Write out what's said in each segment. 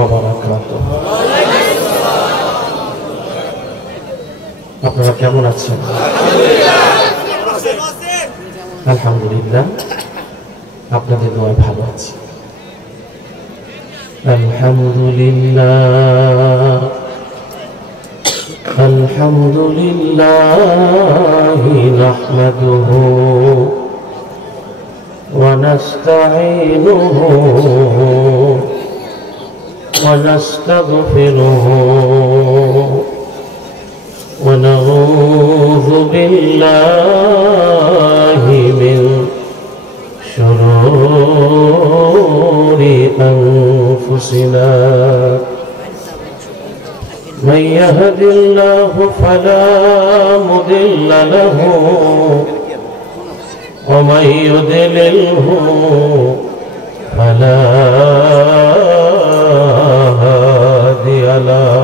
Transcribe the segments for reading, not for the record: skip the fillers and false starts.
وبركاته. আপনারা কেমন আছেন? আলহামদুলিল্লাহ, আপনাদের দোয়ায় ভালো আছি। আলহামদুলিল্লাহ আলহামদুলিল্লাহ নাহমাদুহু ওয়া নাস্তাঈনুহু ওয়া নাস্তাগফিরুহু ওয়া নাউযু বিল্লাহি মিন শুরুরি আনফুসিনা من يهد الله فلا مضل له ومن يضلله فلا هادي له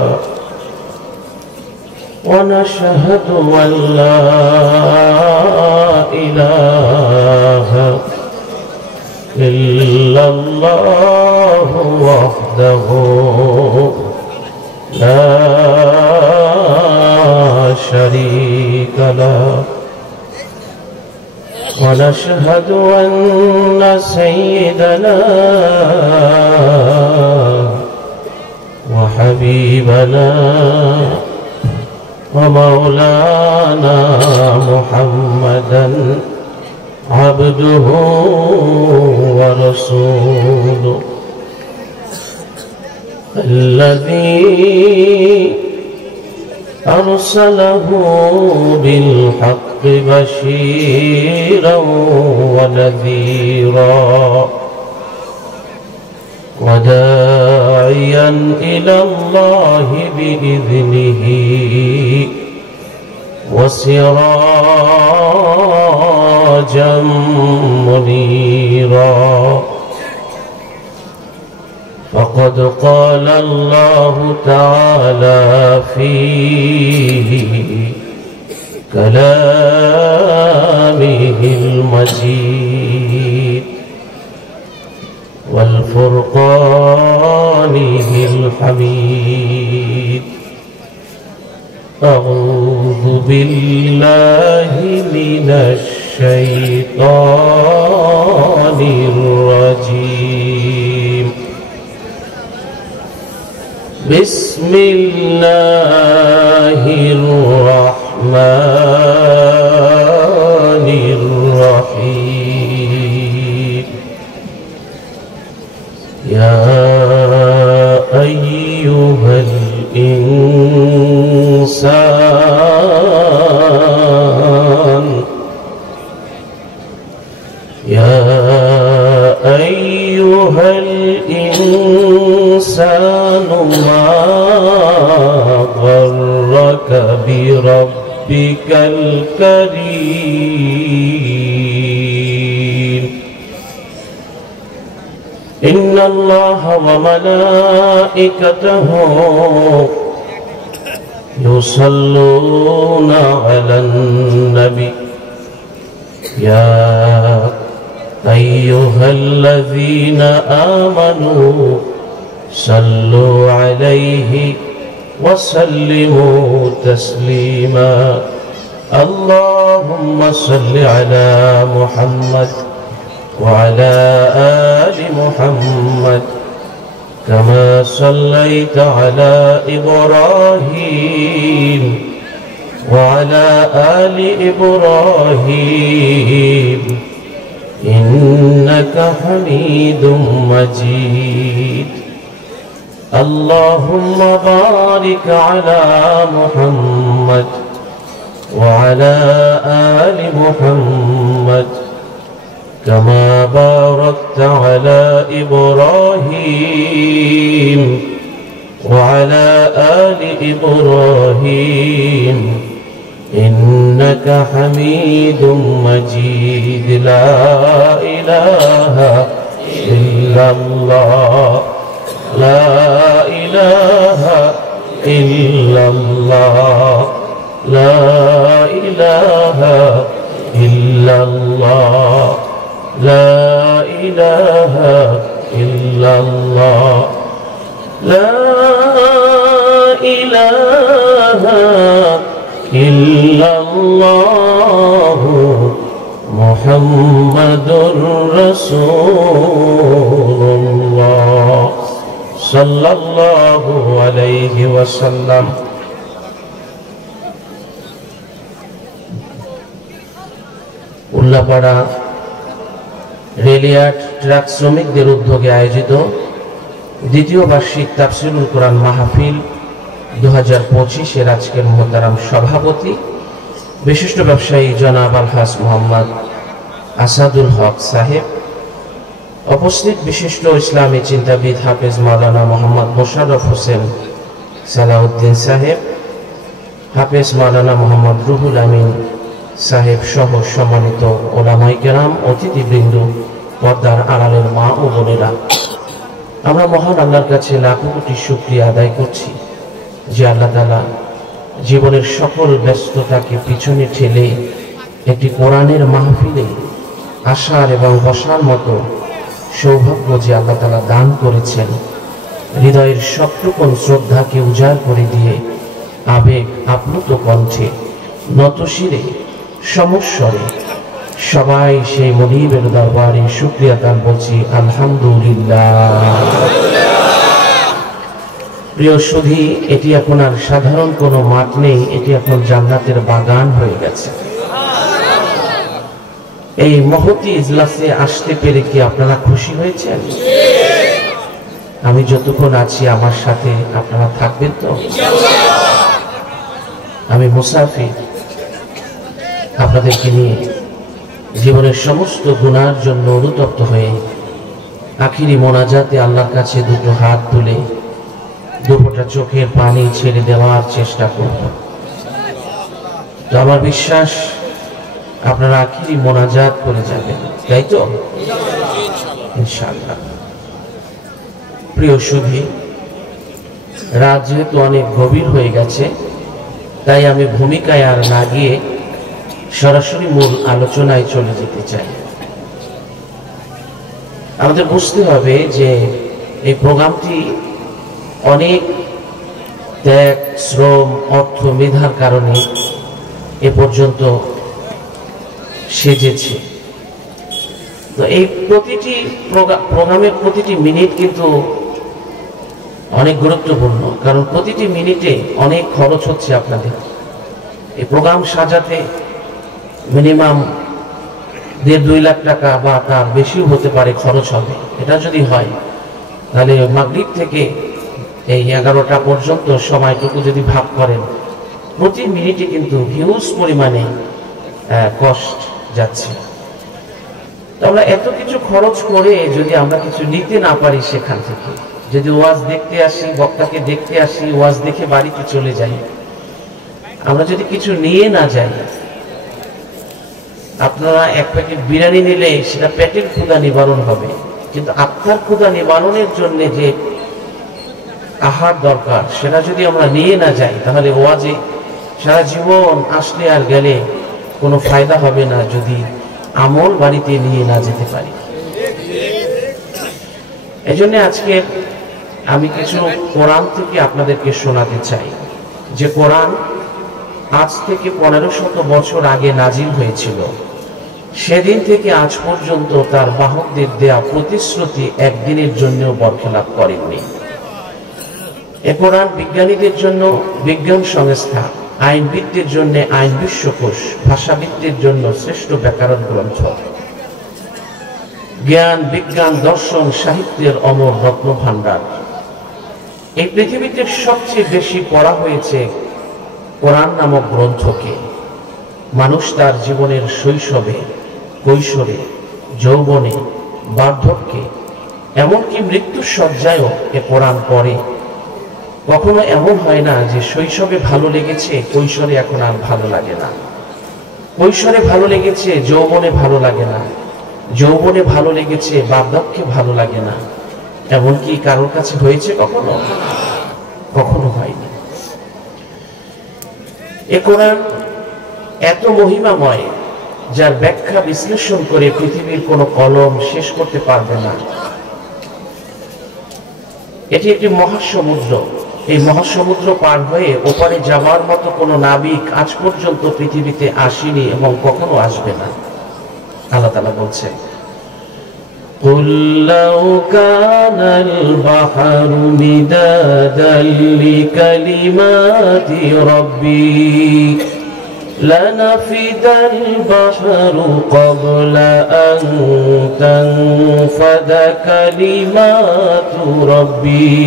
ونشهد أن لا إله إلا الله وحده لا شريك له ونشهد أن سيدنا وحبيبنا ومولانا محمدا عبده ورسوله الذي أرسله بالحق بشيرا ونذيرا وداعيا إلى الله بإذنه وسراجا منيرا فقد قال الله تعالى في كلامه المجيد والفرقانه الحميد أعوذ بالله من الشيطان الرجيم بسم الله الرحمن الرحيم يا أيها الإنسان يا أيها الإنسان ما غرك بربك الكريم إن الله وملائكته يصلون على النبي يا أيها الذين آمنوا صلوا عليه وسلموا تسليما اللهم صل على محمد وعلى آل محمد كما صليت على إبراهيم وعلى آل إبراهيم إنك حميد مجيد اللهم بارك على محمد وعلى آل محمد كما باركت على إبراهيم وعلى آل إبراهيم إنك حميد مجيد لا إله إلا الله لا إله إلا الله لا إله إلا الله لا إله إلا الله মুহাম্মাদুর রাসূলুল্লাহ সাল্লাল্লাহু আলাইহি ওয়াসাল্লাম। উল্লাপাড়া রেলিয়ার্ড ট্রাক শ্রমিকদের উদ্যোগে আয়োজিত দ্বিতীয় বার্ষিক তাফসীরুল কোরআন মাহফিল 2025-এর আজকের মুহতারাম সভাপতি বিশিষ্ট ব্যবসায়ী জনাব আলহাজ মোহাম্মদ আসাদুল হক সাহেব, উপস্থিত বিশিষ্ট ইসলামী চিন্তাবিদ হাফেজ মাওলানা মোহাম্মদ মোশাররফ হোসেন সালাউদ্দিন সাহেব, হাফেজ মাওলানা মোহাম্মদ রুহুল আমিন সাহেব সহ সম্মানিত ওলামায়ে কেরাম, অতিথিবৃন্দ, পর্দার আড়ালের মা ও বোনেরা, আমরা মহান আল্লাহর কাছে লাখো কোটি শুকরিয়া আদায় করছি যে আল্লাহ তাআলা জীবনের সকল ব্যস্ততাকে পিছনে ঠেলে একটি কোরআনের মাহফিলে আসার এবং বসার মতো সৌভাগ্য যে আল্লাহ তাআলা দান করেছেন। হৃদয়ের সবটুকুন শ্রদ্ধাকে উজাড় করে দিয়ে আবেগ আপ্লুত কণ্ঠে নতশিরে সমস্বরে সবাই সেই মনিবের দরবারে শুকরিয়া দান বলছি আলহামদুলিল্লাহ। প্রিয় সুধী, এটি এখন আর সাধারণ কোনো মাঠ নেই, এটি এখন জান্নাতের বাগান হয়ে গেছে। এই মহতি ইজলাসে আসতে পেরে কি আপনারা খুশি হয়েছেন? আমি যতক্ষণ আছি আমার সাথে আপনারা থাকবেন তো? আমি মুসাফির, আপনাদেরকে নিয়ে জীবনের সমস্ত গুনার জন্য অনুতপ্ত হয়ে আখিরি মোনাজাতে আল্লাহর কাছে দুটো হাত তুলে দুপোটা চোখের পানি ছেড়ে দেওয়ার চেষ্টা করব। তো আমার বিশ্বাস আপনারা আখিরি মোনাজাত করে যাবেন, তাই তো? ইনশাআল্লাহ। প্রিয় সুধী, রাত যেহেতু অনেক গভীর হয়ে গেছে, তাই আমি ভূমিকায় আর না গিয়ে সরাসরি মূল আলোচনায় চলে যেতে চাই। আমাদের বুঝতে হবে যে এই প্রোগ্রামটি অনেক ত্যাগ, শ্রম, অর্থ মেধার কারণে এ পর্যন্ত সেজেছে। তো এই প্রতিটি প্রোগ্রামের প্রতিটি মিনিট কিন্তু অনেক গুরুত্বপূর্ণ, কারণ প্রতিটি মিনিটে অনেক খরচ হচ্ছে আপনাদের। এই প্রোগ্রাম সাজাতে মিনিমাম 1.5-2 লাখ টাকা বা তার বেশিও হতে পারে খরচ হবে। এটা যদি হয় তাহলে মাগরিব থেকে এই 11টা পর্যন্ত সময়টুকু যদি ভাগ করেন, প্রতি মিনিটে কিন্তু হিউজ পরিমাণে কষ্ট যাচ্ছে। তো আমরা এত কিছু খরচ করে যদি আমরা কিছু নিতে না পারি, সেখান থেকে যদি ওয়াজ দেখতে আসি, বক্তাকে দেখতে আসি, ওয়াজ দেখে বাড়িতে চলে যাই, আমরা যদি কিছু নিয়ে না যাই, আপনারা এক প্যাকেট বিরিয়ানি নিলে সেটা পেটের ক্ষুধা নিবারণ হবে, কিন্তু আত্মার ক্ষুধা নিবারণের জন্য যে আহার দরকার সেটা যদি আমরা নিয়ে না যাই, তাহলে ওয়াজে সারা জীবন আসলে আর গেলে কোনো ফায়দা হবে না যদি আমল বাড়িতে নিয়ে না যেতে পারি। এই জন্য আজকে আমি কিছু কোরআন থেকে আপনাদেরকে শোনাতে চাই, যে কোরআন আজ থেকে 1500 বছর আগে নাজিল হয়েছিল। সেদিন থেকে আজ পর্যন্ত তার বাহকদের দেয়া প্রতিশ্রুতি একদিনের জন্য বরখেলাপ করেননি। এ কোরআন বিজ্ঞানীদের জন্য বিজ্ঞান সংস্থা, আইনবিদদের জন্য আইন বিশ্বকোষ, ভাষাবিদদের জন্য শ্রেষ্ঠ ব্যাকরণ গ্রন্থ, জ্ঞান, বিজ্ঞান, দর্শন, সাহিত্যের অমর রত্ন ভাণ্ডার। এই পৃথিবীতে সবচেয়ে বেশি পড়া হয়েছে কোরআন নামক গ্রন্থকে। মানুষ তার জীবনের শৈশবে, কৈশোরে, যৌবনে, বার্ধক্যে, এমনকি মৃত্যুর শয্যায়ও এ কোরআন পড়ে। কখনো এমন হয় না যে শৈশবে ভালো লেগেছে, কৈশোরে এখন আর ভালো লাগে না, কৈশোরে ভালো লেগেছে, যৌবনে ভালো লাগে না, যৌবনে ভালো লেগেছে, বার্ধক্যে ভালো লাগে না। এমনকি কারোর কাছে হয়েছে কখনো? কখনো হয়নি। এ কোরআন এত মহিমাময়, যার ব্যাখ্যা বিশ্লেষণ করে পৃথিবীর কোনো কলম শেষ করতে পারবে না। এটি একটি মহাসমুদ্র। এই মহাসমুদ্র পার হয়ে ওপারে যাওয়ার মতো কোনো নাবিক আজ পর্যন্ত পৃথিবীতে আসেনি এবং কখনো আসবে না। আল্লাহ তাআলা বলছেন, قُلْ لَوْ كَانَ الْبَحْرُ مِدَادًا لِكَلِمَاتِ رَبِّي لَنَفِدَ الْبَحْرُ قَبْلَ أَنْ تَنْفَدَ كَلِمَاتُ رَبِّي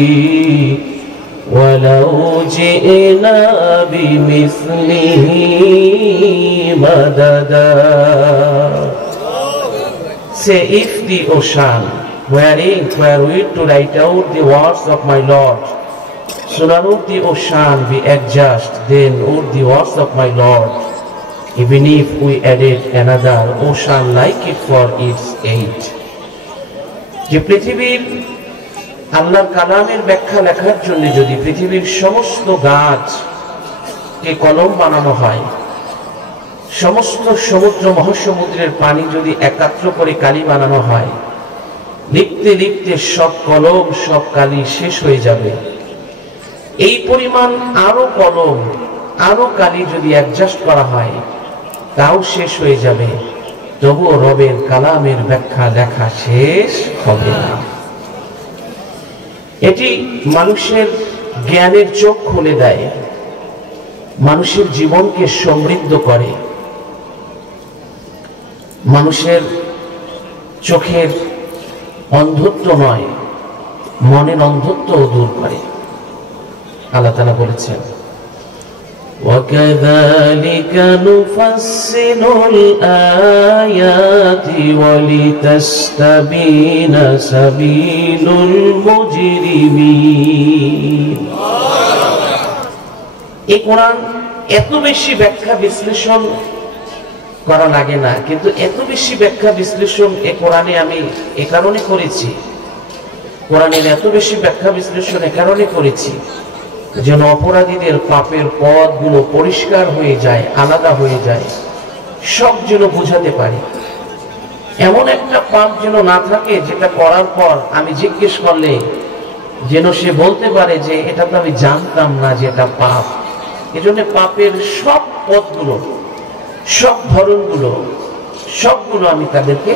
وَلَوْ جِئْنَا بِمِثْلِهِ مَدَدًا. Say, if the ocean wherewith to write out the words of my Lord, sooner would the ocean be adjust, then would the words of my Lord, even if we added another ocean like it for its aid. যে পৃথিবীর আল্লাহর কালামের ব্যাখ্যা লেখার জন্য যদি পৃথিবীর সমস্ত গাছকে কলম বানানো হয়, সমস্ত সমুদ্র মহাসমুদ্রের পানি যদি একাত্র করে কালি বানানো হয়, লিখতে লিখতে সব কলম সব কালি শেষ হয়ে যাবে। এই পরিমাণ আরো কলম আরো কালি যদি অ্যাডজাস্ট করা হয় তাও শেষ হয়ে যাবে, তবুও রবের কালামের ব্যাখ্যা লেখা শেষ হবে না। এটি মানুষের জ্ঞানের চোখ খুলে দেয়, মানুষের জীবনকে সমৃদ্ধ করে, মানুষের চোখের অন্ধত্ব নয়, মনের অন্ধত্বও দূর করে। আল্লাহ তাআলা বলেছেন, وَكَذَلِكَ نُفَصِّلُ الْآيَاتِ وَلِتَسْتَبِينَ سَبِيلُ الْمُجْرِمِينَ। এই কোরআন এত বেশি ব্যাখ্যা বিশ্লেষণ করা লাগে না, কিন্তু এত বেশি ব্যাখ্যা বিশ্লেষণ এই কোরআনে আমি এ কারণে করেছি, কোরআনের এত বেশি ব্যাখ্যা বিশ্লেষণ এ কারণে করেছি যেন অপরাধীদের পাপের পথগুলো পরিষ্কার হয়ে যায়, আলাদা হয়ে যায়, সব যেন বুঝাতে পারি। এমন একটা পাপ যেন না থাকে যেটা করার পর আমি জিজ্ঞেস করলে যেন সে বলতে পারে যে এটা তো আমি জানতাম না যে এটা পাপ। এজন্য পাপের সব পথগুলো, সব ধরনগুলো, সবগুলো আমি তাদেরকে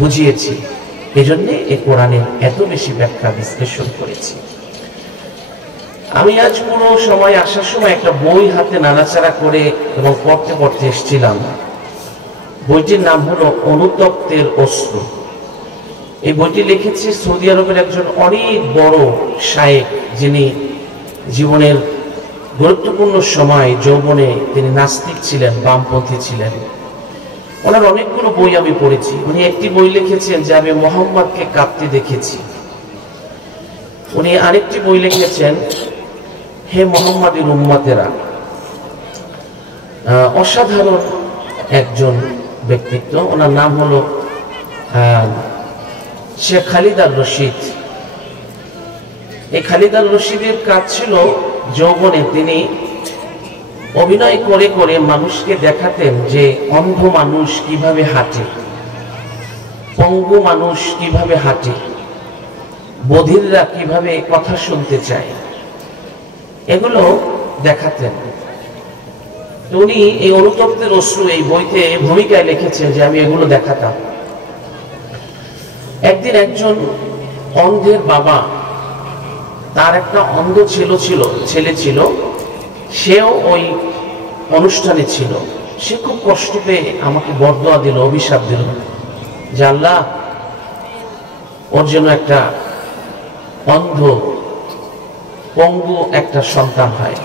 বুঝিয়েছি। এজন্য এই কোরআনের এত বেশি ব্যাখ্যা বিশ্লেষণ করেছি। আমি আজ পুরো সময় আসার সময় একটা বই হাতে নাড়াচাড়া করে এবং পড়তে পড়তে এসেছিলাম। বইটির নাম হলো অনুতপ্তের অশ্রু। এই বইটি লিখেছে সৌদি আরবের একজন অনেক বড় শায়েখ, যিনি জীবনের গুরুত্বপূর্ণ সময় যৌবনে তিনি নাস্তিক ছিলেন, বামপন্থী ছিলেন। ওনার অনেকগুলো বই আমি পড়েছি। উনি একটি বই লিখেছেন যে আমি মোহাম্মদকে কাঁদতে দেখেছি। উনি আরেকটি বই লিখেছেন হে মোহাম্মদের উম্মতেরা। অসাধারণ একজন ব্যক্তিত্ব, ওনার নাম হলো শেখ খালিদ আল রশিদ। এই খালিদ আল রশিদের কাজ ছিল যৌবনে তিনি অভিনয় করে করে মানুষকে দেখাতেন যে অন্ধ মানুষ কিভাবে হাঁটে, পঙ্গু মানুষ কিভাবে হাঁটে, বধিররা কিভাবে কথা শুনতে চায়, এগুলো দেখাতেন। উনি এই অনুতপ্তের অশ্রু এই বইতে ভূমিকায় লিখেছেন যে আমি এগুলো দেখাতাম। একদিন একজন অন্ধের বাবা, তার একটা অন্ধ ছেলে ছিল, সেও ওই অনুষ্ঠানে ছিল। সে খুব কষ্ট পেয়ে আমাকে বদদোয়া দিল, অভিশাপ দিল যে আল্লাহ ওর জন্য একটা অন্ধ পঙ্গু একটা সন্তান হয়।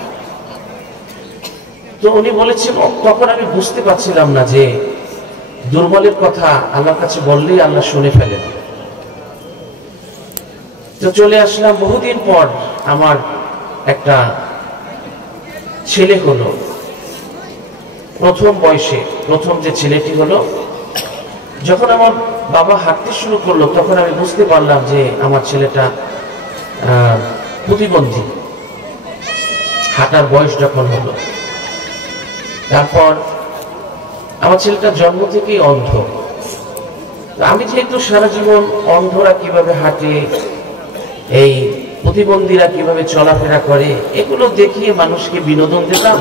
তো উনি বলেছেন, তখন আমি বুঝতে পারছিলাম না যে দুর্বলের কথা আল্লাহর কাছে বললেই আল্লাহ শুনে ফেলেন। তো চলে আসলাম। বহুদিন পর আমার একটা ছেলে হলো, প্রথম বয়সে প্রথম যে ছেলেটি হলো। যখন আমার বাবা হাঁটতে শুরু করলো তখন আমি বুঝতে পারলাম যে আমার ছেলেটা প্রতিবন্ধী। হাঁটার বয়স যখন হলো, তারপর আমার ছেলেটা জন্ম থেকেই অন্ধ। আমি যেহেতু সারা জীবন অন্ধরা কিভাবে হাঁটে, এই প্রতিবন্ধীরা কিভাবে চলাফেরা করে, এগুলো দেখিয়ে মানুষকে বিনোদন দিতাম।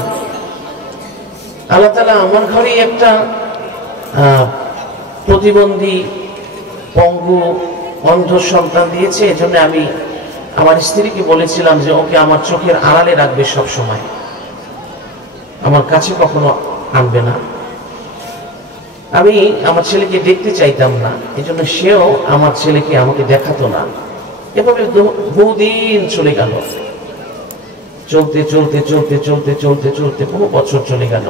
আল্লাহ তাআলা আমার ঘরে একটা প্রতিবন্ধী পঙ্গু অন্ধ সন্তান দিয়েছে। এজন্য আমি আমার স্ত্রীকে বলেছিলাম যে ওকে আমার চোখের আড়ালে রাখবে, সব সময় আমার কাছে কখনো আনবে না। আমি আমার ছেলেকে দেখতে চাইতাম না, এজন্য সেও আমার ছেলেকে আমাকে দেখাতো না। এভাবে বহুদিন চলে গেল, চলতে চলতে চলতে চলতে চলতে চলতে বহু বছর চলে গেল।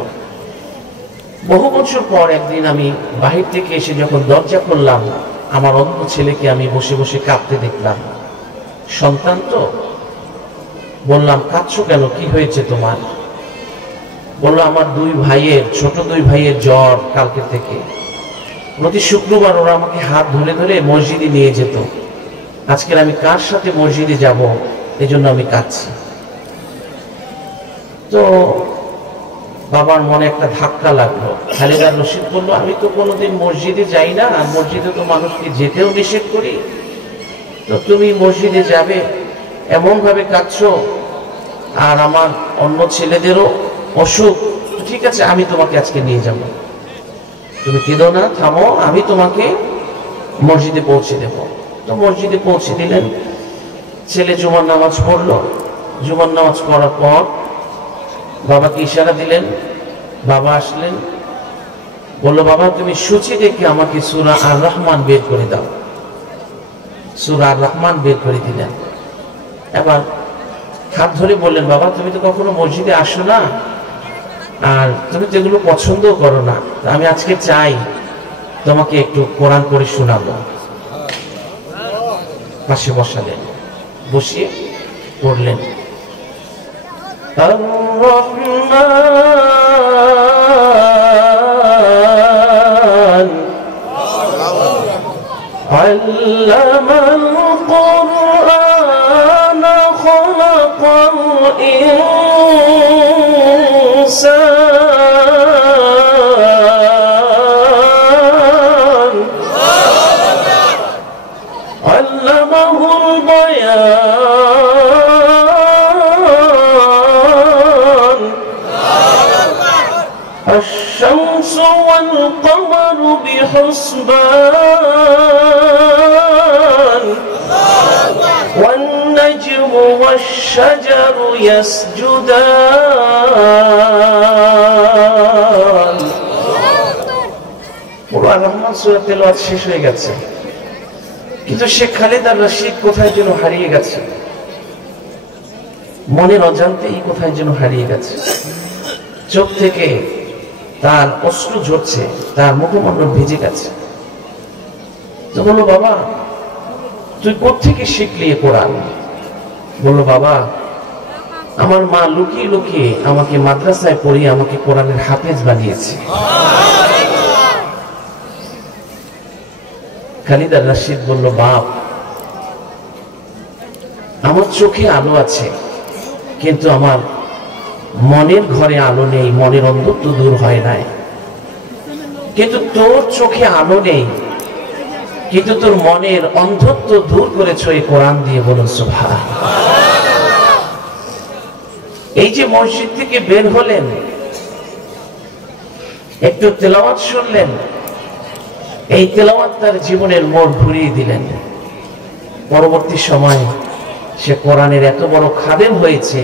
বহু বছর পর একদিন আমি বাহির থেকে এসে যখন দরজা খুললাম, আমার অন্ধ ছেলেকে আমি বসে বসে কাঁদতে দেখলাম। সন্তান তো, বললাম কাঁদছো কেন, কি হয়েছে তোমার? বললো আমার ছোট দুই ভাইয়ের জ্বর কালকে থেকে। প্রতি শুক্রবার ওরা আমাকে হাত ধরে ধরে মসজিদে নিয়ে যেত। আজকের আমি কার সাথে মসজিদে যাব, এজন্য আমি কাঁদছি। তো বাবার মনে একটা ধাক্কা লাগলো। খালেদা রশিদ বললো আমি তো কোনোদিন মসজিদে যাই না, আর মসজিদে তো মানুষকে যেতেও নিষেধ করি, তো তুমি মসজিদে যাবে এমন ভাবে কাঁদছো, আর আমার অন্য ছেলেদেরও অসুখ। ঠিক আছে, আমি তোমাকে আজকে নিয়ে যাব, তুমি কেঁদো না, থামো, আমি তোমাকে মসজিদে পৌঁছে দেব। তো মসজিদে পৌঁছে দিলেন। ছেলে জুমার নামাজ পড়লো। জুমার নামাজ পড়ার পর বাবাকে ইশারা দিলেন, বাবা আসলেন, বললো বাবা তুমি সূচি দেখে আমাকে সূরা আর রহমান বের করে দাও। সূরা আর রহমান বের করে দিলেন। এবার হাত ধরে বললেন বাবা তুমি তো কখনো মসজিদে আসো না, আর তুমি তো এগুলো পছন্দও করো না, আমি আজকে চাই তোমাকে একটু কোরআন পড়ে শোনাবো। পাশে বসালেন, বসিয়ে পড়লেন আর-রহমান আল্লামাল কুরআন খালাকাল ইনসান আল্লামাহুল বায়ান আশ-শামসু ওয়াল কমারু বিহুসবান ওয়ান নাজমু ওয়াশ-শাজারু ইয়াসজুদান। পুরো আর-রহমান সূরা তেলাওয়াত শেষ হয়ে গেছে, কিন্তু শেখ খালেদা রশিদ কোথায় যেন হারিয়ে গেছে, মনের অজান্তেই কোথায় যেন হারিয়ে গেছে। চোখ থেকে তার অশ্রু ঝরছে, তার মুখমণ্ডল ভিজে গেছে। তো বললো বাবা তুই কোত্থেকে শিখলি এ কোরআন? বললো বাবা আমার মা লুকিয়ে লুকিয়ে আমাকে মাদ্রাসায় পড়িয়ে আমাকে কোরআনের হাফেজ বানিয়েছে। খালেদা রশিদ বলল বাপ আমার চোখে আলো আছে, কিন্তু আমার মনের ঘরে আলো নেই, মনের অন্ধত্ব দূর হয় নাই। কিন্তু তোর চোখে আলো নেই, কিন্তু তোর মনের অন্ধত্ব দূর করেছো এই কোরআন দিয়ে, বলুন সুবহানাল্লাহ। এই যে মসজিদ থেকে বের হলেন, একটু তেলাওয়াত শুনলেন, এই তেলাওয়াত তার জীবনের মোড় ঘুরিয়ে দিলেন। পরবর্তী সময় সে কোরআনের এত বড় খাদেম হয়েছে,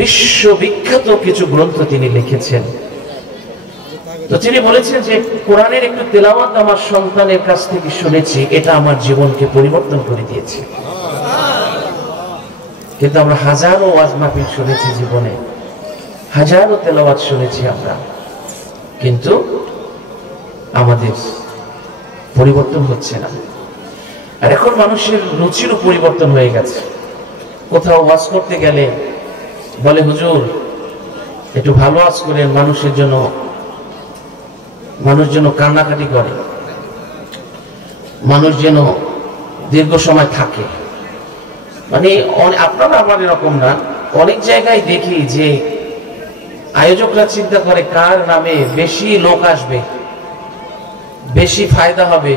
বিশ্ববিখ্যাত কিছু গ্রন্থ তিনি লিখেছেন। তো তিনি বলেছেন যে কোরআনের একটু তেলাওয়াত আমার সন্তানের কাছ থেকে শুনেছি, এটা আমার জীবনকে পরিবর্তন করে দিয়েছে। কিন্তু আমরা হাজারো ওয়াজ মাহফিল শুনেছি জীবনে, হাজারো তেলাওয়াত শুনেছি আমরা, কিন্তু আমাদের পরিবর্তন হচ্ছে না। আর এখন মানুষের রুচিরও পরিবর্তন হয়ে গেছে। কোথাও ওয়াজ করতে গেলে বলে হুজুর একটু ভালো ওয়াজ করেন, মানুষ যেন কান্নাকাটি করে, মানুষ যেন দীর্ঘ সময় থাকে। মানে আপনারা আমার এরকম না, অনেক জায়গায় দেখি যে আয়োজকরা চিন্তা করে কার নামে বেশি লোক আসবে, বেশি ফায়দা হবে।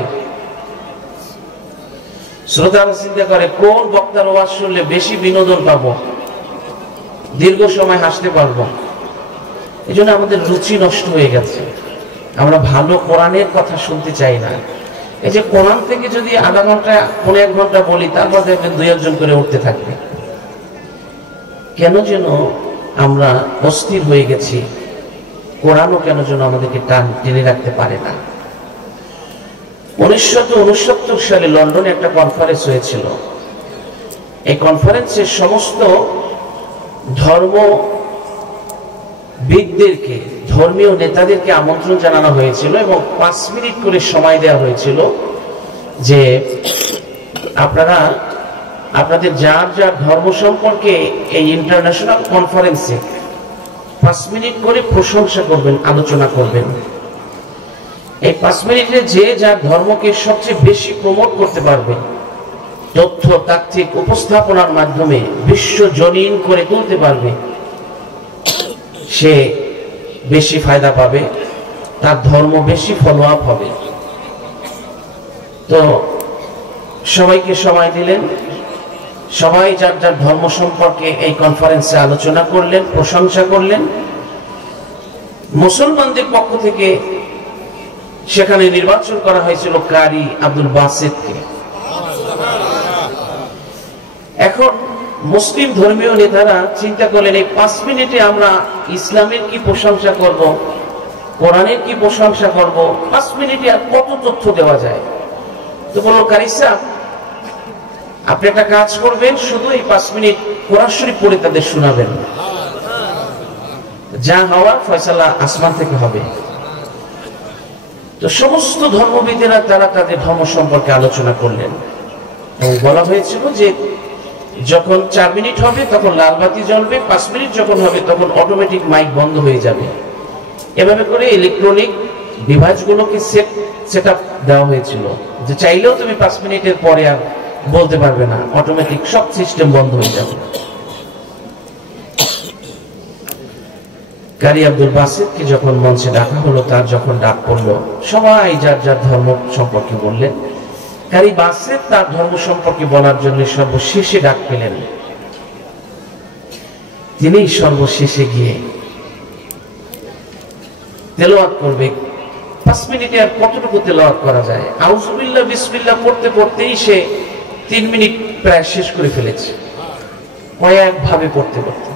শ্রোতারা চিন্তা করে কোন বক্তার ওয়াজ শুনলে বেশি বিনোদন পাবো, দীর্ঘ সময় হাসতে পারবো। এই জন্য আমাদের রুচি নষ্ট হয়ে গেছে। আমরা ভালো কোরআনের কথা শুনতে চাই না। এই যে কোরআন থেকে যদি আধা ঘন্টা 1 ঘন্টা বলি, তারপর দেখবেন 2-1 করে উঠতে থাকবে। কেন যেন আমরা অস্থির হয়ে গেছি, কোরআনও কেন যেন আমাদেরকে টেনে রাখতে পারে না। 1969 সালে লন্ডনে একটা কনফারেন্স হয়েছিল। এই কনফারেন্সে সমস্ত ধর্মবিদদেরকে, ধর্মীয় নেতাদেরকে আমন্ত্রণ জানানো হয়েছিল এবং 5 মিনিট করে সময় দেওয়া হয়েছিল যে আপনারা আপনাদের যার যার ধর্ম সম্পর্কে এই ইন্টারন্যাশনাল কনফারেন্সে 5 মিনিট করে প্রশংসা করবেন, আলোচনা করবেন। এই 5 মিনিটে যে যার ধর্মকে সবচেয়ে বেশি প্রমোট করতে পারবে, তথ্য তাত্ত্বিক উপস্থাপনার মাধ্যমে বিশ্বজনীন করে তুলতে পারবে, সে বেশি ফায়দা পাবে, তার ধর্ম বেশি ফলো আপ হবে। তো সবাইকে সময় দিলেন, সবাই যার যার ধর্ম সম্পর্কে এই কনফারেন্সে আলোচনা করলেন, প্রশংসা করলেন। মুসলমানদের পক্ষ থেকে সেখানে নির্বাচন করা হয়েছিল কারি আব্দুল বাসিতকে। এখন মুসলিম ধর্মীয় নেতারা চিন্তা করলেন, এই 5 মিনিটে আমরা ইসলামের কি প্রশংসা করব, কোরআনের কি প্রশংসা করব, 5 মিনিটে আর কত তথ্য দেওয়া যায়। তো বলল, কারি সাহেব আপনি একটা কাজ করবেন, শুধু এই 5 মিনিট কোরআন শরীফ পড়ে তাদের শোনাবেন, যা হওয়ার ফয়সালা আসমান থেকে হবে। তো সমস্ত ধর্মবিদেরা তারা তাদের ধর্ম সম্পর্কে আলোচনা করলেন এবং বলা হয়েছিল যে যখন 4 মিনিট হবে তখন লাল বাতি জ্বলবে, 5 মিনিট যখন হবে তখন অটোমেটিক মাইক বন্ধ হয়ে যাবে। এভাবে করে ইলেকট্রনিক ডিভাইসগুলোকে সেট আপ দেওয়া হয়েছিল যে চাইলেও তুমি 5 মিনিটের পরে আর বলতে পারবে না, অটোমেটিক সব সিস্টেম বন্ধ হয়ে যাবে। কারি আব্দুল বাসিতকে যখন মঞ্চে ডাকা হলো, তার যখন ডাক পড়লো, সবাই যার যার ধর্ম সম্পর্কে বললেন। কারি বাসিত তার ধর্ম সম্পর্কে বলার জন্য সর্বশেষে ডাক পেলেন। তিনি সর্বশেষে গিয়ে তেলাওয়াত করবে। 5 মিনিটে আর কতটুকু তেলাওয়াত করা যায়? আউযুবিল্লাহ বিসমিল্লাহ পড়তে পড়তেই সে 3 মিনিট প্রায় শেষ করে ফেলেছে, কয়েকভাবে পড়তে পড়তে।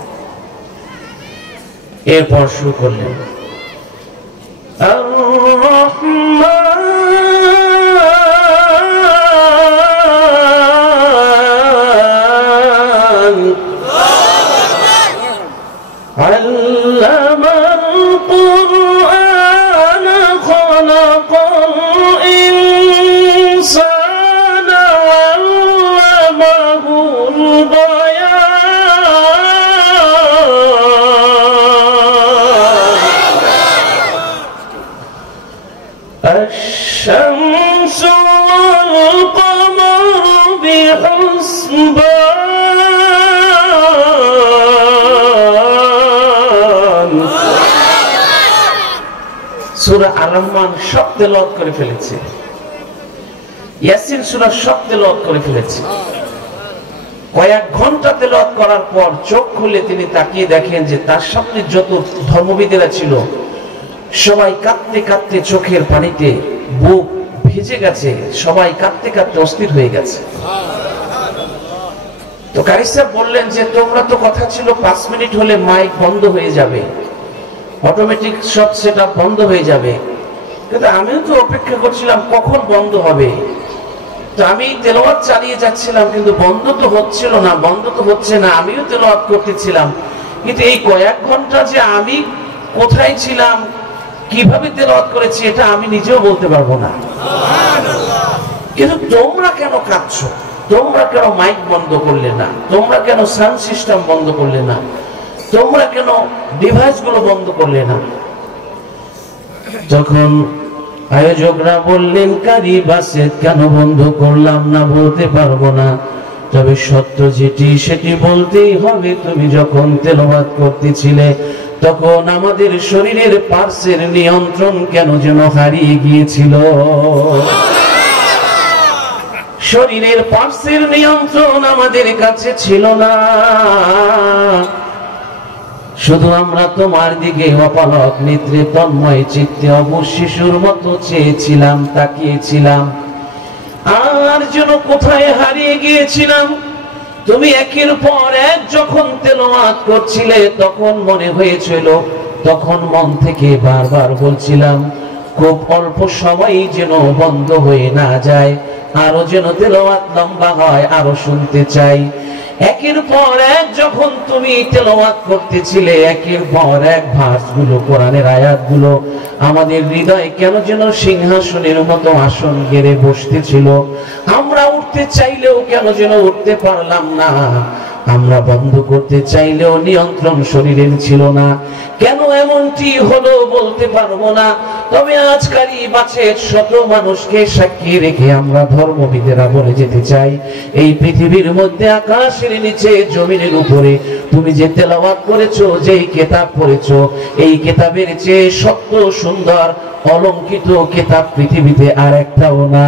এরপর শুরু করলেন, الشمس والقمر بحسبان। সূরা আর-রহমান সব তেলাওয়াত করে ফেলেছে, ইয়াসিন সূরা সব তেলাওয়াত করে ফেলেছে। কয়েক ঘন্টা তেলাওয়াত করার পর চোখ খুলে তিনি তাকিয়ে দেখেন যে তার সামনে যত ধর্মবিদেরা ছিল সবাই কাঁদতে কাঁদতে, চোখের পানিতে বুক ভিজে গেছে, সবাই কাঁদতে কাঁদতে অস্থির হয়ে গেছে। তো কারি সাহেব বললেন যে তোমরা তো কথা ছিল 5 মিনিট হলে মাইক বন্ধ হয়ে যাবে, অটোমেটিক সব সেটআপ বন্ধ হয়ে যাবে, কিন্তু আমিও তো অপেক্ষা করছিলাম কখন বন্ধ হবে। তো আমি তেলাওয়াত চালিয়ে যাচ্ছিলাম, কিন্তু বন্ধ তো হচ্ছিল না, বন্ধ তো হচ্ছে না, আমিও তেলাওয়াত করতেছিলাম, কিন্তু এই কয়েক ঘন্টা যে আমি কোথায় ছিলাম, কিভাবে তেলাওয়াত করেছি, এটা আমি নিজেও বলতে পারবো না। কিন্তু তোমরা কেন কাঁদছো? তোমরা কেন মাইক বন্ধ করলে না? তোমরা কেন সাউন্ড সিস্টেম বন্ধ করলে না? তোমরা কেন ডিভাইসগুলো বন্ধ করলে না? তখন আয়োজকরা বললেন, কারি বাসিত কেন বন্ধ করলাম না বলতে পারবো না, তবে সত্য যেটি সেটি বলতেই হবে। তুমি যখন তেলাওয়াত করতেছিলে তখন আমাদের শরীরের পার্শ্বের নিয়ন্ত্রণ কেন যেন হারিয়ে গিয়েছিল। শরীরের পার্শ্বের নিয়ন্ত্রণ আমাদের কাছে ছিল না। শুধু আমরা তোমার দিকে অপলক নেত্রে তন্ময় চিত্তে অবশ শিশুর মতো চেয়েছিলাম, তাকিয়েছিলাম, আর যেন কোথায় হারিয়ে গিয়েছিলাম। তুমি একের পর এক যখন তেলাওয়াত করছিলে তখন মনে হয়েছিল, তখন মন থেকে বারবার বলছিলাম খুব অল্প সময় যেন বন্ধ হয়ে না যায়, আরো যেন তেলাওয়াত লম্বা হয়, আরো শুনতে চাই। একের পর এক যখন তুমি তেলাওয়াত করতেছিলে, একের পর এক ভার্সগুলো, কোরআনের আয়াতগুলো আমাদের হৃদয়ে কেন যেন সিংহাসনের মতো আসন গেড়ে বসতেছিল। আমরা উঠতে চাইলেও কেন যেন উঠতে পারলাম না, আমরা বন্ধ করতে চাইলেও নিয়ন্ত্রণ শরীরের ছিল না। কেন এমনটি হলো বলতে পারবো না, তবে আজকারই বাঁচের শত মানুষকে সাক্ষী রেখে আমরা ধর্মবিদেরা বলে যেতে চাই, এই পৃথিবীর মধ্যে আকাশের নিচে জমিনের উপরে তুমি যে তেলাওয়াত করেছো, যেই কিতাব পড়েছো, এই কিতাবের চেয়ে সত্য সুন্দর অলংকিত কিতাব পৃথিবীতে আর একটাও না।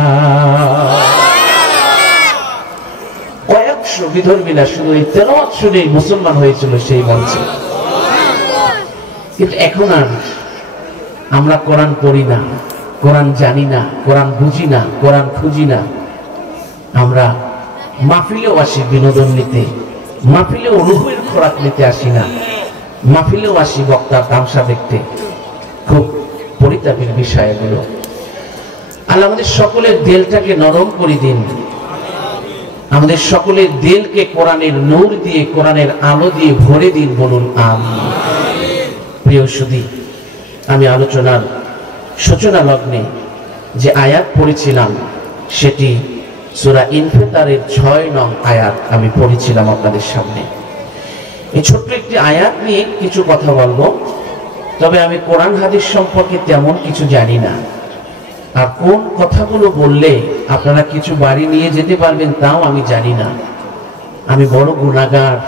কয়েকশো বিধর্মীরা শুধু এই তেলাওয়াত শুনেই মুসলমান হয়েছিল সেই মঞ্চে। কিন্তু এখন আর আমরা কোরআন পড়ি না, কোরআন জানি না, কোরআন বুঝি না, কোরআন খুঁজি না। আমরা মাহফিলেও আসি বিনোদন নিতে, মাহফিলেও রুহের খোরাক নিতে আসি না, মাহফিলেও আসি বক্তার তামসা দেখতে। খুব পরিতাপের বিষয় এগুলো। আল্লাহ আমাদের সকলের দিলটাকে নরম করে দিন, আমাদের সকলের দিলকে কোরআনের নূর দিয়ে, কোরআনের আলো দিয়ে ভরে দিন, বলুন আমিন। প্রিয় সুধী, আমি আলোচনার সূচনা লগ্নে যে আয়াত পড়েছিলাম সেটি সূরা ইনফিতারের 6 নং আয়াত আমি পড়েছিলাম আপনাদের সামনে। এই ছোট্ট একটি আয়াত নিয়ে কিছু কথা বলবো, তবে আমি কোরআন হাদিস সম্পর্কে তেমন কিছু জানি না, আর কোন কথাগুলো বললে আপনারা কিছু বাড়ি নিয়ে যেতে পারবেন তাও আমি জানি না। আমি বড় গুনাহগার,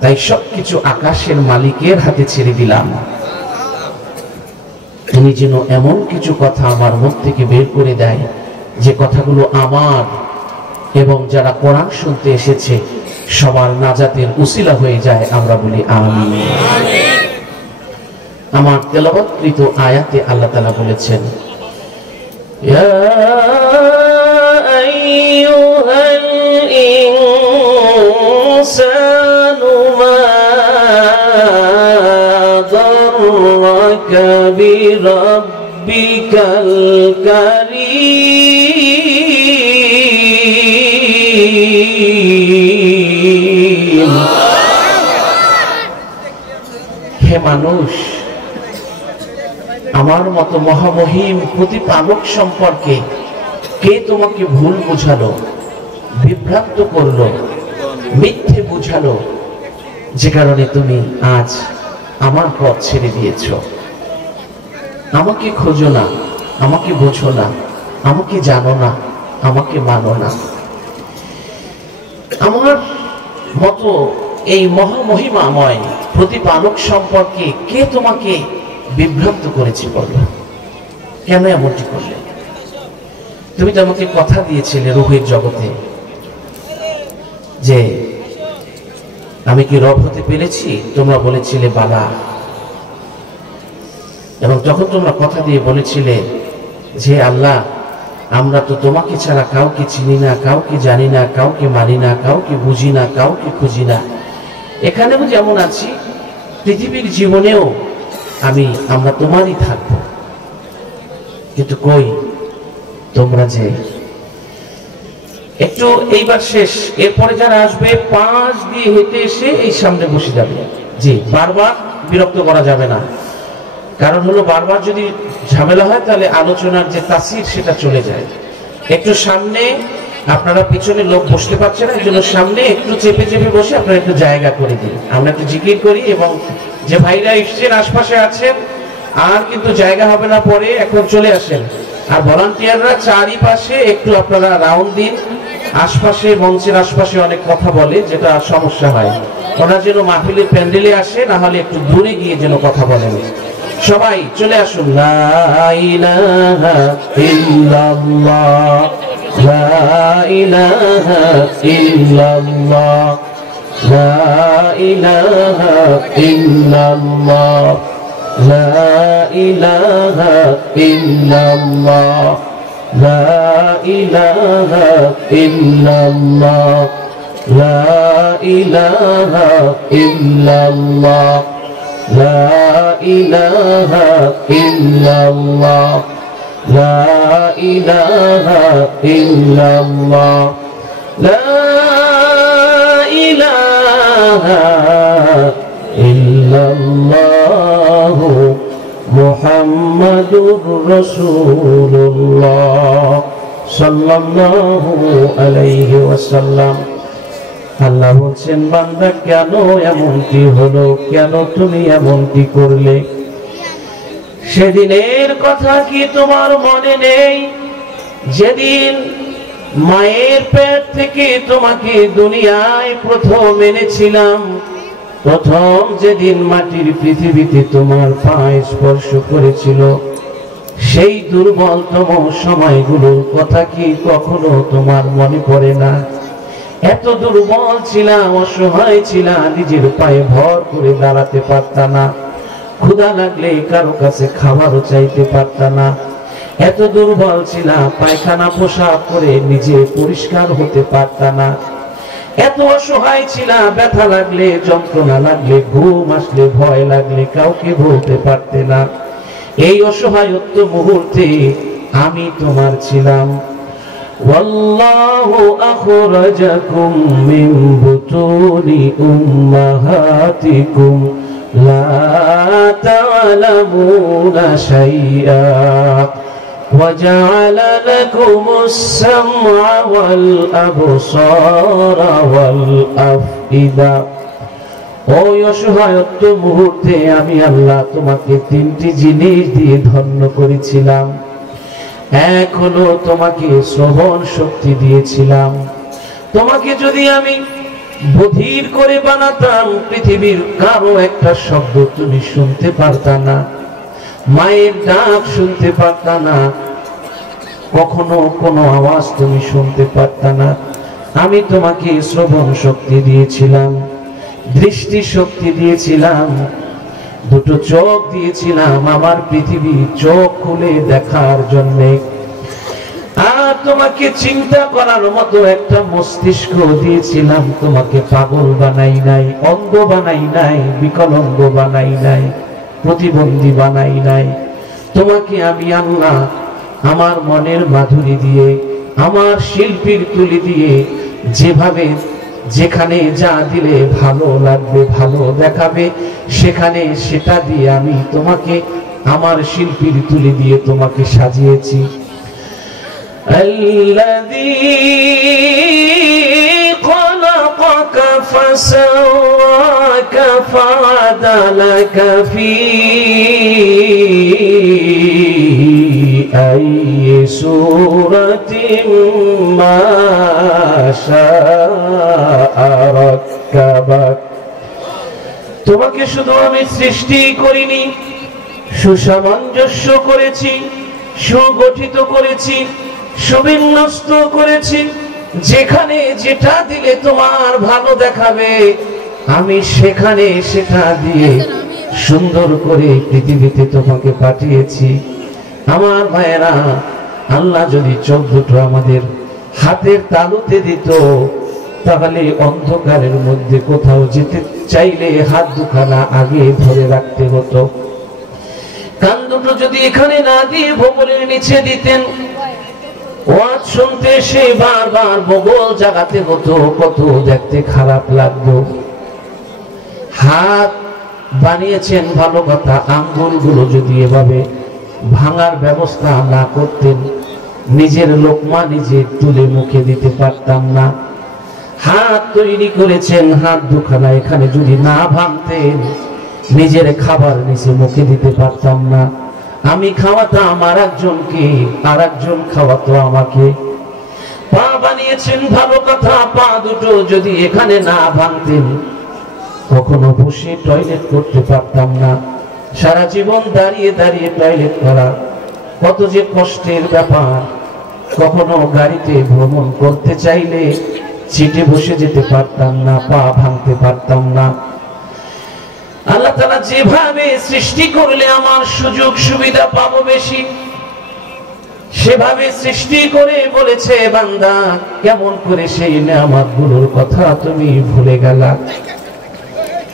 তাই সবকিছু আকাশের মালিকের হাতে ছেড়ে দিলাম। তিনি যেন এমন কিছু কথা আমার মুখ থেকে বের করে দেয় যে কথাগুলো আমার এবং যারা কোরআন শুনতে এসেছে সবার নাজাতের উসিলা হয়ে যায়। আমরা বলি আমিন। আমার তেলাওয়াতকৃত আয়াতে আল্লাহ তাআলা বলেছেন, ইয়া আইয়ুহাল ইনসানু মা দাররাকা বিরাব্বিকাল কারীম। হে মানুষ, আমার মতো মহামহিম প্রতিপালক সম্পর্কে কে তোমাকে ভুল বুঝালো, বিভ্রান্ত করলো, মিথ্যে বুঝালো, যে কারণে তুমি আজ আমার পথ ছেড়ে দিয়েছ? আমাকে খোঁজো না, আমাকে বোঝো না, আমাকে জানো না, আমাকে মানো না। আমার মতো এই মহামহিমাময় প্রতিপালক সম্পর্কে কে তোমাকে বিভ্রান্ত করেছে বলো? কেন এমনটি করলে? তুমি তো আমাকে কথা দিয়েছিলে রূহের জগতে যে আমি কি রব হতে পেরেছি? তোমরা বলেছিলে বালা। এবং যখন তোমরা কথা দিয়ে বলেছিলে যে আল্লাহ, আমরা তো তোমাকে ছাড়া কাউকে চিনি না, কাউকে জানি না, কাউকে মানি না, কাউকে বুঝি না, কাউকে খুঁজি না, এখানেও যেমন আছি পৃথিবীর জীবনেও আমরা তোমারই থাকবো। কিন্তু কই তোমরা যে একটু এইবার শেষ, এরপরে যারা আসবে 5 দিয়ে হেঁটে এসে এই সামনে বসে যাবে। জি, বারবার বিরক্ত করা যাবে না, কারণ হলো বারবার যদি ঝামেলা হয় তাহলে আলোচনার যে তাসির সেটা চলে যায়। একটু সামনে, আপনারা পিছনে লোক বসতে পারছে না, এই জন্য সামনে একটু চেপে চেপে বসে আপনারা একটু জায়গা করে দিন। আমরা একটু জিকির করি এবং যে ভাইরা এসছেন আশপাশে আছেন, আর কিন্তু জায়গা হবে না পরে, এখন চলে আসেন। আর ভলান্টিয়াররা চারিপাশে একটু আপনারা রাউন্ড দিন, আশপাশে মঞ্চের আশপাশে অনেক কথা বলে, যেটা সমস্যা হয়। ওরা যেন মাহফিলের প্যান্ডেলে আসে, না হলে একটু দূরে গিয়ে যেন কথা বলেন। সবাই চলে আসুন। লা ইলাহা ইল্লাল্লাহ, লা ইলাহা ইল্লাল্লাহ, লা ইলাহা ইল্লাল্লাহ লা ইলাহা ইল্লাল্লাহ লা ইলাহা ইল্লাল্লাহ লা ইলাহা ইল্লাল্লাহ লা ইলাহা ইল্লাল্লাহ লা ইলাহা ইল্লাল্লাহ লা ইলাহা ইল্লাল্লাহ মুহাম্মাদুর রাসূলুল্লাহ সাল্লাল্লাহু আলাইহি ওয়াসাল্লাম। আল্লাহ বলছেন, বান্দা কেন এমনটি হলো, কেন তুমি এমনটি করলে? সেদিনের কথা কি তোমার মনে নেই, যেদিন মায়ের পেট থেকে তোমাকে দুনিয়ায় প্রথম এনেছিলাম? প্রথম যেদিন মাটির পৃথিবীতে তোমার পা স্পর্শ করেছিল, সেই দুর্বলতম সময়গুলোর কথা কি কখনো তোমার মনে পড়ে না? এত দুর্বল ছিলাম, অসহায় ছিলাম, নিজের পায়ে ভর করে দাঁড়াতে পারতা না, ক্ষুধা লাগলে কারো কাছে খাবারও চাইতে পারতা না। এত দুর্বল ছিলাম, পায়খানা পোশাক করে নিজে পরিষ্কার হতে পারতা না। এত অসহায় ছিলাম, ব্যথা লাগলে, যন্ত্রণা লাগলে, ঘুম আসলে, ভয় লাগলে কাউকে বলতে পারতে না। এই অসহায়ত্ব মুহূর্তে আমি তোমার ছিলাম। ওয়াল্লাহু আখরাজাকুম মিন বুতুনি উম্মাহাতিকুম লা তা'লামুনা শাইআ ওয়া জা'আলা লাকুমুস সামআ ওয়াল আবসারা ওয়াল আফইদা। ওই অসহায়ত্ব মুহূর্তে আমি আল্লাহ তোমাকে তিনটি জিনিস দিয়ে ধন্য করেছিলাম। এক হলো তোমাকে শ্রবণ শক্তি দিয়েছিলাম। তোমাকে যদি আমি বধির করে বানাতাম, পৃথিবীর কারো একটা শব্দ তুমি শুনতে পারতা না, মায়ের ডাক শুনতে পারতা না, কখনো কোনো আওয়াজ তুমি শুনতে পারতা না। আমি তোমাকে শ্রবণ শক্তি দিয়েছিলাম, দৃষ্টি শক্তি দিয়েছিলাম, দুটো চোখ দিয়েছিলাম আমার পৃথিবী চোখ খুলে দেখার জন্যে। আর তোমাকে চিন্তা করার মতো একটা মস্তিষ্ক দিয়েছিলাম। তোমাকে পাগল বানাই নাই, অন্ধ বানাই নাই, বিকলাঙ্গ বানাই নাই, প্রতিবন্ধী বানাই নাই। তোমাকে আমি আল্লাহ আমার মনের মাধুরী দিয়ে, আমার শিল্পীর তুলি দিয়ে, যেভাবে যেখানে যা দিলে ভালো লাগবে, ভালো দেখাবে, সেখানে সেটা দিয়ে আমি তোমাকে আমার শিল্পীর তুলি দিয়ে তোমাকে সাজিয়েছি। আল্লাযী খালাকাকা ফাসাওয়াকা ফাআদালাকা ফি আইয়ি সূরাতিন মা শাআ রাক্কাবাক। তোমাকে শুধু আমি সৃষ্টি করিনি, সুসামঞ্জস্য করেছি, সুগঠিত করেছি, সুবিন্যস্ত করেছি। যেখানে যেটা দিলে তোমার ভালো দেখাবে, আমি সেখানে সেটা দিয়ে সুন্দর করে পৃথিবীতে তোমাকে পাঠিয়েছি। আমার ভাইয়েরা, আল্লাহ যদি চোখ দুটো আমাদের হাতের তালুতে দিত, তাহলে অন্ধকারের মধ্যে কোথাও যেতে চাইলে হাত দুখানা আগে ধরে রাখতে হতো। কান দুটো যদি এখানে না দিয়ে ভূগোলের নিচে দিতেন, ওয়াজ শুনতে সে বারবার বগল জাগাতে হতো, কত দেখতে খারাপ লাগতো। হাত বানিয়েছেন ভালো কথা, আঙ্গুলগুলো যদি এভাবে ভাঙার ব্যবস্থা না করতেন, নিজের লোকমা নিজে তুলে মুখে দিতে পারতাম না। হাত তৈরি করেছেন, হাত দুখানা এখানে যদি না ভাঙতেন, নিজের খাবার নিচে মুখে দিতে পারতাম না। আমি খাওয়াতাম আর একজনকে, আর একজন খাওয়াতো আমাকে। পা বানিয়েছেন ভালো কথা, পা দুটো যদি এখানে না ভাঙতেন, কখনো বসে টয়লেট করতে পারতাম না। সারা জীবন দাঁড়িয়ে দাঁড়িয়ে টয়লেট করা কত যে কষ্টের ব্যাপার। কখনো গাড়িতে ভ্রমণ করতে চাইলে সিটে বসে যেতে পারতাম না, পা ভাঙতে পারতাম না। আল্লাহ তাআলা যেভাবে সৃষ্টি করলে আমার সুযোগ সুবিধা পাবো বেশি, সেভাবে সৃষ্টি করে বলেছে বান্দা কেমন করে সেই নেয়ামতগুলোর কথা তুমি ভুলে গেলা।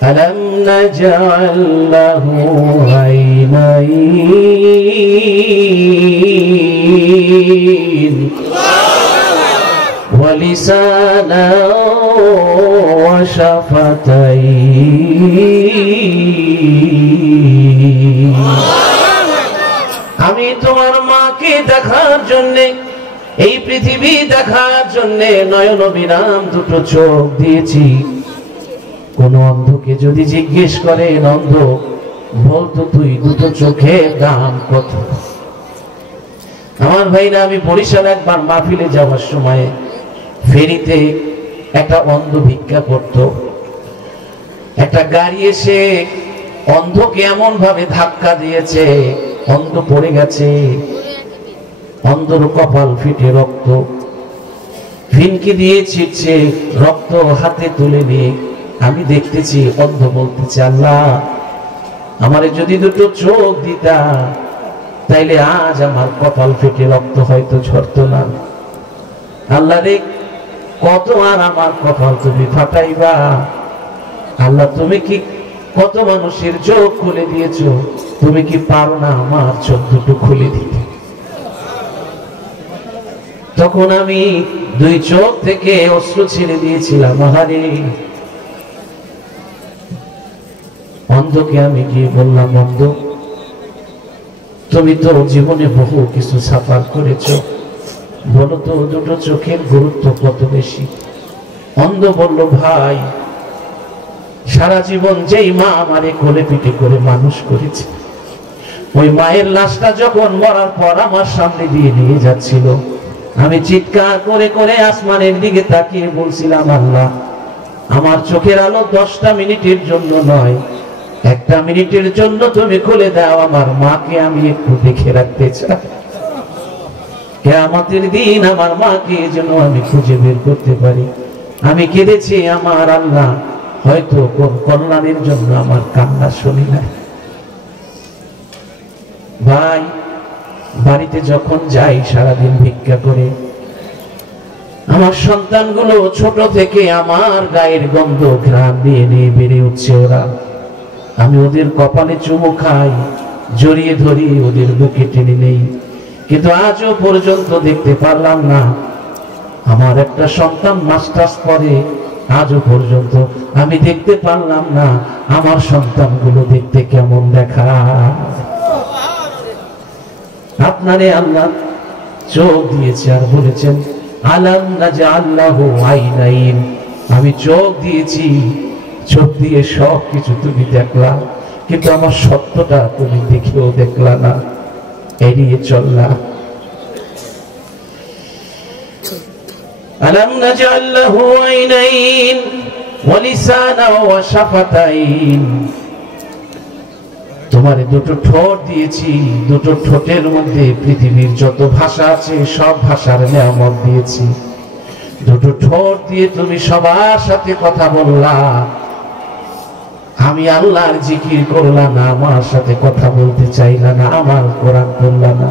আলাম নাজআল লাহু আইনাইন ওয়া লিসানান ওয়া শাফাতাইন। আমি তোমার মাকে দেখার জন্য, এই পৃথিবী দেখার জন্য নয়ন বিরাম দুটো চোখ দিয়েছি। কোন অন্ধকে যদি জিজ্ঞেস করেন, অন্ধ বলতো তুই দুটো চোখের দাম কত? আমার ভাইরা, আমি বরিশাল একবার মাহফিলে যাওয়ার সময় ফেরিতে একটা অন্ধ ভিক্ষা করত। একটা গাড়ি এসে অন্ধকে এমন ভাবে ধাক্কা দিয়েছে, অন্ধ পড়ে গেছে, অন্ধর কপাল ফেটে রক্ত ফিনকি দিয়ে ছিটছে, রক্ত হাতে তুলে নিয়ে আমি দেখতেছি। অন্ধ বলতেছে, আল্লাহ আমারে যদি দুটো চোখ দিতা তাইলে আজ আমার কপাল ফেটে রক্ত হয়তো ঝরতো না। আল্লাহ রে, কত আর আমার কপাল তুমি ফাটাইবা? আল্লাহ তুমি কি কত মানুষের চোখ খুলে দিয়েছো, তুমি কি পারো না আমার চোখ দুটো খুলে দিতে? তখন আমি দুই চোখ থেকে অশ্রু ছেড়ে দিয়েছিলাম। আহারে, অন্ধকে আমি গিয়ে বললাম, অন্ধ তুমি তো জীবনে বহু কিছু সাফার করেছো, বলো তো দুটো চোখের গুরুত্ব কত বেশি? অন্ধ বলল, ভাই সারা জীবন যেই মা আমারে কোলে পিঠে করে মানুষ করেছে, ওই মায়ের লাশটা যখন মরার পর আমার সামনে দিয়ে নিয়ে যাচ্ছিল, আমি চিৎকার করে করে আসমানের দিকে তাকিয়ে বলছিলাম, আল্লাহ আমার চোখের আলো 10টা মিনিটের জন্য নয়, 1টা মিনিটের জন্য তুমি খুলে দাও, আমার মাকে আমি একটু দেখে রাখতে চাই। কিয়ামতের দিন আমার মাকে যেন আমি খুঁজে বের করতে পারি। আমি কেঁদেছি, আমার আল্লাহ হয়তো কোন কল্যাণের জন্য আমার কান্না শুনি নাই। ভাই, বাড়িতে যখন যাই সারাদিন ভিক্ষা করে, আমার সন্তানগুলো ছোট থেকে আমার গায়ের গন্ধ ঘ্রাণ দিয়ে নিয়ে বেড়ে উঠছে ওরা। আমি ওদের কপালে চুমু খাই, জড়িয়ে ধরি, ওদের বুকে টেনে নেই, কিন্তু আজও পর্যন্ত দেখতে পারলাম না আমার একটা সন্তান মাস্টার্স পড়ে। আজও পর্যন্ত আমি দেখতে পারলাম না আমার সন্তানগুলো দেখতে কেমন দেখা। আপনারে আল্লাহ চোখ দিয়েছে আর বলেছেন, আলাম নাজআল লাহু আইনাইন। আমি চোখ দিয়েছি, চোখ দিয়ে সব কিছু তুমি দেখলা, কিন্তু আমার সত্যটা তুমি দেখেও দেখলা না, এড়িয়ে চললা। আলাম নাজআল লাহু আইনাইন ওয়া লিসানান ওয়া শাফাতাইন। তোমারে দুটো ঠোঁট দিয়েছি, দুটো ঠোঁটের মধ্যে পৃথিবীর যত ভাষা আছে সব ভাষার নিয়ামত দিয়েছি। দুটো ঠোঁট দিয়ে তুমি সবার সাথে কথা বললা, আমি আল্লাহর জিকির করলা না, আমার সাথে কথা বলতে চাইলা না, আমার কোরআন পড়লা না।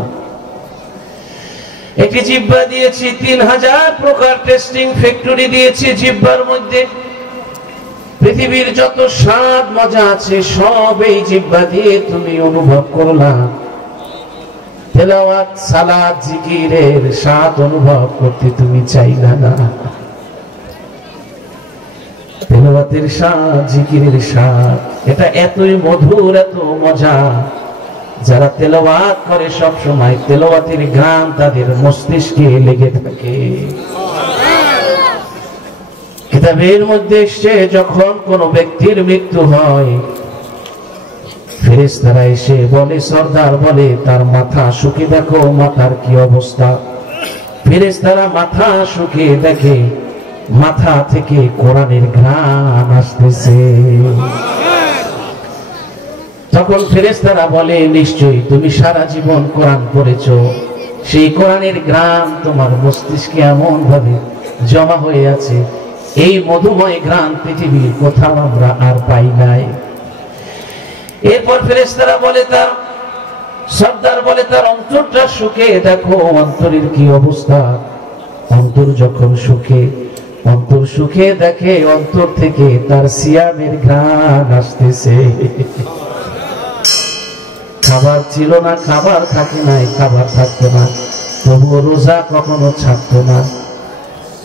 একটি জিহ্বা দিয়েছি, 3000 প্রকার টেস্টিং ফ্যাক্টরি দিয়েছি জিহ্বার মধ্যে। পৃথিবীর যত স্বাদ মজা আছে সব এই জিহ্বা দিয়ে তুমি অনুভব করলা। তেলাওয়াত, সালাত, জিকিরের স্বাদ অনুভব করতে তুমি চাইলা না। তেলাওয়াতের স্বাদ, জিকিরের স্বাদ, এটা এতই মধুর, এত মজা, যারা তেলাওয়াত করে সব সময় তেলাওয়াতের গান তাদের মস্তিষ্কে লেগে থাকে। কিতাবের মধ্যে এসে যখন কোন ব্যক্তির মৃত্যু হয়, ফেরেশতারা এসে বলে, সরদার বলে তার মাথা শুকিয়ে দেখো মাথার কি অবস্থা। ফেরেশতারা মাথা শুকিয়ে দেখে মাথা থেকে কোরআনের ঘ্রাণ আসতেছে। তখন ফেরেশতারা বলে, নিশ্চয়ই তুমি সারা জীবন কোরআন পড়েছো, সেই কোরআনের ঘ্রাণ তোমার মস্তিষ্কে এমন ভাবে জমা হয়ে আছে, এই মধুময় ঘ্রাণ পৃথিবীর কোথাও আমরা আর পাই নাই। এরপর ফেরেশতারা বলে, তার সর্দার বলে, তার অন্তরটা সুখে দেখো অন্তরের কি অবস্থা। অন্তর যখন সুখে, অন্তর সুখে দেখে অন্তর থেকে তার সিয়ামের ঘ্রাণ আসতেছে। খাবার ছিল না, খাবার থাকে নাই, খাবার থাকতো না, তবুও রোজা কখনো ছাড়তো না,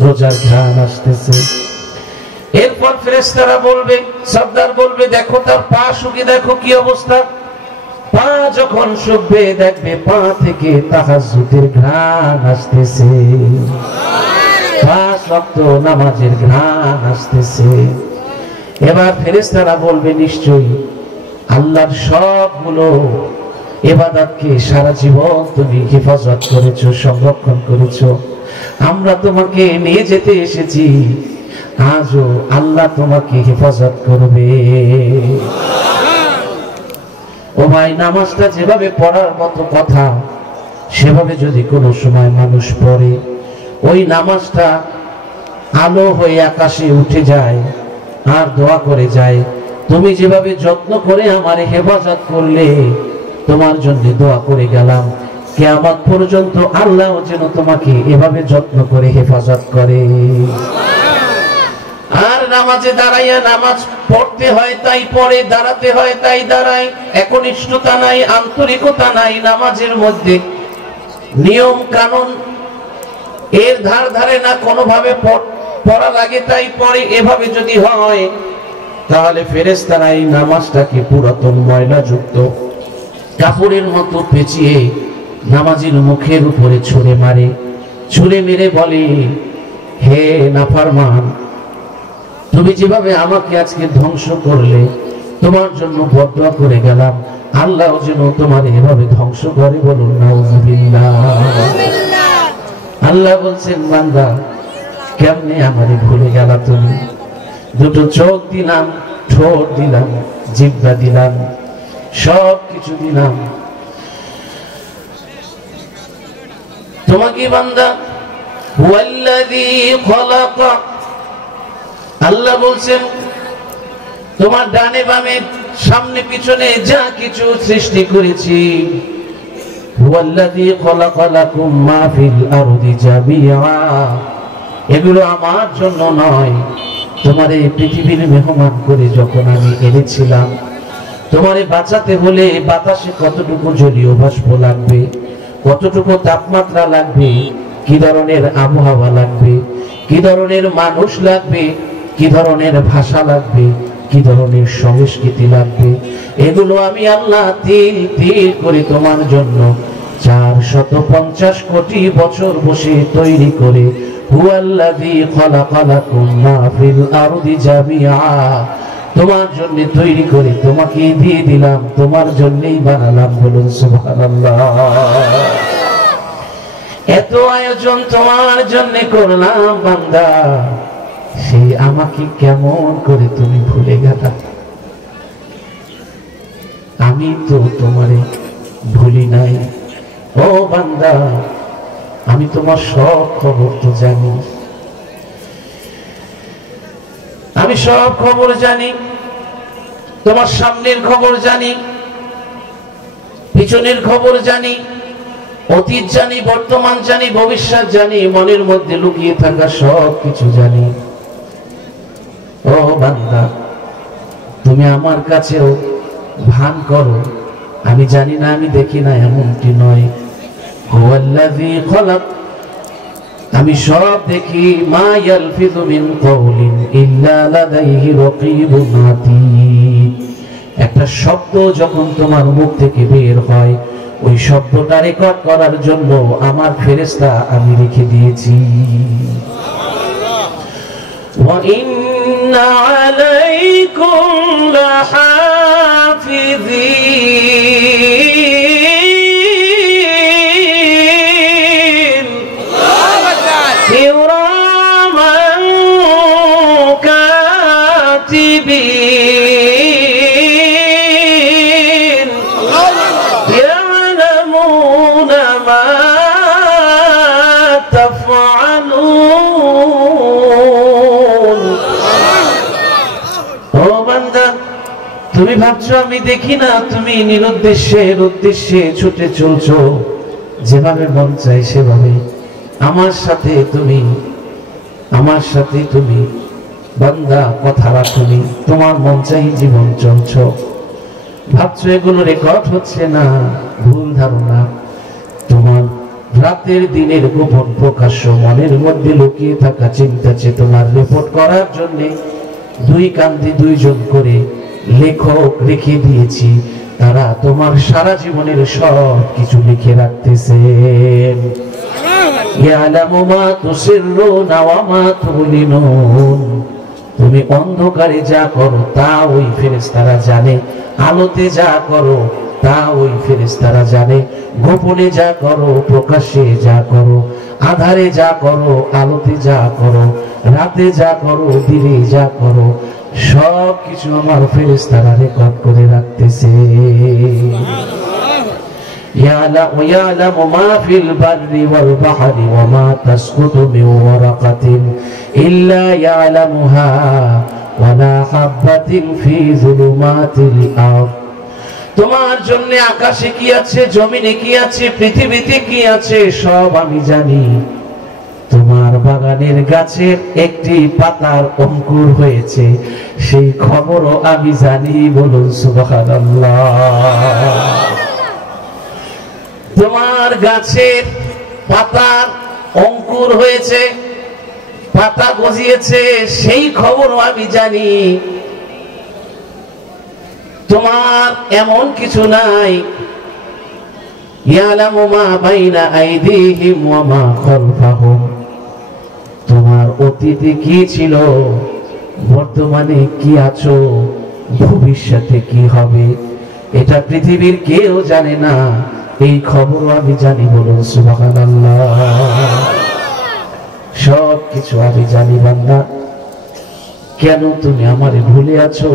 রোজার ঘ্রাণ আসতেছে। এরপর ফেরেশতারা বলবে, সর্দার বলবে, দেখো তার পা শুকিয়ে দেখো কি অবস্থা। পা যখন শুকবে দেখবে পা থেকে তাহাজ্জুদের ঘ্রাণ আসতেছে, 5 ওয়াক্ত নামাজের ঘ্রাণ আসতেছে। এবার ফেরেশতারা বলবে, নিশ্চয়ই আল্লাহর সবগুলো ইবাদতকে সারা জীবন তুমি হেফাজত করেছো, সংরক্ষণ করেছো। আমরা তোমাকে নিয়ে যেতে এসেছি, আজও আল্লাহ তোমাকে হেফাজত করবে। ও ভাই, নামাজটা যেভাবে পড়ার মতো কথা, সেভাবে যদি কোনো সময় মানুষ পড়ে, ওই নামাজটা আলো হয়ে আকাশে উঠে যায় আর দোয়া করে যায়, তুমি যেভাবে যত্ন করে আমারে হেফাজত করলে, তোমার জন্য দোয়া করে গেলাম, কিয়ামত পর্যন্ত আল্লাহ যেন তোমাকে এভাবে যত্ন করে হেফাজত করে। আর নামাজে দাঁড়াইয়া নামাজ পড়তে হয় তাই পড়ে, দাঁড়াতে হয় তাই দাঁড়ায়, একনিষ্ঠতা নাই, আন্তরিকতা নাই নামাজের মধ্যে, নিয়ম কানুন এর ধার ধারে না, কোনোভাবে পড়া লাগে তাই পড়ে, এভাবে যদি হয় তাহলে ফেরেশতারা এই নামাজটাকে পুরাতন ময়লাযুক্ত কাপড়ের মতো পেঁচিয়ে নামাজের মুখের উপরে ছুঁড়ে মারে, ছুঁড়ে মেরে বলে, হে নাফরমান, তুমি যেভাবে আমাকে আজকে ধ্বংস করলে, তোমার জন্য বদদোয়া করে গেলাম, আল্লাহ যেন তোমার এভাবে ধ্বংস করে। বলুন নাউযুবিল্লাহ। আল্লাহ বলছেন, বান্দা কেমনে আমারে ভুলে গেলা তুমি? দুটো চোখ দিলাম, ঠোঁট দিলাম, জিহ্বা দিলাম, সব কিছু দিলাম তোমাকে। বান্দা, হুয়াল্লাযী খালাকা, আল্লাহ বলছেন তোমার ডানে বামে সামনে পিছনে যা কিছু সৃষ্টি করেছি, হুয়াল্লাযী খালাকা লাকুম মা ফিল আরদি জামিআ, এগুলো আমার জন্য নয়, তোমার এই পৃথিবীর মেহমান করে যখন আমি এনেছিলাম, তোমারে বাঁচাতে হলে বাতাসে কতটুকু জলীয় বাষ্প লাগবে, কতটুকু তাপমাত্রা লাগবে, কি ধরনের আবহাওয়া লাগবে, কি ধরনের মানুষ লাগবে, কি ধরনের ভাষা লাগবে, কি ধরনের সংস্কৃতি লাগবে, এগুলো আমি আল্লাহ তিল তিল করে তোমার জন্য 450 কোটি বছর বসে তৈরি করে, হুয়াল্লাযী খালাকা লাকুম মা ফিল আরদি জামিআ, তোমার জন্য তৈরি করে তোমাকে দিয়ে দিলাম, তোমার জন্যই বানালাম। বলুন সুবহানাল্লাহ। এত আয়োজন তোমার জন্য করলাম বান্দা, সেই আমাকে কেমন করে তুমি ভুলে গেলা? আমি তো তোমারে ভুলি নাই। ও বান্দা, আমি তোমার সব খবর তো জানি, আমি সব খবর জানি, তোমার সামনের খবর জানি, পিছনের খবর জানি, অতীত জানি, বর্তমান জানি, ভবিষ্যৎ জানি, মনের মধ্যে লুকিয়ে থাকা সব কিছু জানি। ও বান্দা, তুমি আমার কাছেও ভান করো আমি জানি না, আমি দেখি না, এমনটি নয়। হুয়াল্লাযী খালাক, আমি সব দেখি। মা ইয়ালফিযু মিন কাওলিন ইল্লা লাদাইহি রাকীবুন আতীদ, একটা শব্দ যখন তোমার মুখ থেকে বের হয়, ওই শব্দটা রেকর্ড করার জন্য আমার ফেরেশতা আমি রেখে দিয়েছি। ওয়া ইন্না আলাইকুম লাহাফিযিন কিরামান কাতিবিন ইয়ালামুনা মা তাফআলুন। ও বান্দা, তুমি ভাবছো আমি দেখি না, তুমি নিরুদ্দেশ্যের উদ্দেশ্যে ছুটে চলছো, যেভাবে মন চাই সেভাবে আমার সাথে তুমি বান্দা কথা রাখুনি, তোমার মন চাই জীবন চলছ। ভাবছো এগুলো রেকর্ড হচ্ছে না, ভুল ধারণা। তোমার রাতের দিনের গোপন প্রকাশ্য মনের মধ্যে লুকিয়ে থাকা চিন্তা চেতনার রিপোর্ট করার জন্য দুই কান্ধে দুইজন করে লেখক রেখে দিয়েছি, তারা তোমার সারা জীবনের সব কিছু লিখে রাখতেছেন। ইয়ালামু মা তুসিররুনা ওয়া মা তুলিনুন, তুমি অন্ধকারে যা করো তা ওই ফেরেশতারা জানে, আলোতে যা করো তা ওই ফেরেশতারা জানে, গোপনে যা করো প্রকাশ্যে যা করো, আধারে যা করো আলোতে যা করো, রাতে যা করো দিনে যা করো, সব কিছু আমার ফেরেশতারা রেকর্ড করে রাখতেছে। ইয়ালামু মা ফিল বাররি ওয়াল বাহরি ওয়া মা তাসকুতু মিন ওয়ারাকাতিন ইল্লা ইয়ালামুহা ওয়া লা হাববাতিন ফি যুলুমাতিল আরদ। তোমার জন্য আকাশে কি আছে, জমিনে কি আছে, পৃথিবীতে কি আছে, সব আমি জানি। তোমার বাগানের গাছের একটি পাতার অঙ্কুর হয়েছে, সেই খবরও আমি জানি। বলুন সুবহানাল্লাহ। তোমার গাছের পাতার অঙ্কুর হয়েছে, পাতা গজিয়েছে, সেই খবরও আমি জানি। তোমার এমন কিছু নাই। ইয়ালামু মা বাইনা আইদিহিম ওয়া মা খালফাহুম, তোমার অতীতে কি ছিল, বর্তমানে কি আছো, ভবিষ্যতে কি হবে, এটা পৃথিবীর কেউ জানে না, এই খবরও আমি জানি। বলুন সুবহানাল্লাহ। সব কিছু আমি জানি। বান্দা, কেন তুমি আমারে ভুলে আছো?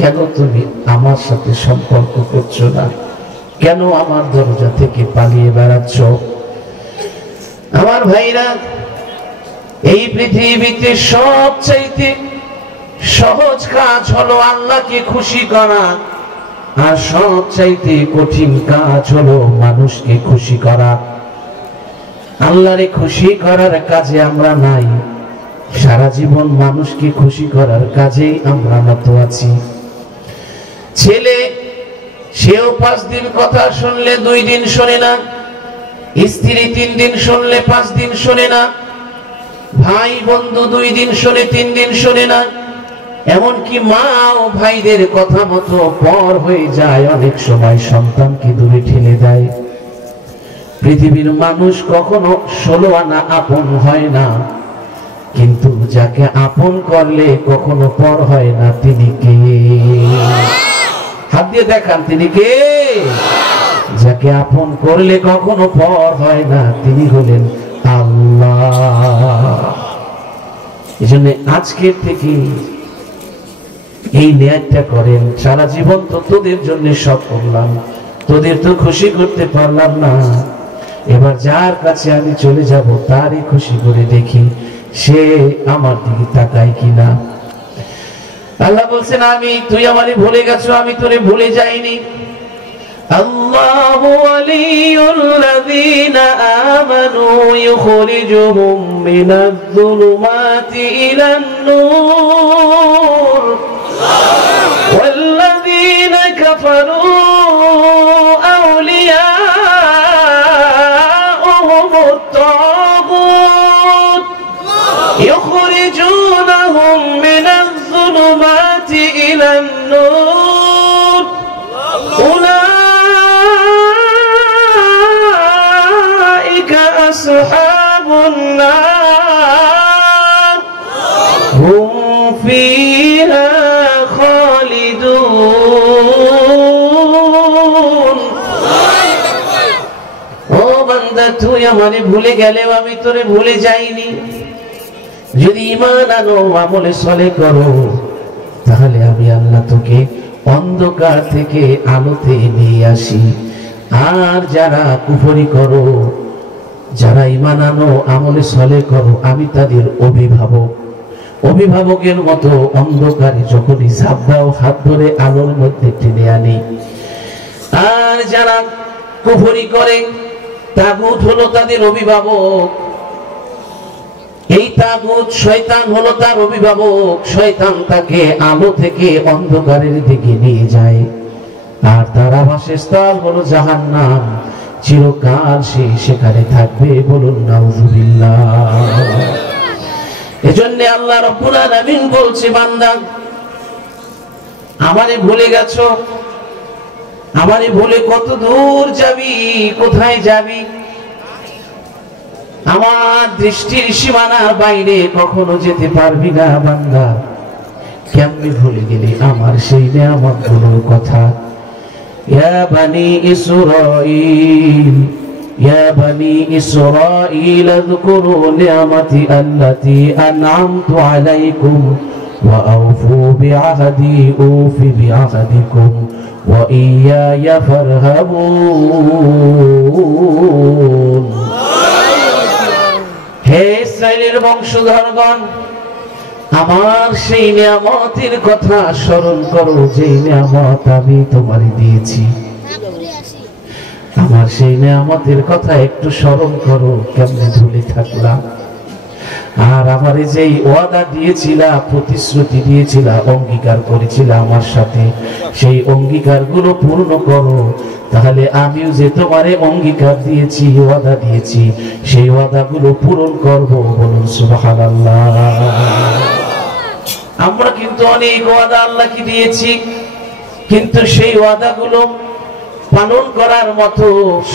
কেন তুমি আমার সাথে সম্পর্ক করছো না? কেন আমার দরজা থেকে পালিয়ে বেড়াচ্ছ? আমার ভাইরা, এই পৃথিবীতে সবচাইতে সহজ কাজ হলো আল্লাহকে খুশি করা, আর সবচাইতে কঠিন কাজ হলো মানুষকে খুশি করা। আল্লাহরে খুশি করার কাজে আমরা নাই, সারা জীবন মানুষকে খুশি করার কাজেই আমরা নত আছি। ছেলে, সেও 5 দিন কথা শুনলে 2 দিন শোনে না, স্ত্রী 3 দিন শুনলে 5 দিন শোনে না, ভাই বন্ধু 2 দিন শোনে 3 দিন শোনে না, এমনকি মা ও ভাইদের কথা মতো পর হয়ে যায়। অনেক সময় সন্তানকে দূরে ঠেলে দেয়। পৃথিবীর মানুষ কখনো 16 আনা আপন হয় না, কিন্তু যাকে আপন করলে কখনো পর হয় না, তিনি কে? হাত দিয়ে দেখান, তিনি কে? যাকে আপন করলে কখনো পর হয় না, তিনি হলেন আল্লাহ। এজন্য আজকের থেকে এই নিয়তটা করেন, সারা জীবন তো তোদের জন্য সব করলাম, তোদের তো খুশি করতে পারলাম না, এবার যার কাছে আমি চলে যাব তারই খুশি করে দেখি সে আমার দিকে তাকায় কিনা। আল্লাহ বলছেন, তুই আমারে ভুলে গেছো, আমি তোরে ভুলে যাইনি। আল্লাহু ওয়ালিয়ুল্লাযীনা আমানু ইউখরিজুহুম মিনাজ-যুলুমাতি ইলান-নূর ওয়াল্লাযীনা কাফারু আউলিয়াউহুমুত-তাগুত ইউখরিজুনাহুম মিনাজ-যুলুমাতি ইলান-নূর উলাইকা আসহাবুন নার হুম ফিহা খালিদুন। ও বান্দা, তুই আমারে ভুলে গেলেও আমি তোরে ভুলে যাইনি। যদি ঈমান আনো, আমলে সলে করো, তাহলে আমি আল্লাহ তোকে অন্ধকার থেকে আলোতে নিয়ে আসি। আর যারা কুফরি করো, যারা ঈমান আনো, আমলে সলে করো, আমি তাদের অভিভাবক, অভিভাবকের মতো অন্ধকারে যখনই ঝাঁপ দাও হাত ধরে আলোর মধ্যে টেনে আনি। আর যারা কুফরি করে, তাগুত হলো তাদের অভিভাবক, এই তাগুত শয়তান হলো তার অভিভাবক। শয়তান তাকে আলো থেকে অন্ধকারের দিকে নিয়ে যায়, আর তার আবাসস্থল হলো জাহান্নাম। চিরকাল সে সেখানে থাকবে, বলুন নাউজুবিল্লাহ। এজন্য আল্লাহ রাব্বুল আলামিন বলছে, বান্দা আমারে ভুলে গেছো, আমারে ভুলে কত দূর যাবি, কোথায় যাবি? আমার দৃষ্টির সীমানার বাইরে কখনো যেতে পারবি না বান্দা। কেমনে ভুলে গেলি আমার সেই নিয়ামতগুলোর কথা? ইয়া বানি ইসরাঈল, ইয়া বানি ইসরাঈল আযকুরু নি'মাতি আল্লাতী আন'আমতু আলাইকুম ওয়া আওফু বিআহদি উফি বিআহদিকুম ওয়া ইয়্যায়া ফারহাবুন। হে ইসরাইলের বংশধরগণ, আমার সেই নিয়ামতের কথা স্মরণ করো, যে নিয়ামত আমি তোমারে দিয়েছি। আমার সেই নিয়ামতের কথা একটু স্মরণ করো, কেমনে ভুলে থাকলাম? আর আমারে যেই ওয়াদা দিয়েছিলা, প্রতিশ্রুতি দিয়েছিলা, অঙ্গীকার করেছিলা আমার সাথে, সেই অঙ্গীকারগুলো পূর্ণ করো। তাহলে আমিও যে তোমারে অঙ্গীকার দিয়েছি, ওয়াদা দিয়েছি, সেই ওয়াদাগুলো পূরণ করব, বলুন সুবহানাল্লাহ। আমরা কিন্তু অনেক ওয়াদা আল্লাহকে দিয়েছি, কিন্তু সেই ওয়াদাগুলো পালন করার মতো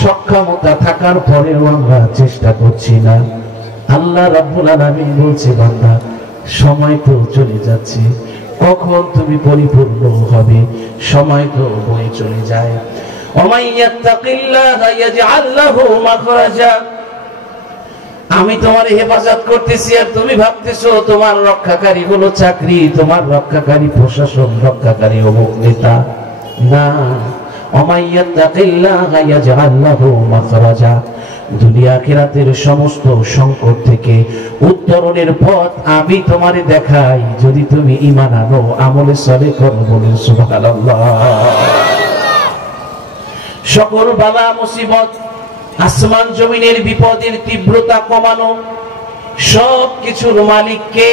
সক্ষমতা থাকার পরেও আমরা চেষ্টা করছি না। আল্লাহ রাব্বুল আলামিন বলছে, বান্দা সময় তো চলে যাচ্ছে, কখন তুমি পরিপূর্ণ হবে? সময় তো বয়ে চলে যায়। ওমাই ইয়াত্তাকিল্লাহা ইয়াজআল লাহু মাখরাজা। আমি তোমার হেফাজত করতেছি, আর তুমি ভাবতেছো তোমার রক্ষাকারী হলো চাকরি, তোমার রক্ষাকারী প্রশাসন, রক্ষাকারী অমুক নেতা। না, ওমাই ইয়াত্তাকিল্লাহা ইয়াজআল লাহু মাখরাজা। দুনিয়া আখিরাতের সমস্ত সংকট থেকে উত্তরণের পথ আমি তোমারে দেখাই, যদি তুমি ঈমান আনো, আমলে সলে করো, বলুন সুবহানাল্লাহ। সকল বালা মুসিবত, আসমান জমিনের বিপদের তীব্রতা কমানো, সব কিছুর মালিককে।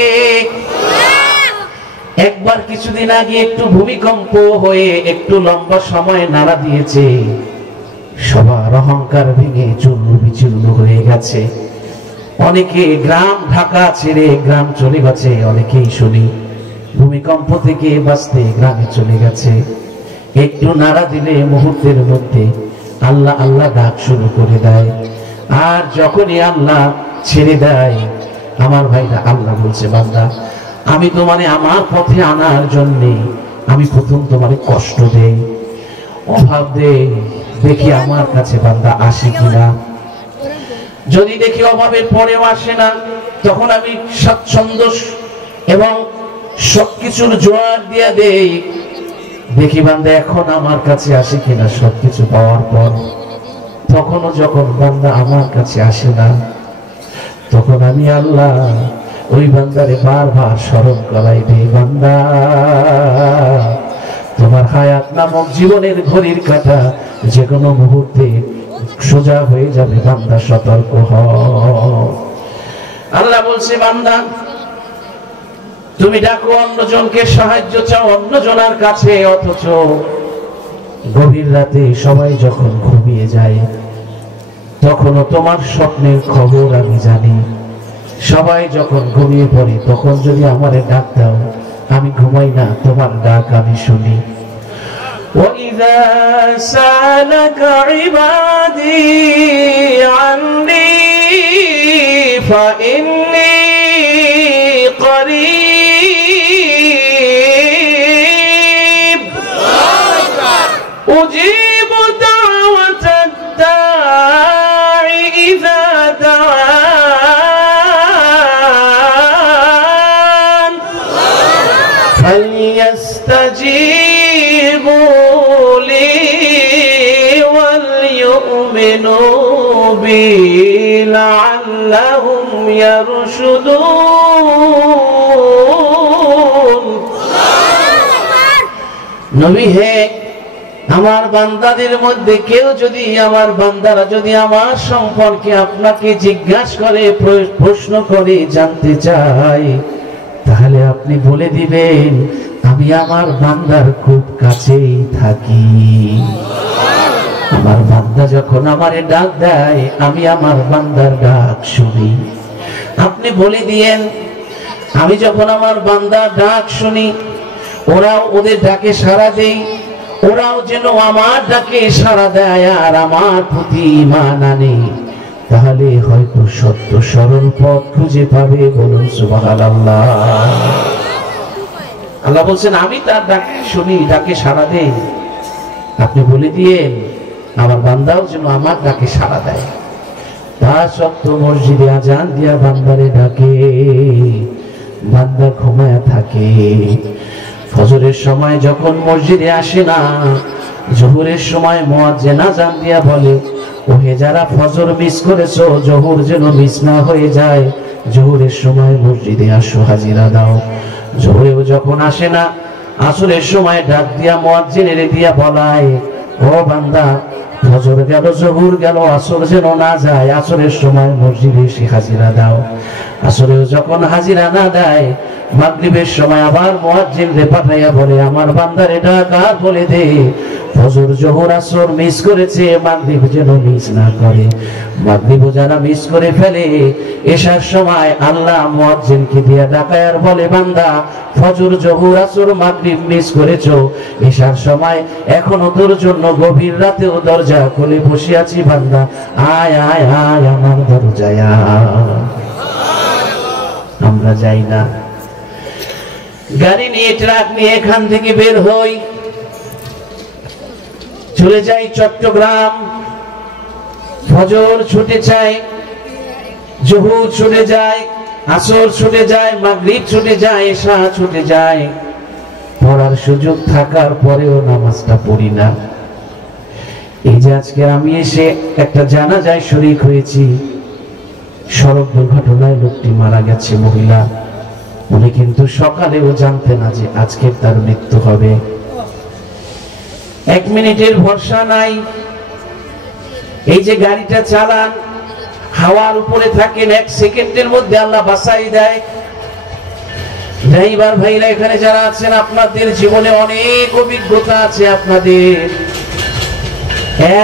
একবার কিছুদিন আগে একটু ভূমিকম্প হয়ে একটু লম্বা সময় নাড়া দিয়েছে, সবার অহংকার ভেঙে চূর্ণ বিচূর্ণ হয়ে গেছে। অনেকে গ্রাম ঢাকা ছেড়ে গ্রাম চলে গেছে, অনেকেই শুনি ভূমিকম্প থেকে বাঁচতে গ্রামে চলে গেছে। একটু নাড়া দিলে মুহূর্তের মধ্যে আল্লাহ আল্লাহ ডাক শুরু করে দেয়। আর যখনই আল্লাহ ছেড়ে দেয়, আমার ভাইরা, আল্লাহ বলছে, বান্দা আমি তোমারে আমার পথে আনার জন্য আমি প্রথম তোমারে কষ্ট দেই, অভাব দেই, দেখি আমার কাছে বান্দা আসে কিনা। যদি দেখি অভাবের পরেও আসে না, তখন আমি স্বাচ্ছন্দ্য এবং সবকিছুর জোয়ার দিয়ে দেই, দেখি বান্দা এখন আমার কাছে আসে কিনা সবকিছু পাওয়ার পর। তখনও যখন বান্দা আমার কাছে আসে না, তখন আমি আল্লাহ ওই বান্দারে বারবার স্মরণ করাই দেই, বান্দা তোমার হায়াত নামক জীবনের ঘড়ির কাঁটা যে কোনো মুহূর্তে সোজা হয়ে যাবে, বান্দা সতর্ক হও। আল্লাহ বলছে, বান্দা তুমি ডাকো, অন্যজনকে সাহায্য চাও অন্যজনের কাছে, অথচ গভীর রাতে সবাই যখন ঘুমিয়ে যায়, তখনও তোমার স্বপ্নের খবর আমি জানি। সবাই যখন ঘুমিয়ে পড়ে, তখন যদি আমারে ডাক দাও, আমি ঘুমাই না, তোমার ডাক আমি শুনি। وَإِذَا سَأَلَكَ عِبَادِي عَنِّي فَإِنِّي قَرِيبٌ أُجِيبُ دَعْوَةَ الدَّاعِ إِذَا دَعَانِ فَلْيَسْتَجِيبُوا لِي وَلْيُؤْمِنُوا بِي لَعَلَّهُمْ يَرْشُدُونَ। নবী হে, আমার বান্দাদের মধ্যে কেউ যদি, আমার বান্দারা যদি আমার সম্পর্কে আপনাকে জিজ্ঞাসা করে, প্রশ্ন করে, জানতে চায়, তাহলে আপনি বলে দিবেন আমি আমার বান্দার খুব কাছেই থাকি। আমার বান্দা যখন আমারে ডাক দেয়, আমি আমার বান্দার ডাক শুনি। আপনি বলে দিয়েন আমি যখন আমার বান্দার ডাক শুনি, ওরাও ওদের ডাকে সাড়া দেই, ওরাও যেন আমার ডাকে সাড়া দেয় আর আমার প্রতি ঈমান আনে, তাহলে হয়তো সত্য সরল পথ খুঁজে পাবে। বলুন সুবহানাল্লাহ। আল্লাহ বলছেন আমি তার ডাকে শুনি, ডাকে সাড়া দেই। আপনি বলে দিয়েন আমার বান্দাও যেন আমার ডাকে সাড়া দেয়। তা সত্য মসজিদে আজান দিয়া বান্দারে ডাকে, বান্দা ঘুমায়া থাকে। ফজরের সময় যখন মসজিদে আসে না, জোহরের সময় মুয়াজ্জিন আজান দিয়া বলে, ওহে যারা ফজর মিস করেছো, জোহর যেন মিস না হয়ে যায়, জোহরের সময় মসজিদে আসো, হাজিরা দাও। জোহরেও যখন আসে না, আসরের সময় ডাক দিয়া মুয়াজ্জিনের দিয়া বলায়, ও বান্দা ফজর গেল, জোহর গেল, আসর যেন না যায়, আসরের সময় মসজিদে এসে হাজিরা দাও। আসরেও যখন হাজিরা না দেয়, মাগরিবের সময় আবার মুয়াজ্জিন রে পাঠাইয়া বলে, আমার বান্দারে ডাক আর বলে দে ফজর জোহর আসর মিস করেছে, মাগরিব যেন মিস না করে। মাগরিবও যারা মিস করে ফেলে, এশার সময় আল্লাহ মুয়াজ্জিনকে দিয়া ডাকায় আর বলে, বান্দা ফজর জোহর আসর মাগরিব মিস করেছো, এশার সময় এখনো তোর জন্য গভীর রাতেও দরজা খুলে বসে আছি, বান্দা আয় আয় আয় আমার দরজায় আয়। আমরা যাই না, গাড়ি নিয়ে, ট্রাক নিয়ে এখান থেকে বের হই, চলে যাই চট্টগ্রাম। ফজর ছুটে যায়, জোহর ছুটে যায়, আসর ছুটে যায়, মাগরিব ছুটে যায়, এশা ছুটে যায়। পড়ার সুযোগ থাকার পরেও নামাজটা পড়ি না। এই যে আজকে আমি এসে একটা জানাজায় শরীক হয়েছি, সড়ক দুর্ঘটনায় লোকটি মারা গেছে, মহিলা। উনি কিন্তু সকালেও জানতে না যে আজকে তার মৃত্যু হবে। 1 মিনিটের ভরসা নাই। এই যে গাড়িটা চালান, হাওয়ার উপরে থাকেন, 1 সেকেন্ডের মধ্যে আল্লাহ বাঁচাই দেয়। ড্রাইভার ভাইরা এখানে যারা আছেন, আপনাদের জীবনে অনেক অভিজ্ঞতা আছে। আপনাদের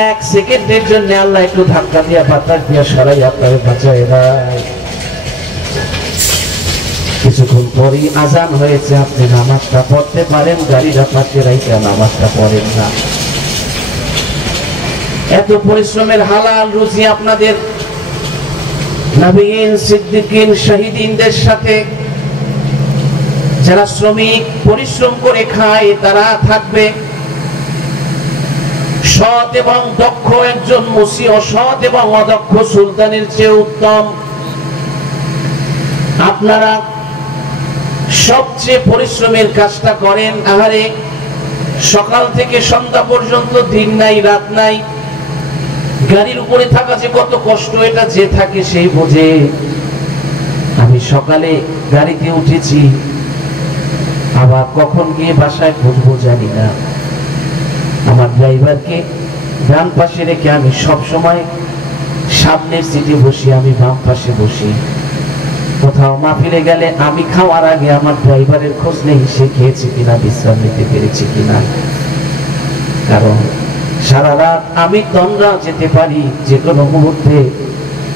1 সেকেন্ডের জন্য আল্লাহ একটু ধাক্কা দিয়া, বাতাস দিয়া সরাই আপনাকে বাঁচাই দেয়। কিছুক্ষণ পরই আজান হয়েছে, আপনি নামাজটা পড়তে পারেন, গাড়িটা পাশে রাইখা নামাজটা পড়েন না। এত পরিশ্রমের হালাল রুজি আপনাদের নবীন, সিদ্দিকিন, শহীদিনদের সাথে যারা শ্রমিক পরিশ্রম করে খায়, তারা থাকবে। সৎ এবং দক্ষ একজন মুসি অসৎ এবং অদক্ষ সুলতানের চেয়ে উত্তম। আপনারা সবচেয়ে পরিশ্রমের কাজটা করেন। আহারে, সকাল থেকে সন্ধ্যা পর্যন্ত দিন নাই রাত নাই, গাড়ির উপরে থাকা যে কত কষ্ট, এটা যে থাকে সেই বোঝে। আমি সকালে গাড়িতে উঠেছি, আবার কখন গিয়ে বাসায় পৌঁছবো জানি না। আমার ড্রাইভারকে ডান পাশে রেখে আমি সব সময় সামনের সিটে বসি, আমি বাম পাশে বসি। কোথাও মাহফিলে গেলে আমি খাওয়ার আগে আমার ড্রাইভারের খোঁজ নেই, সে খেয়েছে কিনা, বিশ্রাম নিতে পেরেছে কিনা। কারণ সারা রাত আমি তন্দ্রা যেতে পারি, যে কোনো মুহূর্তে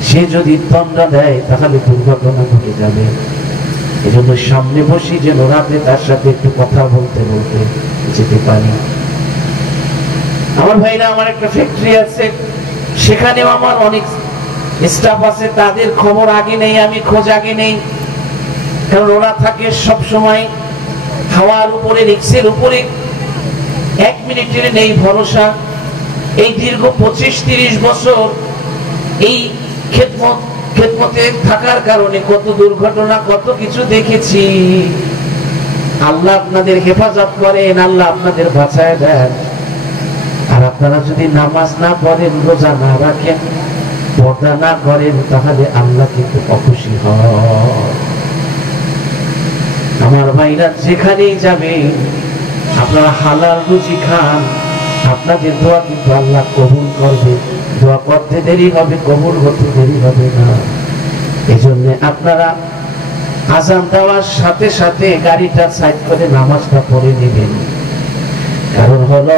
সে যদি তন্দ্রা দেয় তাহলে দুর্ঘটনা ঘটে যাবে। এজন্য সামনে বসি, যেন রাতে তার সাথে একটু কথা বলতে বলতে যেতে পারি। আমার ভাইরা, আমার একটা ফ্যাক্টরি আছে, সেখানেও আমার অনেক স্টাফ আছে, তাদের খবর আগে নেই, আমি খোঁজ আগে নেই। কারণ ওরা থাকে সব সময় হাওয়ার উপরে, রিক্সের উপরে, 1 মিনিটের নেই ভরসা। এই দীর্ঘ 25-30 বছর এই খেদমতে থাকার কারণে কত দুর্ঘটনা, কত কিছু দেখেছি। আল্লাহ আপনাদের হেফাজত করেন, আল্লাহ আপনাদের বাঁচায় দেন। আর আপনারা যদি নামাজ না পড়েন, রোজা না রাখেন, পর্দা না করেন, তাহলে আল্লাহ কিন্তু অখুশি হয়। আমার ভাইরা যেখানেই যাবে আপনারা হালাল রুজি খান, আপনাদের দোয়া কিন্তু আল্লাহ কবুল করবে। দোয়া করতে দেরি হবে, কবুল হতে দেরি হবে না। এজন্য আপনারা আজান দেওয়ার সাথে সাথে গাড়িটা সাইড করে নামাজটা পড়ে নেবেন। কারণ হলো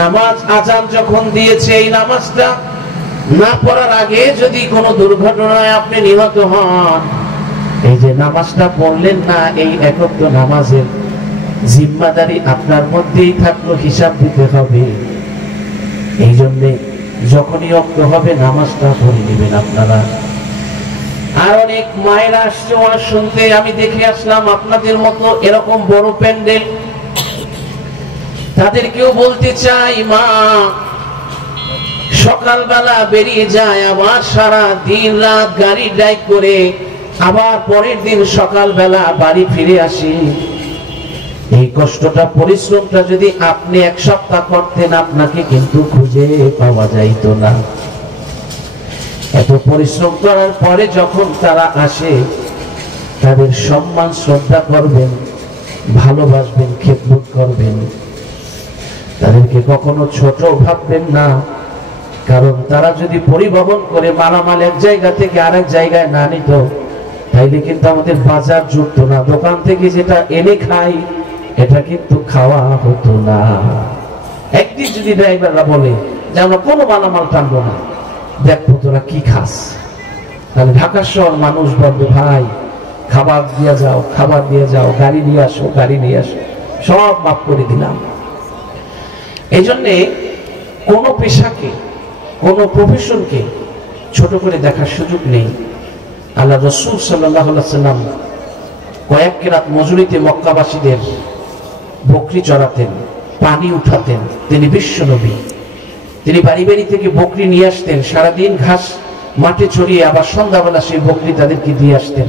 নামাজ আজান যখন দিয়েছে, এই নামাজটা না পড়ার আগে যদি কোনো দুর্ঘটনায় আপনি নিহত হন, এই যে নামাজটা পড়লেন না, এই একক নামাজের জিম্মাদারি আপনার মধ্যেই থাকলো, হিসাব দিতে হবে। এই জন্যে যখনই অক্ত হবে নামাজটা পড়ে নেবেন আপনারা। আর অনেক মায়েরা আসছে ওয়াজ শুনতে, আমি দেখে আসলাম আপনাদের মতো এরকম বড় প্যান্ডেল। তাদেরকেও বলতে চাই, মা সকালবেলা বেরিয়ে যায়, আবার সারা দিন রাত গাড়ি ড্রাইভ করে আবার পরের দিন সকালবেলা বাড়ি ফিরে আসি। এই কষ্টটা, পরিশ্রমটা যদি আপনি এক সপ্তাহ করতেন, আপনাকে কিন্তু খুঁজে পাওয়া যাইতো না। এত পরিশ্রম করার পরে যখন তারা আসে, তাদের সম্মান শ্রদ্ধা করবেন, ভালোবাসবেন, খেদমত করবেন। তাদেরকে কখনো ছোট ভাববেন না। কারণ তারা যদি পরিবহন করে মালামাল এক জায়গা থেকে আরেক জায়গায় না নিত, তাইলে কিন্তু আমাদের বাজার জুটতো না। দোকান থেকে যেটা এনে খাই, এটা কিন্তু খাওয়া হতো না। একদিন যদি ড্রাইভাররা বলে যে আমরা কোনো মালামাল টানবো না, দেখবো তোরা কি খাস, তাহলে ঢাকা শহর মানুষ বলবে, ভাই খাবার দিয়ে যাও, খাবার দিয়ে যাও, গাড়ি নিয়ে আসো, গাড়ি নিয়ে আসো, সব মাফ করে দিলাম। এই জন্যে কোনো পেশাকে, কোনো প্রফেশনকে ছোট করে দেখার সুযোগ নেই। আল্লাহ রাসূল সাল্লাল্লাহু আলাইহি সাল্লাম কয়েক রাত মজুরিতে মক্কাবাসীদের বকরি চড়াতেন, পানি উঠাতেন। তিনি বিশ্ব নবী। তিনি বাড়ি বাড়ি থেকে বকরি নিয়ে আসতেন, সারাদিন ঘাস মাঠে চড়িয়ে আবার সন্ধ্যাবেলা সেই বকরি তাদেরকে দিয়ে আসতেন।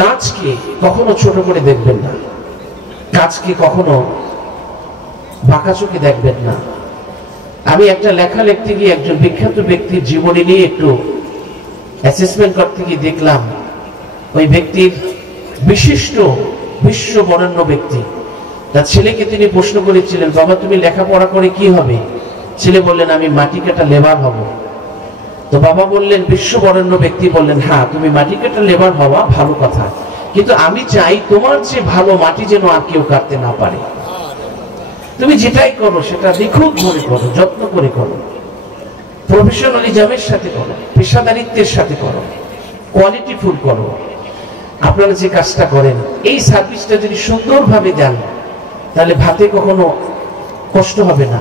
কাজকে কখনো ছোট করে দেখবেন না, কাজকে কখনো বাঁকা চোখে দেখবেন না। আমি একটা লেখা লিখতে গিয়ে একজন বিখ্যাত ব্যক্তির জীবনী নিয়ে একটু অ্যাসেসমেন্ট করতে গিয়ে দেখলাম, ওই ব্যক্তির বিশিষ্ট বিশ্ব বরেণ্য ব্যক্তি, তার ছেলেকে তিনি প্রশ্ন করেছিলেন, বাবা তুমি লেখাপড়া করে কি হবে? ছেলে বললেন, আমি মাটি কাটা লেবার হব। তো বাবা বললেন, বিশ্ব বরেণ্য ব্যক্তি বললেন, হ্যাঁ তুমি মাটি কাটা লেবার হওয়া ভালো কথা, কিন্তু আমি চাই তোমার চেয়ে ভালো মাটি যেন আর কেউ কাটতে না পারে। তুমি যেটাই করো সেটা নিখুঁত করে করো, যত্ন করে করো, প্রফেশনালিজমের সাথে করো, পেশাদারিত্বের সাথে করো, কোয়ালিটিফুল করো। আপনারা যে কাজটা করেন, এই সার্ভিসটা যদি সুন্দরভাবে দেন, তাহলে ভাতে কখনো কষ্ট হবে না।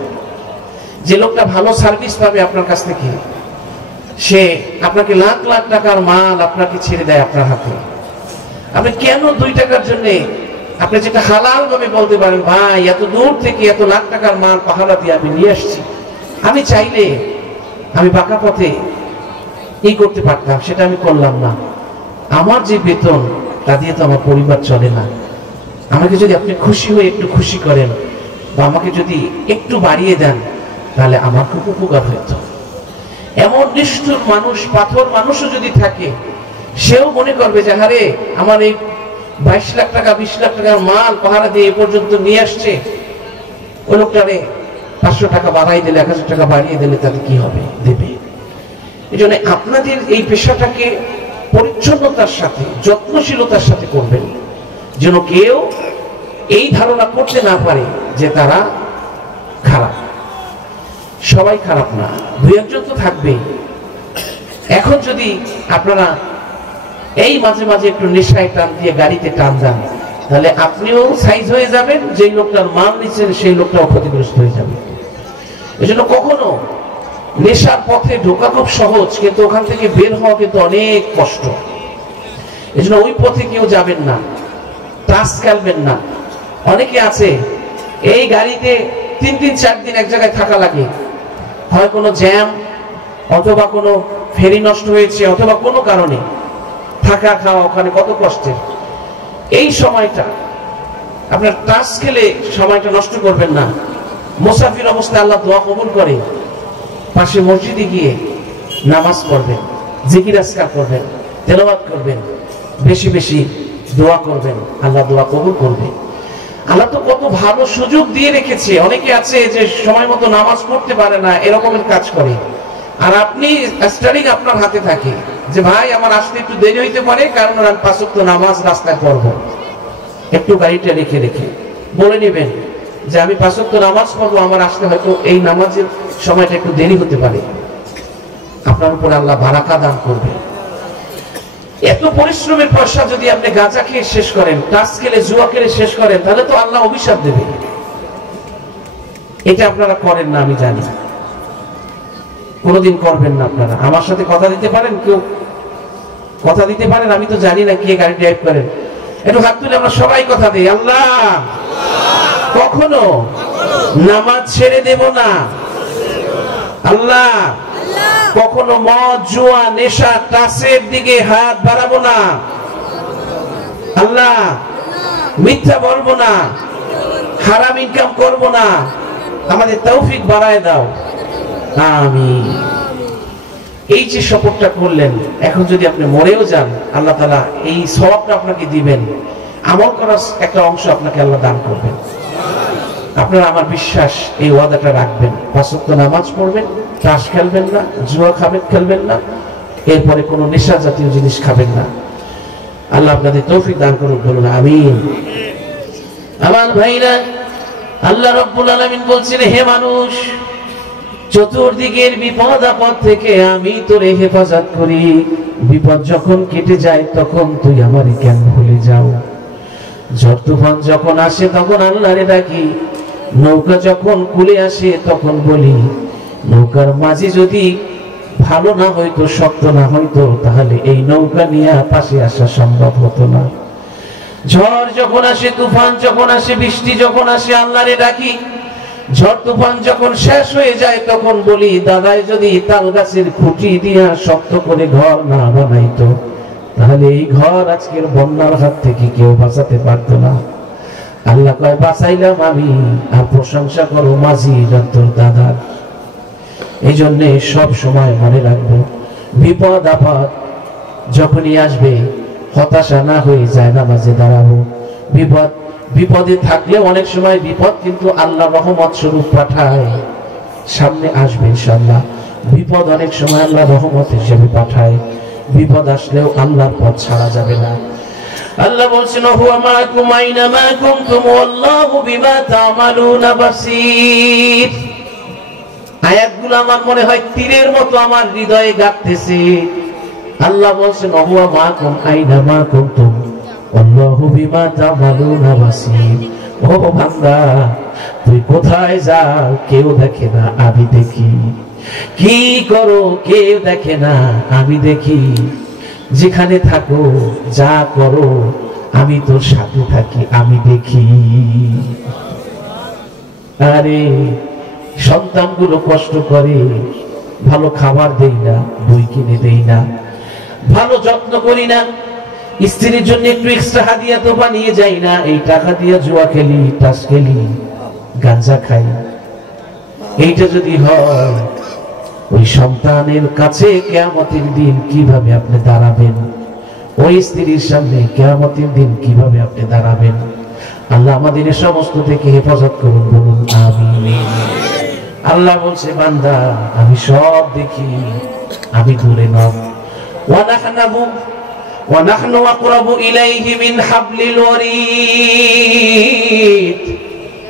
যে লোকটা ভালো সার্ভিস পাবে আপনার কাছ থেকে, সে আপনাকে লাখ লাখ টাকার মাল আপনাকে ছেড়ে দেয় আপনার হাতে। আপনি কেন 2 টাকার জন্য, আপনি যেটা হালাল ভাবে বলতে পারেন, ভাই এত দূর থেকে এত লাখ টাকার মাল পাহারা দিয়ে আমি নিয়ে আসছি, আমি চাইলে আমি বাঁকা পথে এই করতে পারতাম, সেটা আমি করলাম না। আমার যে বেতন, তা দিয়ে তো আমার পরিবার চলে না। আমাকে যদি আপনি খুশি হয়ে একটু খুশি করেন, বা আমাকে যদি একটু বাড়িয়ে দেন, তাহলে আমার খুব উপকার হতো। এমন নিষ্ঠুর মানুষ, পাথর মানুষও যদি থাকে, সেও মনে করবে যে আরে আমার এই 22 লাখ টাকা 20 লাখ টাকার মাল পাহারা দিয়ে এ পর্যন্ত নিয়ে আসছে, ওই লোকটারে 500 টাকা বাড়াই দিলে, 1000 টাকা বাড়িয়ে দিলে তাতে কি হবে? দেবে। এই জন্য আপনাদের এই পেশাটাকে পরিচ্ছন্নতার সাথে, যত্নশীলতার সাথে করবেন, যেন কেউ এই ধারণা করতে না পারে যে তারা খারাপ। সবাই খারাপ না, 2-1 তো থাকবেই। এখন যদি আপনারা এই মাঝে মাঝে একটু নেশায় টান দিয়ে গাড়িতে টান দেন, তাহলে আপনিও সাইজ হয়ে যাবেন, যেই লোকটার মাল নিচ্ছেন সেই লোকটাও ক্ষতিগ্রস্ত হয়ে যাবে। এই জন্য কখনো নেশার পথে ঢোকা খুব সহজ, কিন্তু ওখান থেকে বের হওয়া কিন্তু অনেক কষ্ট। এই জন্য ওই পথে কেউ যাবেন না, তাস খেলবেন না। অনেকে আছে এই গাড়িতে 3-4 দিন এক জায়গায় থাকা লাগে, হয় কোনো জ্যাম, অথবা কোনো ফেরি নষ্ট হয়েছে, অথবা কোনো কারণে থাকা খাওয়া ওখানে কত কষ্টের। এই সময়টা আপনার তাস খেলে সময়টা নষ্ট করবেন না। মুসাফির অবস্থায় আল্লাহ দোয়া কবুল করে, পাশে মসজিদে গিয়ে নামাজ পড়বেন, জিকির আজকার করবেন, তেলাওয়াত করবেন, বেশি বেশি দোয়া করবেন, আল্লাহ দোয়া কবুল করবে। আল্লাহ তো কত ভালো সুযোগ দিয়ে রেখেছে। অনেকে আছে যে সময় মতো নামাজ পড়তে পারে না, এরকমের কাজ করে, আর আপনি স্টাডিং আপনার হাতে থাকে যে ভাই আমার আসতে একটু দেরি হইতে পারে, কারণ আমি 5 ওয়াক্ত নামাজ রাস্তায় পড়বো, একটু গাড়িটা রেখে রেখে বলে নেবেন যে আমি 5 ওয়াক্ত নামাজ পড়বো, আমার আসতে হয়তো এই নামাজের সময়টা একটু দেরি হতে পারে। আপনার উপর আল্লাহ বারাকা দান করবে। এত পরিশ্রমের পয়সা যদি আপনি গাঁজা খেয়ে শেষ করেন, টাচ খেলে, জুয়া খেলে শেষ করেন, তাহলে তো আল্লাহ অভিশাপ দেবে। এটা আপনারা করেন না, আমি জানি, কোনোদিন করবেন না। আপনারা আমার সাথে কথা দিতে পারেন? কেউ কথা দিতে পারেন? আমি তো জানি না কে গাড়ি ড্রাইভ করেন। একটু হাত তুলে আমরা সবাই কথা দিই, আল্লাহ কখনো নামাজ ছেড়ে দেব না, আল্লাহ কখনো মদ, জুয়া, নেশা, টাচের দিকে হাত বাড়াবো না, আল্লাহ মিথ্যা বলবো না, হারাম ইনকাম করবো না, আমাদের তৌফিক বাড়ায় দাও, আমিন। এই যে শপথটা করলেন, এখন যদি আপনি মরেও যান, আল্লাহ তাআলা এই সওয়াবটা আপনাকে দিবেন, আমল করার একটা অংশ আপনাকে আল্লাহ দান করবেন। আপনারা আমার বিশ্বাস এই ওয়াদাটা রাখবেন, 5 ওয়াক্ত নামাজ পড়বেন, তাস খেলবেন না, জুয়া খেলবেন না, এরপরে কোনো নেশা জাতীয় জিনিস খাবেন না। আল্লাহ আপনাদের তৌফিক দান করুন, বলুন আমিন। আমার ভাইরা, আল্লাহ রাব্বুল আলামিন বলছেন, হে মানুষ, চতুর্দিকের বিপদ আপদ থেকে আমি তোরে হেফাজত করি। বিপদ যখন কেটে যায় তখন তুই আমারে কেন ভুলে যাও? ঝড় তুফান যখন আসে তখন আল্লাহরে ডাকি। নৌকা যখন কুলে আসে তখন বলি, নৌকার মাঝি যদি ভালো না হইতো, শক্ত না হইতো, তাহলে এই নৌকা নিয়ে পাশে আসা সম্ভব হতো না। ঝড় যখন আসে, তুফান যখন আসে, বৃষ্টি যখন আসে, আল্লাহরে ডাকি। ঝড় তুফান যখন শেষ হয়ে যায় তখন বলি, দাদাই যদি তাল গাছের খুঁটি দিয়া শক্ত করে ঘর না বানাইতো, তাহলে এই ঘর আজকের বন্যার হাত থেকে কেউ বাঁচাতে পারতো না। আল্লাহ কয়, বাঁচাইলাম আমি, আর প্রশংসা করো মাঝি তোর দাদার। এই জন্য সব সময় মনে রাখবো, বিপদ আপদ যখনই আসবে হতাশা না হয়ে যায়, নামাজে দাঁড়াবো। বিপদে থাকলে অনেক সময় বিপদ কিন্তু আল্লাহ রহমত স্বরূপ পাঠায়, সামনে আসবে ইনশাআল্লাহ। বিপদ অনেক সময় আল্লাহ রহমত হিসেবে পাঠায়। বিপদ আসলেও আল্লাহর পথ ছাড়া যাবে না। আল্লাহ বলছেন, হুয়া মাআকুম আইনামা কুনতুম ওয়াল্লাহু বিমা তা'মালুনা বাসীর। আয়াতগুলো আমার মনে হয় তীরের মতো আমার হৃদয়ে গাঁথতেছে। আল্লাহ বলছেন, হুয়া মাআকুম আইনামা কুনতুম ওয়াল্লাহু বিমা তা'মালুনা বাসীর। ও বান্দা, তুই কোথায় যাও কেউ দেখে না, আমি দেখি। কি করো কেউ দেখে না, আমি দেখি। যেখানে থাকো, যা করো, আমি তোর সাথে থাকি, আমি দেখি। আরে সন্তানগুলো কষ্ট করে, ভালো খাবার দেই না, বই কিনে দেই না, ভালো যত্ন করি না, স্ত্রীর জন্য একটু এক্সট্রা হাদিয়া তো বানিয়ে যাই না, এই টাকা দিয়ে জুয়া খেলি, তাস খেলি, গাঁজা খাই। এইটা যদি হয়, ওই সন্তানের কাছে কিয়ামতের দিন কিভাবে আপনি দাঁড়াবেন? ওই স্ত্রীর সামনে কিয়ামতের দিন কিভাবে আপনি দাঁড়াবেন? আল্লাহ আমাদের সমস্ত থেকে হেফাজত করুন, বলুন আমিন। আল্লাহ বলছে, বান্দা আমি সব দেখি, আমি দূরে নয়। ওয়া নাহনু আকরাবু ইলাইহি মিন হাবলিল ওয়ারিদ।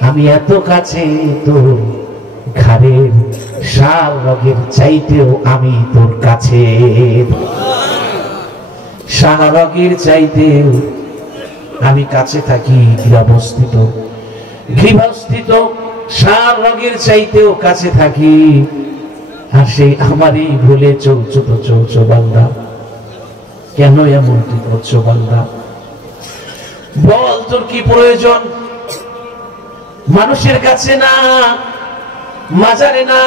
আমি এত কাছে, তোর ঘাড়ের শাল রগের চাইতেও আমি তোর কাছে। শাল রগের চাইতেও আমি কাছে থাকি। গৃহস্থিত শাল রগের চাইতেও কাছে থাকি। আর সেই আমারই ভুলে চলছো তো চলছো বান্দা। কেন এমনটি করছো বান্দা? বল, তোর কি প্রয়োজন? মানুষের কাছে না, মাজারে না,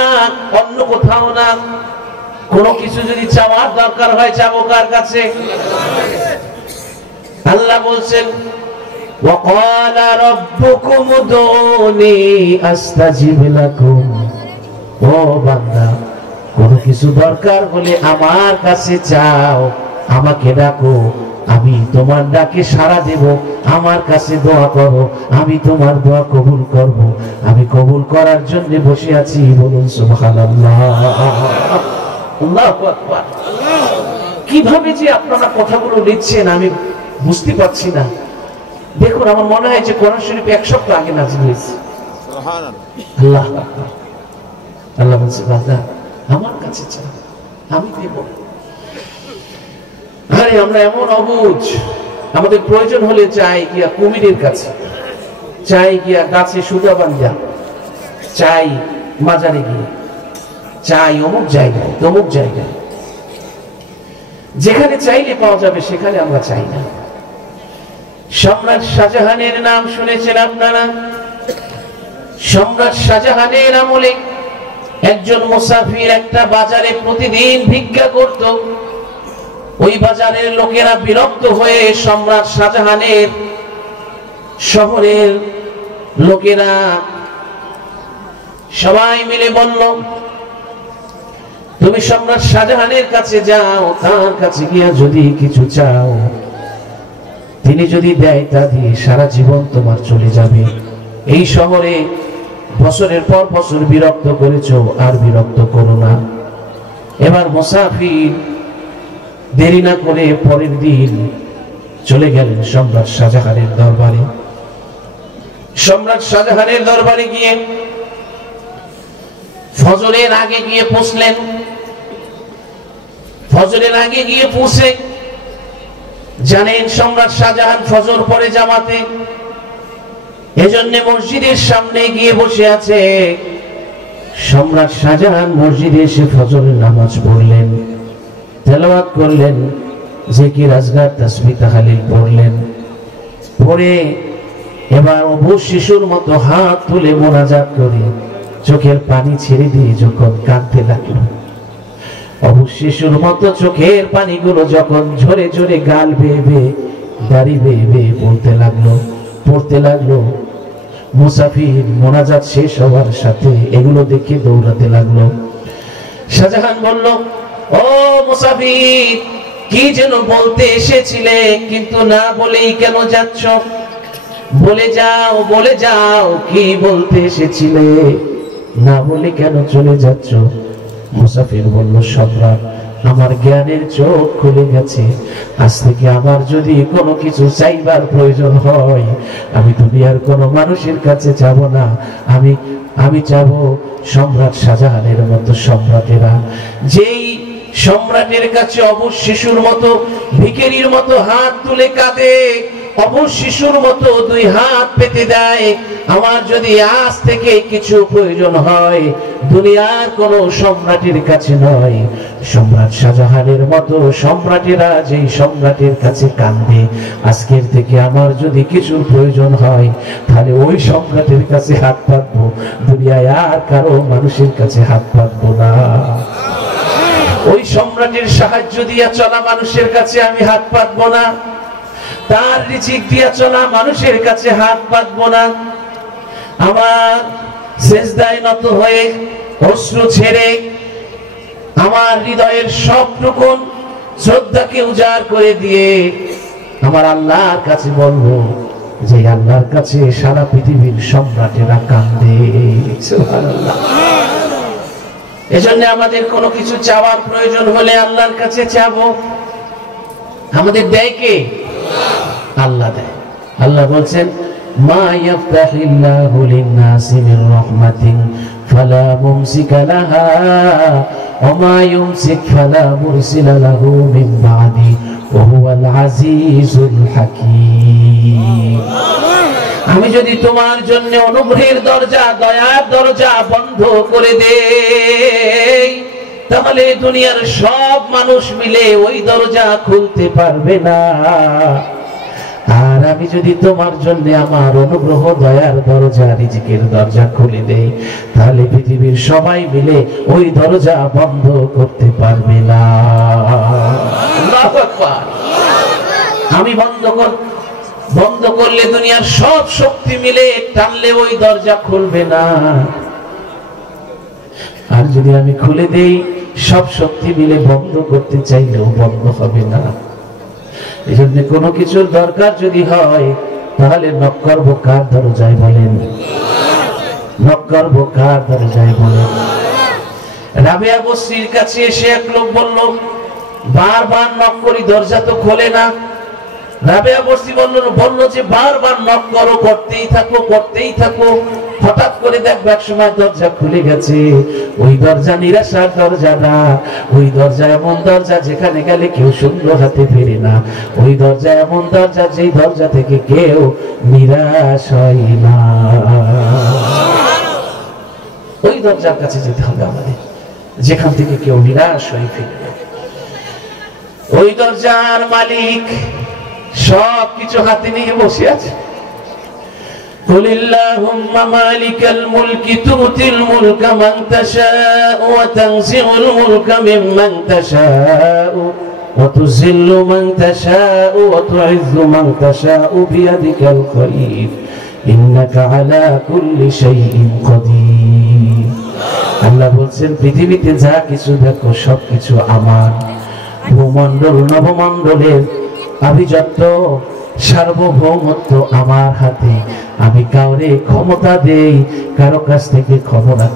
অন্য কোথাও না। কোনো কিছু যদি চাওয়ার দরকার হয়, যাবো কার কাছে? আল্লাহ বলছেন, وَقَالَ رَبُّكُمُ ادْعُونِي أَسْتَجِبْ لَكُمْ। ও বান্দা, কোনো কিছু দরকার হলে আমার কাছে চাও, আমাকে ডাকো, আমি তোমার ডাকে সাড়া দেব, আমার কাছে দোয়া করো, আমি তোমার দোয়া কবুল করব। আমি কবুল করার জন্য বসে আছি, বলুন সুবহানাল্লাহ। আল্লাহু আকবার। কিভাবে যে আপনারা কথাগুলো লিখছেন আমি বুঝতে পারছি না। দেখুন, আমার মনে হয় যে কোরআন শরীফ 1 সপ্তাহ আগে নাযিল হয়েছে। আল্লাহ আকবার। আল্লাহ বলছে, বান্দা আমার কাছে চাও, আমি দেব। আরে আমরা এমন অবুঝ, আমাদের প্রয়োজন হলে চাই গিয়া কুমিরের কাছে, চাই গিয়া গাছে সুতা বান্ধা, চাই মাজারে গিয়ে, চাই অমুক জায়গায় তমুক জায়গায়। যেখানে চাইলে পাওয়া যাবে সেখানে আমরা চাই না। সম্রাট শাহজাহানের নাম শুনেছেন আপনারা? সম্রাট শাহজাহানের আমলে একজন মুসাফির একটা বাজারে প্রতিদিন ভিক্ষা করত। ওই বাজারের লোকেরা বিরক্ত হয়ে সম্রাট শাহজাহানের শহরের লোকেরা সবাই মিলে বলল, তুমি সম্রাট শাহজাহানের কাছে যাও, তার কাছে গিয়া যদি কিছু চাও, তিনি যদি দেয় তা দিয়ে সারা জীবন তোমার চলে যাবে। এই শহরে বছরের পর বছর বিরক্ত করেছো, আর বিরক্ত করো না। এবার মুসাফির দেরি না করে পরের দিন চলে গেলেন সম্রাট শাহজাহানের দরবারে। সম্রাট শাহজাহানের দরবারে গিয়ে ফজরের আগে গিয়ে পৌঁছলেন। ফজরের আগে গিয়ে পৌঁছে জানেন সম্রাট শাহজাহান ফজর পরে জামাতে, এজন্য মসজিদের সামনে গিয়ে বসে আছে। সম্রাট শাহজাহান মসজিদে এসে ফজরের নামাজ পড়লেন, তেলাওয়াত করলেন, জিকির আজকার তাসবিহ তাহলিল পড়লেন। পড়ে এবার অবুঝ শিশুর মতো হাত তুলে মোনাজাত করে চোখের পানি ছেড়ে দিয়ে যখন কাঁদতে লাগলো, অবুঝ শিশুর মতো চোখের পানিগুলো যখন ঝরে ঝরে গাল বেয়ে বেয়ে দাড়ি বেয়ে বেয়ে পড়তে লাগলো। মুসাফির মোনাজাত শেষ হওয়ার সাথে এগুলো দেখে দৌড়াতে লাগলো। শাহজাহান বলল, ও মুসাফির, কি যেন বলতে এসেছিলে, কিন্তু না বলেই কেন যাচ্ছ? বলে যাও, বলে যাও, কি বলতে এসেছিলে, না বলে কেন চলে যাচ্ছ? মুসাফির বলল, সম্রাট, আমার জ্ঞানের চোখ খুলে গেছে। আজ থেকে আমার যদি কোনো কিছু চাইবার প্রয়োজন হয়, আমি দুনিয়ার কোনো মানুষের কাছে যাব না, আমি যাব সম্রাট শাহজাহানের মতো সম্রাটেরা। যেই সম্রাটের কাছে অবুঝ শিশুর মতো ভিখারির মতো হাত তুলে কাঁদে, অবুঝ শিশুর মতো দুই হাত পেতে দেয়, আমার যদি আজ থেকে কিছু প্রয়োজন হয়, দুনিয়ার কোন সম্রাটের কাছে নয়, সম্রাট শাহজাহানের মতো সম্রাটেরা যেই সম্রাটের কাছে কাঁদে, আজকের থেকে আমার যদি কিছু প্রয়োজন হয়, তাহলে ওই সম্রাটের কাছে হাত পাতবো, দুনিয়ায় আর কারো মানুষের কাছে হাত পাতবো না। ওই সম্রাটের সাহায্য দিয়া চলা মানুষের কাছে আমি হাত পাতবো না, তার রিজিক দিয়া চলা মানুষের কাছে হাত পাতবো না। আমার সেজদায় নত হয়ে অশ্রু ছেড়ে আমার হৃদয়ের সবটুকু শ্রদ্ধাকে উজাড় করে দিয়ে আমার আল্লাহর কাছে বলবো, যে আল্লাহর কাছে সারা পৃথিবীর সম্রাটেরা কাঁদে। সুবহানাল্লাহ। এজন্য আমাদের কোনো কিছু চাওয়ার প্রয়োজন হলে আল্লাহর কাছে চাবো। আমাদের দেয় কে? আল্লাহ দেয়। আল্লাহ বলছেন, মা ইয়াফতাহিল্লাহু লিন-নাসি মির রাহমাতিন ফালা মুমসিকা লাহা ওয়া মা ইউমসিক ফালা মুরসিলা লাহু মিন বাদি ওয়া হুয়াল আজিজুল হাকীম। আমি যদি তোমার জন্য অনুগ্রহের দরজা, দয়ার দরজা বন্ধ করে দেই, তাহলে দুনিয়ার সব মানুষ মিলে ওই দরজা খুলতে পারবে না। আর আমি যদি তোমার জন্য আমার অনুগ্রহ, দয়ার দরজা, রিজিকের দরজা খুলে দেই, তাহলে পৃথিবীর সবাই মিলে ওই দরজা বন্ধ করতে পারবে না। আল্লাহু আকবার। আমি বন্ধ করলে দুনিয়ার সব শক্তি মিলে টানলে ওই দরজা খুলবে না। আর যদি আমি খুলে দেই, সব শক্তি মিলে বন্ধ করতে চাইলেও বন্ধ হবে না। এই জন্য কোনো কিছুর দরকার যদি হয় তাহলে নক করবো কার দরজায় বলেন? নক করবো কার দরজায় বলেন? রাবেয়া বস্তির কাছে এসে এক লোক বলল, বারবার নক করি দরজা তো খোলে না। রাবেয়া বস্তি বলল যে বারবার নক করো, করতেই থাকো করতেই থাকো। হঠাৎ করে দেখবে এক সময় দরজা খুলে গেছে। ওই দরজা নিরাশার দরজা না, ওই দরজা এমন দরজা যেখানে গেলে কেউ সুন্দর হাতে ফেরে না। ওই দরজা এমন দরজা যেই দরজা থেকে কেউ নিরাশ হয় না। ওই দরজার কাছে যেতে হবে আমাদের, যেখান থেকে কেউ নিরাশ হয়ে ফিরবে। ওই দরজার মালিক সবকিছু হাতে নিয়ে বসে আছে। قل اللهم مالك الملك تؤتي الملك من تشاء وتنزع الملك ممن تشاء وتذل من تشاء وتعز من تشاء بيدك الخير إنك على كل شيء قدير। আল্লাহ বলছেন পৃথিবীতে যা কিছু দেখো সবকিছু আমার। ভূমণ্ডল নবমণ্ডলের আভিজাত্য সার্বভৌমত্ব আমার হাতে। আমি কাউরে ক্ষমতা দেই, কারো কাছ থেকে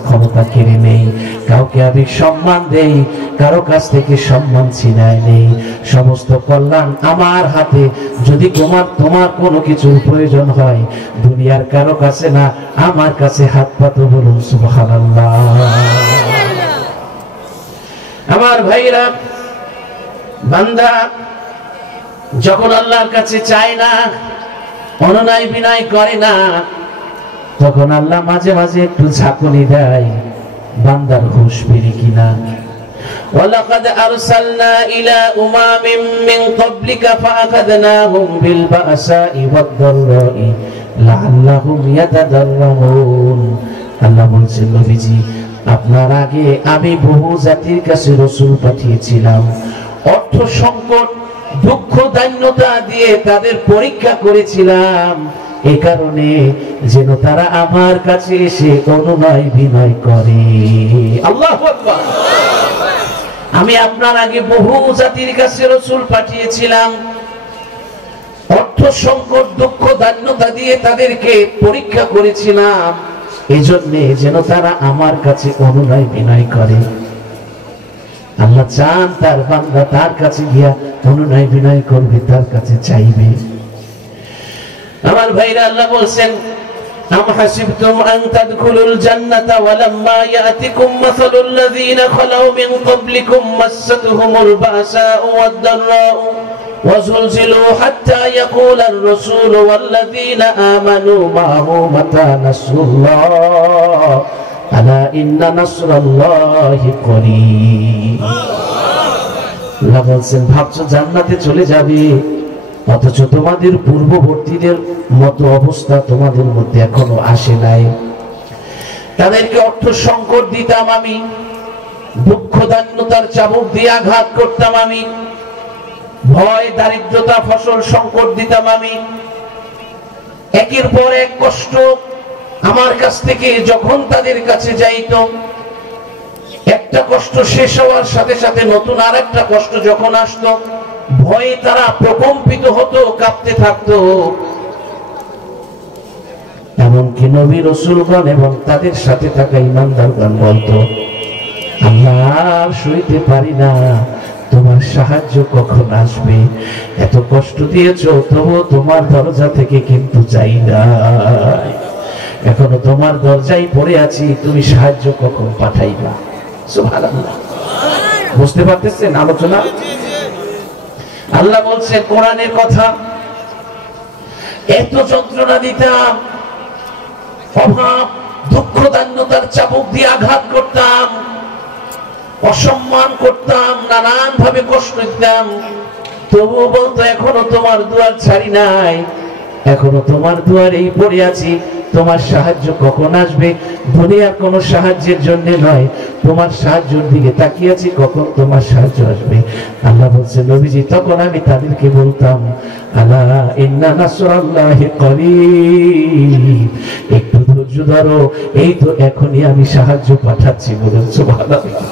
ক্ষমতা কেড়ে নেই। কাউকে আমি সম্মান দেই, কারো কাছ থেকে সম্মান ছিনায় নেই। সমস্ত কল্যাণ আমার হাতে। যদি তোমার কোনো কিছুর প্রয়োজন হয় দুনিয়ার কারো কাছে না, আমার কাছে হাত পাতো, বলুন সুবহানাল্লাহ। আমার ভাইরা, বান্দা যখন আল্লাহর কাছে চায় না, অনুনয় বিনয় করে না, তখন আল্লাহ মাঝে মাঝে একটু ঝাঁকুনি দেয় বান্দার হুঁশ ফিরে কিনা। ওয়ালাকাদ আরসালনা ইলা উমামিন মিন ক্বাবলিকা ফাআখাযনাহুম বিল বাসাই ওয়াদ দাররাই লাআল্লাহুম ইয়াতাদাররুন। আল্লাহ বলছেন, নবীজি আপনার আগে আমি বহু জাতির কাছে রাসূল পাঠিয়েছিলাম। অর্থ সংকট, দুঃখ দারিদ্রতা দিয়ে তাদের পরীক্ষা করেছিলাম, এ কারণে যেন তারা আমার কাছে এসে অনুনয় বিনয় করে। আল্লাহু আকবার। আমি আপনার আগে বহু জাতির কাছে রাসূল পাঠিয়েছিলাম। অর্থ সংকট, দুঃখ দারিদ্রতা দিয়ে তাদেরকে পরীক্ষা করেছিলাম, এজন্য যেন তারা আমার কাছে অনুনয় বিনয় করে। আল্লাহ চান তার বান্দা তার কাছে গিয়া অনুনয় বিনয় করবে, তার কাছে চাইবে। আমার ভাইরা, আল্লাহ বলছেন, আম হাসিবতুম আন তাদখুলুল জান্নাতা ওয়ালাম্মা ইয়াতিকুম মাসালুল লাযীনা খালাউ মিন ক্বাবলিকুম মাসাতহুমুল বাসাউ ওয়াদ দাররাউ ওয়াযুলজিলু হাত্তা ইয়াকুলার রাসূলু ওয়াল্লাযীনা আমানু মা'হু মাতা নাসরুল্লাহ আলা ইন্না নাসরাল্লাহি করিব। আল্লাহ বলছেন, ভাবছো জান্নাতে চলে যাবে, অথচ তোমাদের পূর্ববর্তীদের মতো অবস্থা তোমাদের মধ্যে এখনো আসে নাই। তাদেরকে অর্থ সংকট দিতাম আমি, দুঃখ দারিদ্রতার চাবুক দিয়ে আঘাত করতাম আমি, ভয় দারিদ্রতা ফসল সংকট দিতাম আমি। একের পর এক কষ্ট আমার কাছ থেকে যখন তাদের কাছে যাইতো, একটা কষ্ট শেষ হওয়ার সাথে সাথে নতুন আর একটা কষ্ট যখন আসতো, ভয়ে তারা প্রকম্পিত হতো, কাঁপতে থাকতো। এমনকি নবী রাসূলগণ এবং তাদের সাথে থাকা ঈমানদারগণ বলতো, আল্লাহ সইতে পারি না, তোমার সাহায্য কখন আসবে? এত কষ্ট দিয়েছো, তবু তোমার দরজা থেকে কিন্তু চাই না, এখনো তোমার দরজায় পড়ে আছি, তুমি সাহায্য কখন পাঠাইবা? সুবহানাল্লাহ। বুঝতে পারতেছেন আলোচনা? আল্লাহ বলছে কোরআনের কথা, এত যন্ত্রণা দিতাম, অভাব দুঃখ দারিদ্রতার চাবুক দিয়ে আঘাত করতাম, অসম্মান করতাম, নানান ভাবে কষ্ট দিতাম, তবু বলতো এখনো তোমার দুয়ার ছাড়ি নাই, এখনো তোমার দুয়ারেই পড়ে আছি, তোমার সাহায্য কখন আসবে? দুনিয়ার কোন সাহায্যের জন্য নয়, তোমার সাহায্যের দিকে তাকিয়ে আছি, কখন তোমার সাহায্য আসবে। আল্লাহ বলছে, নবীজি তখন আমি তাদেরকে বলতাম, আলা ইন্না নাসরাল্লাহি করিব, একটু ধৈর্য ধরো, এই তো এখনই আমি সাহায্য পাঠাচ্ছি। বলুন সুবহানাল্লাহ।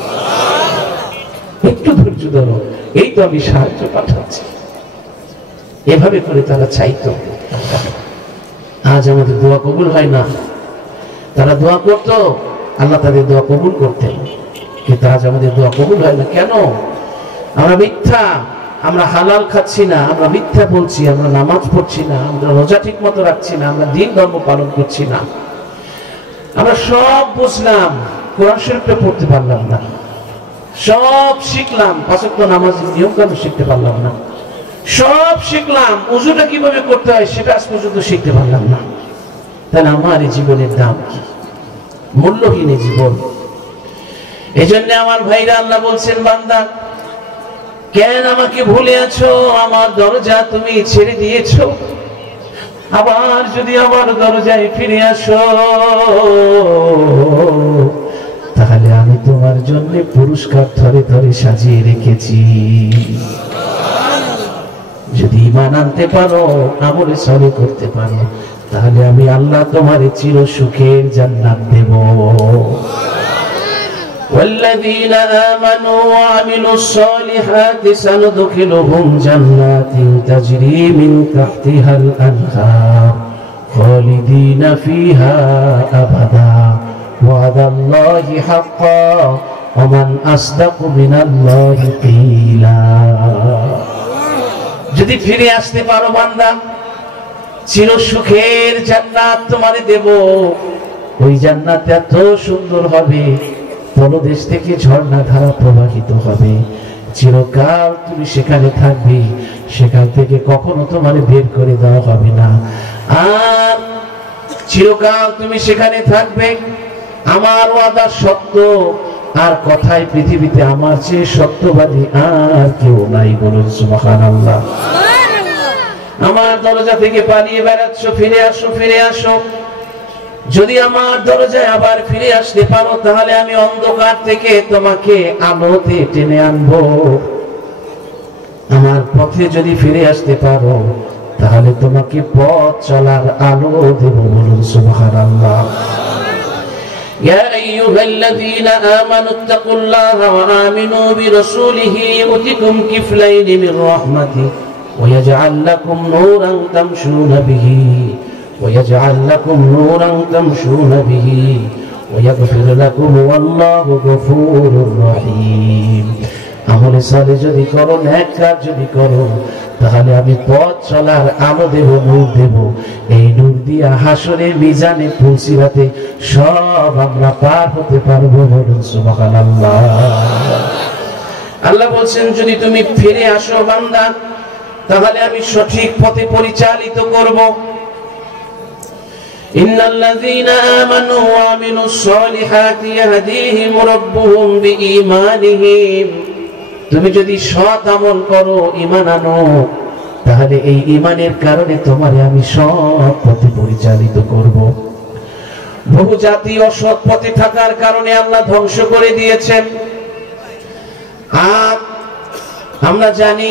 একটু ধৈর্য ধরো, এই তো আমি সাহায্য পাঠাচ্ছি। এভাবে করে তারা চাইতো। আজ আমাদের দোয়া কবুল হয় না। তারা দোয়া করত, আল্লাহ তাদের দোয়া কবুল করতেন, কিন্তু আজ আমাদের দোয়া কবুল হয় না। কেন? আমরা মিথ্যা, আমরা হালাল খাচ্ছি না, আমরা মিথ্যা বলছি, আমরা নামাজ পড়ছি না, আমরা রোজা ঠিক মতো রাখছি না, আমরা দিন ধর্ম পালন করছি না। আমরা সব বুঝলাম, কোরআন শরীফটা পড়তে পারলাম না। সব শিখলাম, পাঁচ ওয়াক্ত নামাজের নিয়ম কানুন শিখতে পারলাম না। সব শিখলাম, ওযুটা কিভাবে করতে হয় সেটা আজ পর্যন্ত শিখতে পারলাম না। তাহলে আমার এই জীবনের দাম কি? মূল্যহীন জীবন। এই জন্য আমার ভাইরা, আল্লাহ বলছেন, বান্দা কেন আমাকে ভুলে আছো? আমার দরজা তুমি ছেড়ে দিয়েছো। আবার যদি আমার দরজায় ফিরে আসো, তাহলে আমি তোমার জন্য পুরস্কার ধরে ধরে সাজিয়ে রেখেছি। যদি ঈমান আনতে পারো, আমলে সালেহ করতে পারো, তাহলে আমি আল্লাহ তোমার চির সুখের জান্নাত দেব। والذين آمنوا وعملوا الصالحات سندخلهم جنات تجري من تحتها الأنهار خالدين فيها أبدا وعد الله حقا ومن أصدق من الله قيلا। যদি ফিরে আসতে পারো বান্দা, চির সুখের জান্নাত তোমারে দেব। ওই জান্নাত এত সুন্দর হবে, তলদেশ থেকে ঝর্ণা ধারা প্রবাহিত হবে, চিরকাল তুমি সেখানে থাকবে, সেখান থেকে কখনো তোমার বের করে দেওয়া হবে না। আর চিরকাল তুমি সেখানে থাকবে। আমার ওয়াদা সত্য, আর কথায় পৃথিবীতে আমার চেয়ে সত্যবাদী আর কেউ নাই। বলুন সুবহানাল্লাহ। আমার দরজা থেকে পালিয়ে বেড়াচ্ছ, ফিরে আসো, ফিরে আসো। যদি আমার দরজায় আবার ফিরে আসতে পারো, তাহলে আমি অন্ধকার থেকে তোমাকে আলোতে টেনে আনবো। আমার পথে যদি ফিরে আসতে পারো, তাহলে তোমাকে পথ চলার আলো দেব। বলুন সুবহানাল্লাহ। ইয়া আইয়ুহাল্লাযীনা আমানু তাকুল্লাহা ওয়া আমিনু বিরাসূলিহি ইউতিকুম কিফলাইনি মির রাহমাতিহি ওয়া ইয়াজআল লাকুম নূরান তামশুনা বিহি ويجعل لكم نورا تمشون به ويغفر لكم والله غفور رحيم। আমলে সালেহ যদি করো, নেক কাজ যদি করো, তাহলে আমি পথ চলার আলো দেব, নূর দেব। এই নূর দিয়া হাসরের মিজানে পুলসিরাতে সব আমরা পার হতে পারবো। বলুন সুবহানাল্লাহ। আল্লাহ বলছেন, যদি তুমি ফিরে আসো বান্দা, তাহলে আমি সঠিক পথে পরিচালিত করব। ইন্নাল্লাযীনা আমানু ওয়া আমিলুস সালিহাতি ইয়াহদিহিম রাব্বুহুম বিঈমানিহিম। তুমি যদি সৎ আমল করো, ঈমান আনো, তাহলে এই ঈমানের কারণে তোমারে আমি সৎ পথে পরিচালিত করব। বহু জাতি অসৎ পথে থাকার কারণে আল্লাহ ধ্বংস করে দিয়েছেন। আর আমরা জানি,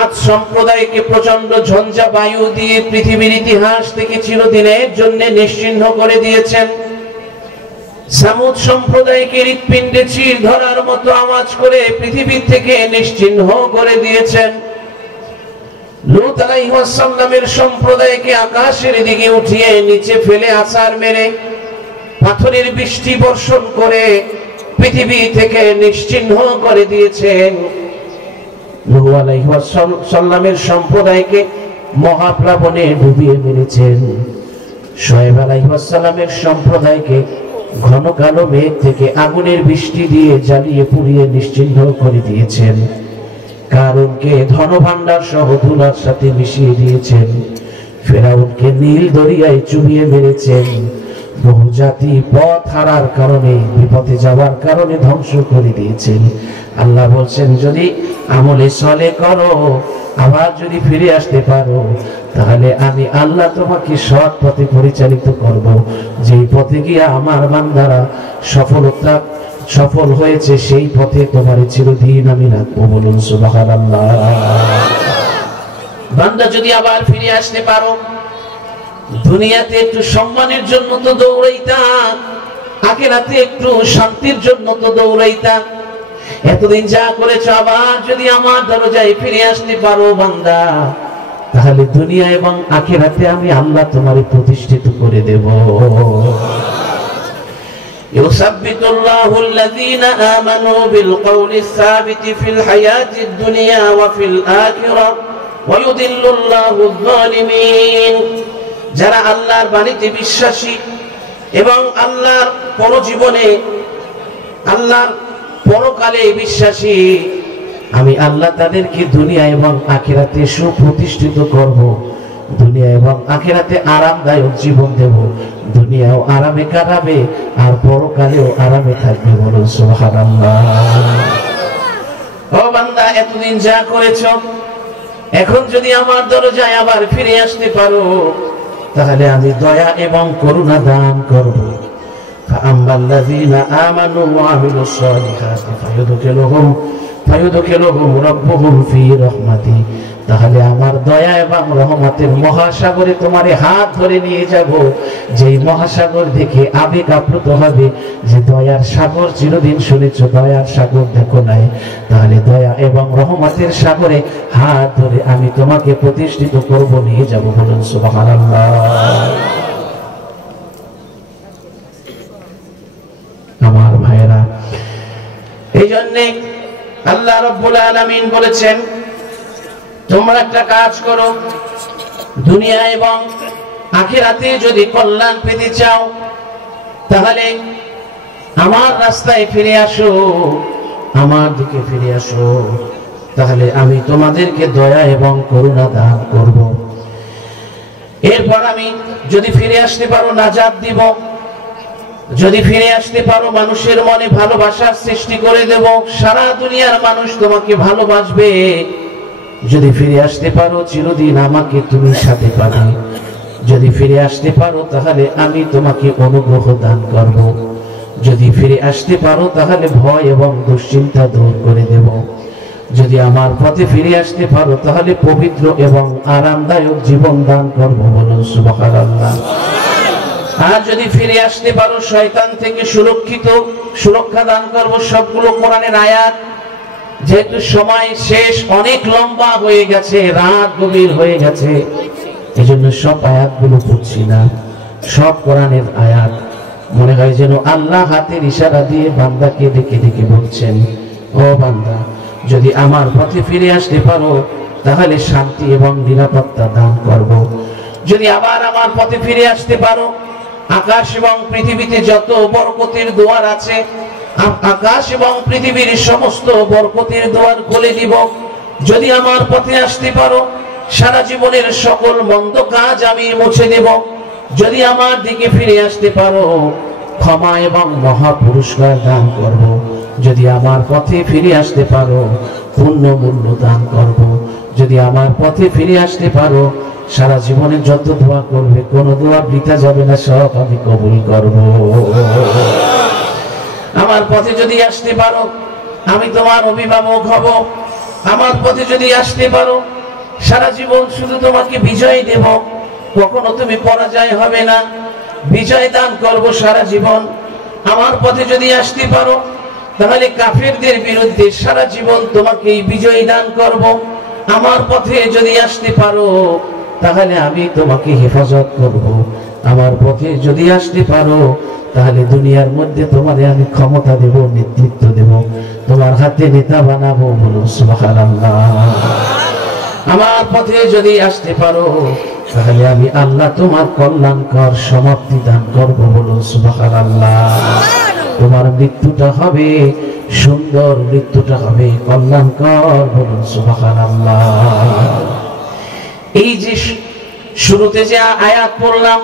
আজ সম্প্রদায়কে প্রচন্ড ঝঞ্ঝা বায়ু দিয়ে পৃথিবীর ইতিহাস থেকে চিরদিনের জন্য নিশ্চিহ্ন করে দিয়েছেন। সামুদ সম্প্রদায়কে হৃৎপিণ্ডে চির ধরার মতো আওয়াজ করে পৃথিবী থেকে নিশ্চিহ্ন করে দিয়েছেন। লূত আলাইহিস সালামের সম্প্রদায়কে আকাশের দিকে উঠিয়ে নিচে ফেলে আছাড় মেরে পাথরের বৃষ্টি বর্ষণ করে পৃথিবী থেকে নিশ্চিহ্ন করে দিয়েছেন। নূহ আলাইহিস সালামের সম্প্রদায়কে মহাপ্লাবনে ডুবিয়ে মেরেছেন। শুআয়ব আলাইহিস সালামের সম্প্রদায়কে ঘন কালো মেঘ থেকে আগুনের বৃষ্টি দিয়ে জ্বালিয়ে পুড়িয়ে নিশ্চিহ্ন করে দিয়েছেন। কারূনকে ধনভাণ্ডার সহ ধুলার সাথে মিশিয়ে দিয়েছেন। ফেরাউনকে নীল দরিয়ায় চুবিয়ে মেরেছেন। বহু জাতি পথ হারার কারণে, বিপথে যাওয়ার কারণে ধ্বংস করে দিয়েছেন। আল্লাহ বলছেন, যদি আমলে সালেহ করো, আবার যদি ফিরে আসতে পারো, তাহলে আমি আল্লাহ তোমাকে সৎ পথে পরিচালিত করব। যেই পথে গিয়ে আমার বান্দারা সফল হয়েছে, সেই পথে তোমার চিরদিন আমি রাখবো। বলুন সুবহানাল্লাহ। বান্দা যদি আবার ফিরে আসতে পারো, দুনিয়াতে একটু সম্মানের জন্য তো দৌড়াইতা, আখিরাতে একটু শান্তির জন্য তো দৌড়াইতা। এতদিন যা করেছো আবার যদি আমার দরজায় ফিরে আসতে পারো বান্দা, তাহলে দুনিয়া এবং আখিরাতে আমি আল্লাহ তোমারে প্রতিষ্ঠিত করে দেব। يثبت الله الذين آمنوا بالقول الثابت في الحياة الدنيا وفي الآخرة ويضل الله الظالمين। যারা আল্লাহর বাণীতে বিশ্বাসী এবং আল্লাহর পরজীবনে আল্লাহর পরকালে বিশ্বাসী, আমি আল্লাহ তাদেরকে দুনিয়া এবং আখিরাতে সুপ্রতিষ্ঠিত করব, দুনিয়া এবং আখিরাতে আরামদায়ক জীবন দেব, দুনিয়াও আরামে কাটাবে আর পরকালেও আরামে থাকবে। বলুন সুবহানাল্লাহ। ও বান্দা, এতদিন যা করেছো, এখন যদি আমার দরজায় আবার ফিরে আসতে পারো, তাহলে আমি দয়া এবং করুণা দান করব। ফাআম্মাল্লাযীনা আমানু ওয়া আমিলুস সালিহাতি ফায়ুদখিলুহুম রাব্বুহুম ফি রাহমাতিহি। তাহলে আমার দয়া এবং রহমতের মহাসাগরে তোমারে হাত ধরে নিয়ে যাব, যেই মহাসাগর দেখে আবেগ আপ্লুত হবে যে দয়ার সাগর, চিরদিন শুনেছো দয়ার সাগর দেখো নাই, তাহলে দয়া এবং রহমতের সাগরে হাত ধরে আমি তোমাকে প্রতিষ্ঠিত করব, নিয়ে যাব। বলুন সুবহানাল্লাহ। আমার ভাইরা, এই জন্যে আল্লাহ রাব্বুল আলামিন বলেছেন, তোমরা একটা কাজ করো, দুনিয়া এবং আখিরাতে যদি কল্যাণ পেতে চাও, তাহলে আমার রাস্তায় ফিরে আসো, আমার দিকে ফিরে আসো, তাহলে আমি তোমাদেরকে দয়া এবং করুণা দান করব। এরপর আমি যদি ফিরে আসতে পারো নাজাত দিব, যদি ফিরে আসতে পারো মানুষের মনে ভালোবাসার সৃষ্টি করে দেব, সারা দুনিয়ার মানুষ তোমাকে ভালোবাসবে। যদি ফিরে আসতে পারো চিরদিন আমাকে তুমি সাথে পাবে, যদি ফিরে আসতে পারো তাহলে আমি তোমাকে অনুগ্রহ দান করব, যদি ফিরে আসতে পারো তাহলে ভয় এবং দুশ্চিন্তা দূর করে দেব, যদি আমার পথে ফিরে আসতে পারো তাহলে পবিত্র এবং আরামদায়ক জীবন দান করব। বলুন সুবহানাল্লাহ। আর যদি ফিরে আসতে পারো শয়তান থেকে সুরক্ষা দান করব। সবগুলো কোরআনের আয়াত। যেহেতু সময় শেষ, অনেক লম্বা হয়ে গেছে, রাত গভীর হয়ে গেছে, এই জন্য সব আয়াতগুলো পড়ছি না, সব কোরআনের আয়াত। মনে হয় যেন আল্লাহ হাতের ইশারা দিয়ে বান্দাকে ডেকে ডেকে বলছেন, ও বান্দা, যদি আমার পথে ফিরে আসতে পারো তাহলে শান্তি এবং নিরাপত্তা দান করব। যদি আবার আমার পথে ফিরে আসতে পারো, আকাশ এবং পৃথিবীতে যত বরকতের দুয়ার আছে, আকাশ এবং পৃথিবীর সমস্ত বরকতের দুয়ার খুলে দিব। যদি আমার পথে আসতে পারো, সারা জীবনের সকল মন্দ কাজ আমি মুছে দেব। যদি আমার দিকে ফিরে আসতে পারো, ক্ষমা এবং মহা পুরস্কার দান করব। যদি আমার পথে ফিরে আসতে পারো, পূর্ণ মূল্য দান করব। যদি আমার পথে ফিরে আসতে পারো, সারা জীবনে যত দোয়া করবে কোনো দোয়া বৃথা যাবে না, সব আমি কবুল করব। আমার পথে যদি আসতে পারো, আমি তোমার অভিভাবক হব। আমার পথে যদি আসতে পারো, সারা জীবন শুধু তোমাকে বিজয় দেব, কখনো তুমি পরাজয় হবে না, বিজয় দান করব সারা জীবন। আমার পথে যদি আসতে পারো, তাহলে কাফেরদের বিরুদ্ধে সারা জীবন তোমাকে বিজয় দান করব। আমার পথে যদি আসতে পারো, তাহলে আমি তোমাকে হেফাজত করব। আমার পথে যদি আসতে পারো, তাহলে দুনিয়ার মধ্যে তোমারে আমি ক্ষমতা দেব, নেতৃত্ব দেব, তোমার হাতে নেতা বানাবো। বলো সুবহানাল্লাহ। আমার পথে যদি আসতে পারো, তাহলে আমি আল্লাহ তোমার কল্যাণকর সমাপ্তি দান করব। বলো সুবহানাল্লাহ। তোমার মৃত্যুটা হবে সুন্দর, মৃত্যুটা হবে কল্যাণকর। বলো সুবহানাল্লাহ। এই যে শুরুতে যে আয়াত পড়লাম,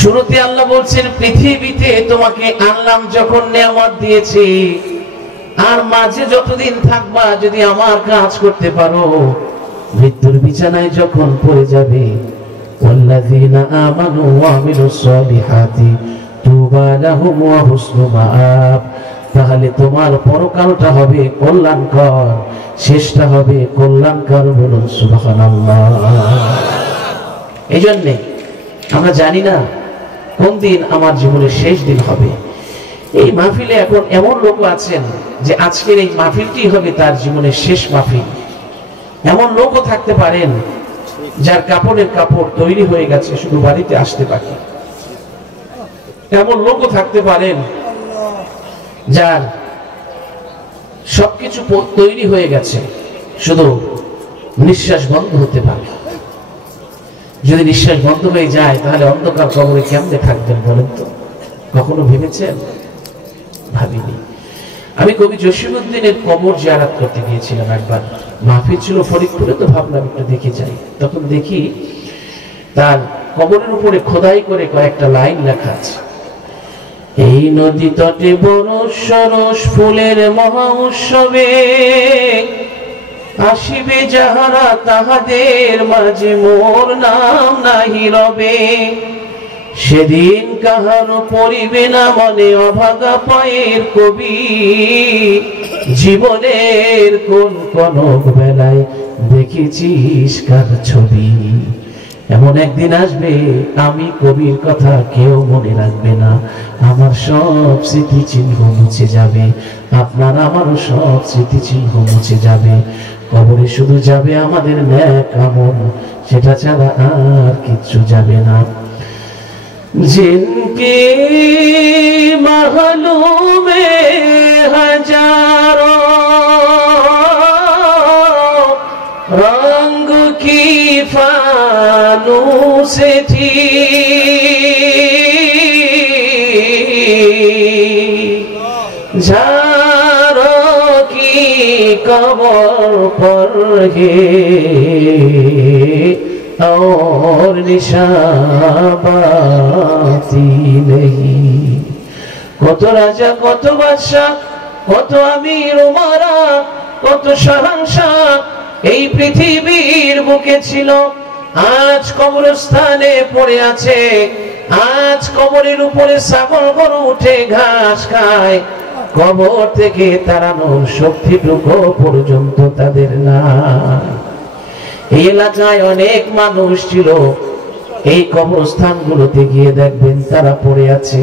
শুরুতে আল্লাহ বলছেন পৃথিবীতে তোমাকে আনলাম যখন নিয়ামত দিয়েছি, আর মাঝে যতদিন থাকবা যদি আমার কাজ করতে পারো, মৃত্যুর বিছানায় যখন পড়ে যাবে, ওয়াল্লাযীনা আমানু ওয়া আমিলুস সালিহাতি তুবা লাহুম ওয়া হুসনু মাআব। তাহলে তোমার পরকালটা হবে কল্যাণকর, শেষটা হবে কল্যাণকর। বলুন সুবহানাল্লাহ। এই জন্যে আমরা জানি না কোন দিন আমার জীবনের শেষ দিন হবে, এই মাহফিলে এখন এমন লোক আছেন যে আজকের এই মাহফিলটি হবে তার জীবনের শেষ মাহফিল। এমন লোকও থাকতে পারেন যার কাপড়ের কাপড় তৈরি হয়ে গেছে, শুধু বাড়িতে আসতে বাকি। এমন লোকও থাকতে পারেন যার সবকিছু তৈরি হয়ে গেছে, শুধু নিঃশ্বাস বন্ধ হতে পারে। যদি নিঃশ্বাস বন্ধ হয়ে যায় তাহলে অন্ধকার কবরে কেমনে থাকবেন বলেন তো? কখনো ভেবেছেন? ভাবিনি। আমি কবি জসিমউদ্দিনের কবর জিয়ারত করতে গিয়েছিলাম একবার। মাহফিল ছিল ফরিদপুরে, তো ভাবলাম একটু দেখে যাই। তখন দেখি তার কবরের উপরে খোদাই করে কয়েকটা লাইন লেখা আছে। এই নদী তটে বরস সরস ফুলের মহা উৎসবে আসিবে যাহারা তাহাদের মাঝে মোর নাম নাহি রবে। সেদিন কাহারও পড়িবে না মনে অভাগা পায়ের কবি, জীবনের কোন কনক বেলায় দেখেছিস কার ছবি। এমন একদিন আসবে আমি কবির কথা কেউ মনে রাখবে না, আমার সব স্মৃতি চিহ্ন মুছে যাবে, আপনার আমারও সব স্মৃতি চিহ্ন মুছে যাবে। কবরে শুধু যাবে আমাদের নেক আমল, সেটা ছাড়া আর কিচ্ছু যাবে না। जिनके महलों में हजारों रंग की फानूस थी, झारों की कब्र पर है और निशाबाती नहीं। কত রাজা, কত বাদশা, কত আমির উমারা, কত শাহনশাহ এই পৃথিবীর বুকে ছিল, আজ কবরস্থানে পড়ে আছে। আজ কবরের উপরে ছাগল গরু উঠে ঘাস খায়, কবর থেকে তাড়ানোর শক্তিটুকু পর্যন্ত তাদের নাই। এই এলাকায় অনেক মানুষ ছিল, এই কবরস্থানগুলোতে গিয়ে দেখবেন তারা পড়ে আছে।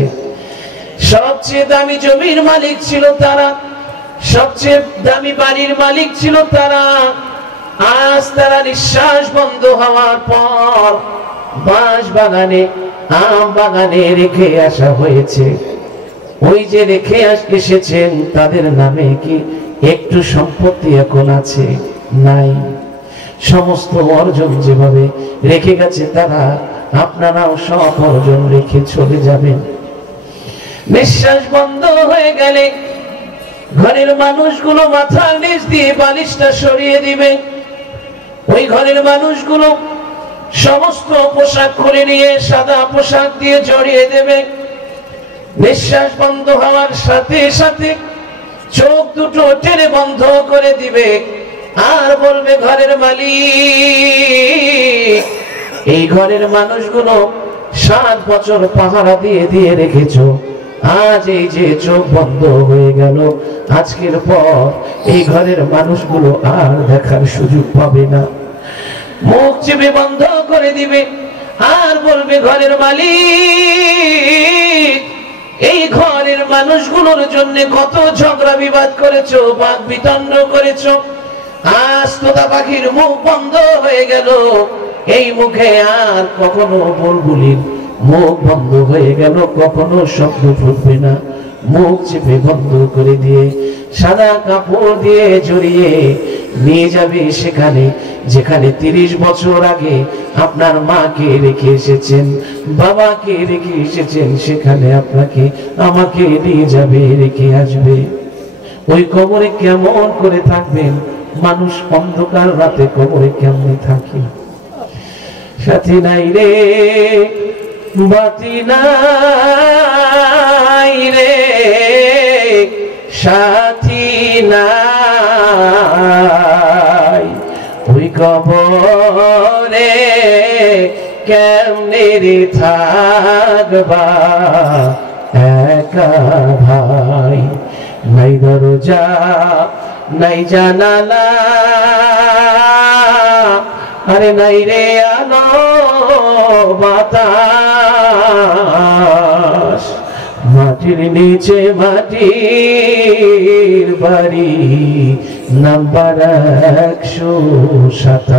সবচেয়ে দামি জমির মালিক ছিল তারা, সবচেয়ে দামি বাড়ির মালিক ছিল তারা। আজ তারা নিঃশ্বাস বন্ধ হওয়ার পর বাঁশ বাগানে, আম বাগানে রেখে আসা হয়েছে। ওই যে রেখে এসেছেন তাদের নামে কি একটু সম্পত্তি এখন আছে? নাই। সমস্ত অর্জন যেভাবে রেখে গেছে তারা, আপনারাও সব অর্জন রেখে চলে যাবেন। নিঃশ্বাস বন্ধ হয়ে গেলে ঘরের মানুষগুলো মাথার নিচ দিয়ে বালিশটা সরিয়ে দিবে। ওই ঘরের মানুষগুলো সমস্ত পোশাক খুলে নিয়ে সাদা পোশাক দিয়ে জড়িয়ে দেবে। নিঃশ্বাস বন্ধ হওয়ার সাথে সাথে চোখ দুটো টেনে বন্ধ করে দিবে, আর বলবে ঘরের মালিক, এই ঘরের মানুষগুলো 7 বছর পাহারা দিয়ে দিয়ে রেখেছো, আজ এই যে চোখ বন্ধ হয়ে গেল, আজকের পর এই ঘরের মানুষগুলো আর দেখার সুযোগ পাবে না। মুখ চেপে বন্ধ করে দিবে, আর বলবে ঘরের মালিক, এই ঘরের মানুষগুলোর জন্য কত ঝগড়া বিবাদ করেছো, বাদ বিতণ্ড করেছো, আজ তোতা পাখির মুখ বন্ধ হয়ে গেল। এই মুখে আর কখনো বুলবুলির মুখ বন্ধ হয়ে গেল, কখনো শব্দ ফুটবে না। মুখ চেপে বন্ধ করে দিয়ে সাদা কাপড় দিয়ে জড়িয়ে নিয়ে যাবে সেখানে যেখানে 30 বছর আগে আপনার মাকে রেখে এসেছেন, বাবাকে রেখে এসেছেন, সেখানে আপনাকে আমাকে নিয়ে যাবে, রেখে আসবে। ওই কবরে কেমন করে থাকবেন? মানুষ অন্ধকার রাতে কবরে কেমনে থাকে? সাথী নাই রে, বাতি নাই রে, সাথী নাই। ওই কবরে কেমনে রে থাকবা একা ভাই? নাই দরজা, নাই জানালা, আরে নাই রে আলো বাতাস। মাটি মাটির নিচে মাটির বাড়ি, নাম্বার 107।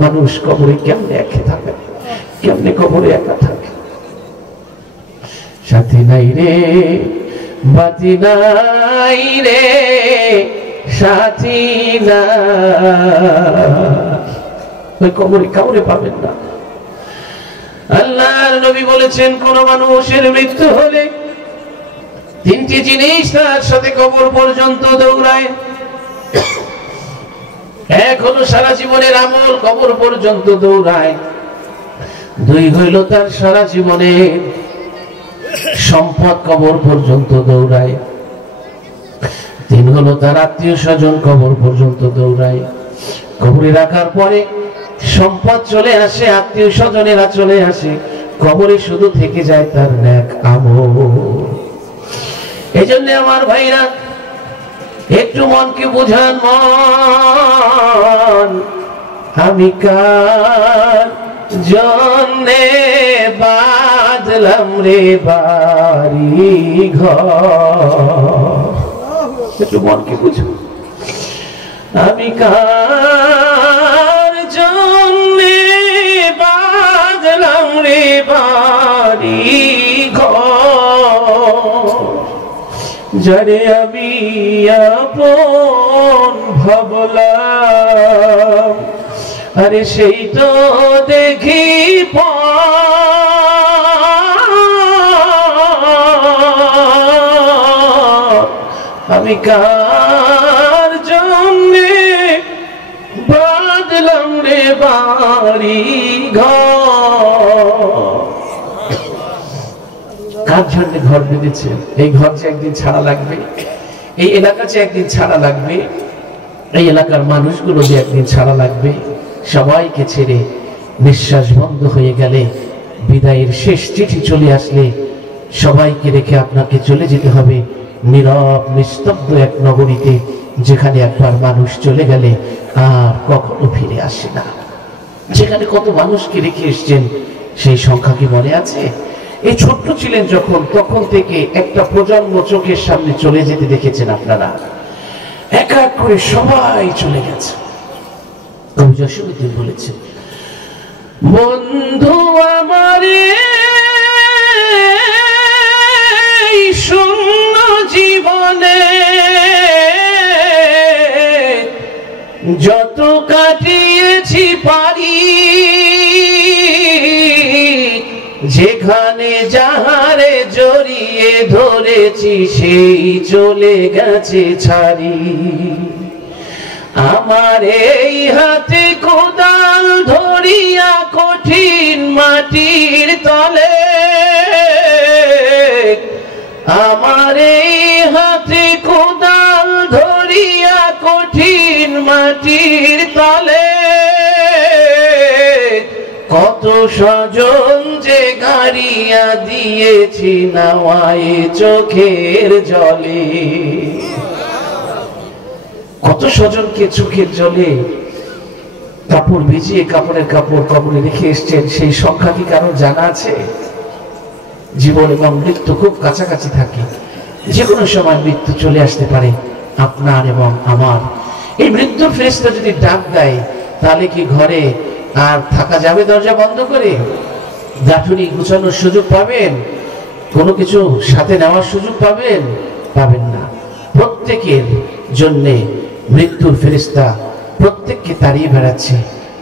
মানুষ কবরে কেমনে একা থাকে, কেমনে কবরে একা থাকে? সাথী নাই রে, বাতি নাই রে, সাথী না, ওই কবরে কাউরে পাবেন না। আল্লাহর নবী বলেছেন, কোন মানুষের মৃত্যু হলে তিনটি জিনিস তার সাথে কবর পর্যন্ত দৌড়ায়। এক হলো সারা জীবনের আমল কবর পর্যন্ত দৌড়ায়, দুই হইল তার সারা জীবনের সম্পদ কবর পর্যন্ত দৌড়ায়, তিন হলো তার আত্মীয় স্বজন কবর পর্যন্ত দৌড়ায়। কবরে রাখার পরে সম্পদ চলে আসে, আত্মীয় স্বজনেরা চলে আসে, কবরে শুধু থেকে যায় তার নেক আমল। এই জন্য আমার ভাইরা একটু মনকে বোঝান, মন আমি কার জন্যে বাঁধলাম রে বাড়ি ঘর, একটু মনকে বুঝো। আমি কার জন্যে বাঁধলাম রে বাড়ি ঘর, যারে আমি আপন ভাবলাম, আরে সেই তো দেখি আমি কার জন্যে বাঁধলাম রে বাড়ি ঘর। কার জন্য ঘর বেঁধেছে? এই ঘর যে একদিন ছাড়া লাগবে, এই এলাকা যে একদিন ছাড়া লাগবে, এই এলাকার মানুষগুলো যে একদিন ছাড়া লাগবে, সবাইকে ছেড়ে নিঃশ্বাস বন্ধ হয়ে গেলে, বিদায়ের শেষ চিঠি চলে আসলে সবাইকে রেখে আপনাকে চলে যেতে হবে নীরব নিস্তব্ধ এক নগরীতে, যেখানে একবার মানুষ চলে গেলে আর কখনো ফিরে আসে না। যেখানে কত মানুষকে রেখে এসছেন সেই সংখ্যা কি মনে আছে? এই ছোট্ট ছিলেন যখন, তখন থেকে একটা প্রজন্ম চোখের সামনে চলে যেতে দেখেছেন আপনারা। এক এক করে সবাই চলে গেছে। কবি জসীমউদ্দীন বলেছেন, বন্ধু আমারে শূন্য জীবনে যত কাটিয়েছি পারি, যেখানে যাহারে জড়িয়ে ধরেছি সেই চলে গেছে ছাড়ি। আমার এই হাতে কোদাল ধরিয়া কঠিন মাটির তলে, আমার এই হাতে কোদাল ধরিয়া কঠিন মাটির তলে, কত স্বজন যে গাড়িয়া দিয়েছি নাওয়ায় চোখের জলে। কত স্বজনকে চোখের জলে কাপড় ভিজিয়ে কাপড়ের কাপড় কবরে রেখে এসছেন, সেই সংখ্যা কি কারো জানা আছে? জীবন এবং মৃত্যু খুব কাছাকাছি থাকে, যে কোনো সময় মৃত্যু চলে আসতে পারে আপনার এবং আমার। এই মৃত্যুর ফেরেশতা যদি ডাক দেয়, তাহলে কি ঘরে আর থাকা যাবে দরজা বন্ধ করে? গাঁথুনি গুছানোর সুযোগ পাবেন? কোনো কিছু সাথে নেওয়ার সুযোগ পাবেন? পাবেন না। প্রত্যেকের জন্যে মৃত্যুর ফেরেশতা প্রত্যেককে তাড়িয়ে বেড়াচ্ছে।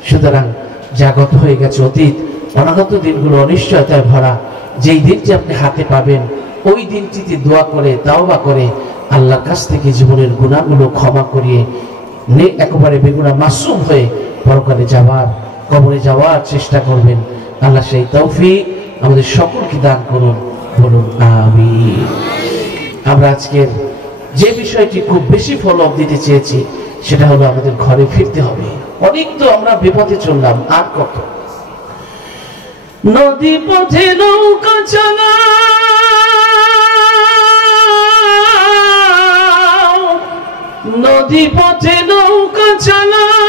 সুতরাং জাগত হয়ে গেছে অতীত, অনাগত দিনগুলো অনিশ্চয়তায় ভরা। যেই দিনটি আপনি হাতে পাবেন, ওই দিনটিতে দোয়া করে তাওবা করে আল্লাহর কাছ থেকে জীবনের গুনাহগুলো ক্ষমা করিয়ে একেবারে বেগুনা মাসুম হয়ে পরকালে যাওয়ার, কবরে যাওয়ার চেষ্টা করবেন। আল্লাহ সেই তৌফিক আমাদের সকলকে দান করুন, বলুন আমিন। আমরা আজকের যে বিষয়টি খুব বেশি ফলো-আপ দিতে চেয়েছি, সেটা হলো আমাদের ঘরে ফিরতে হবে। অনেক তো আমরা বিপথে চললাম, আর কত? নদী পথে নৌকা চালাও, নদী পথে নৌকা চালাও,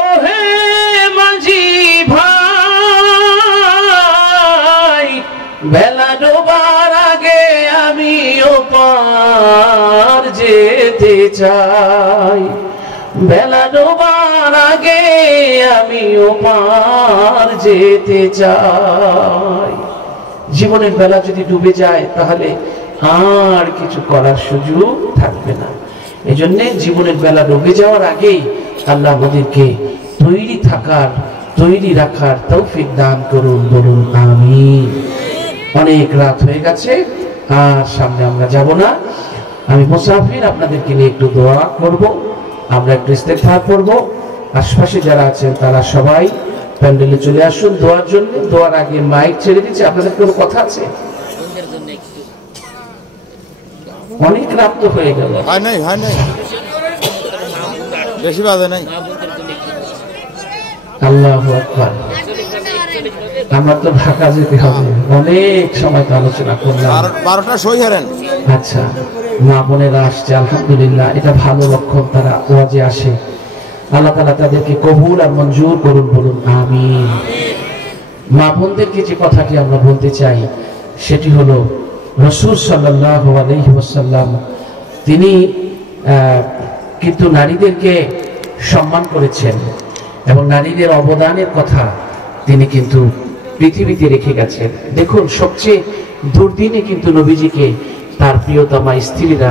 ওহে মাঝি ভাই, যেতে চাই, বেলা ডোবার আগে আমিও পার যেতে চাই। জীবনের বেলা যদি ডুবে যায় তাহলে আর কিছু করার সুযোগ থাকবে না। এই জন্য জীবনের বেলা ডুবে যাওয়ার আগেই আল্লাহ আমাদেরকে তৈরি রাখার তৌফিক দান করুন, বলুন আমিন। অনেক রাত হয়ে গেছে, আর সামনে আমরা যাব না। আমি মুসাফির, আপনাদেরকে নিয়ে একটু দোয়া করব, আমরা একটু ইস্তেগফার করব। আশপাশে যারা আছেন তারা সবাই প্যান্ডেলে চলে আসুন দোয়ার জন্য। দোয়ার আগে মাইক ছেড়ে দিচ্ছি। আপনাদের কোনো কথা আছে? অনেক রাত তো হয়ে গেল। আল্লাহু আকবার। আমার তো ঢাকা যেতে হবে, অনেক সময় তো আলোচনা করলাম। 12টা সই হারেন। আচ্ছা, মা বোনেরা আসছে, আলহামদুলিল্লাহ, এটা ভালো লক্ষণ। তারা ওয়াজে আসে, আল্লাহ তাআলা তাদেরকে কবুল আর মঞ্জুর করুন, বলুন আমিন। মা বোনদেরকে যে কথাটি আমরা বলতে চাই সেটি হলো, রাসূল সাল্লাল্লাহু আলাইহি ওয়াসাল্লাম তিনি কিন্তু নারীদেরকে সম্মান করেছেন এবং নারীদের অবদানের কথা তিনি কিন্তু পৃথিবীতে রেখে গেছেন। দেখুন, সবচেয়ে দুর্দিনে কিন্তু নবীজিকে তার প্রিয়তমা স্ত্রীরা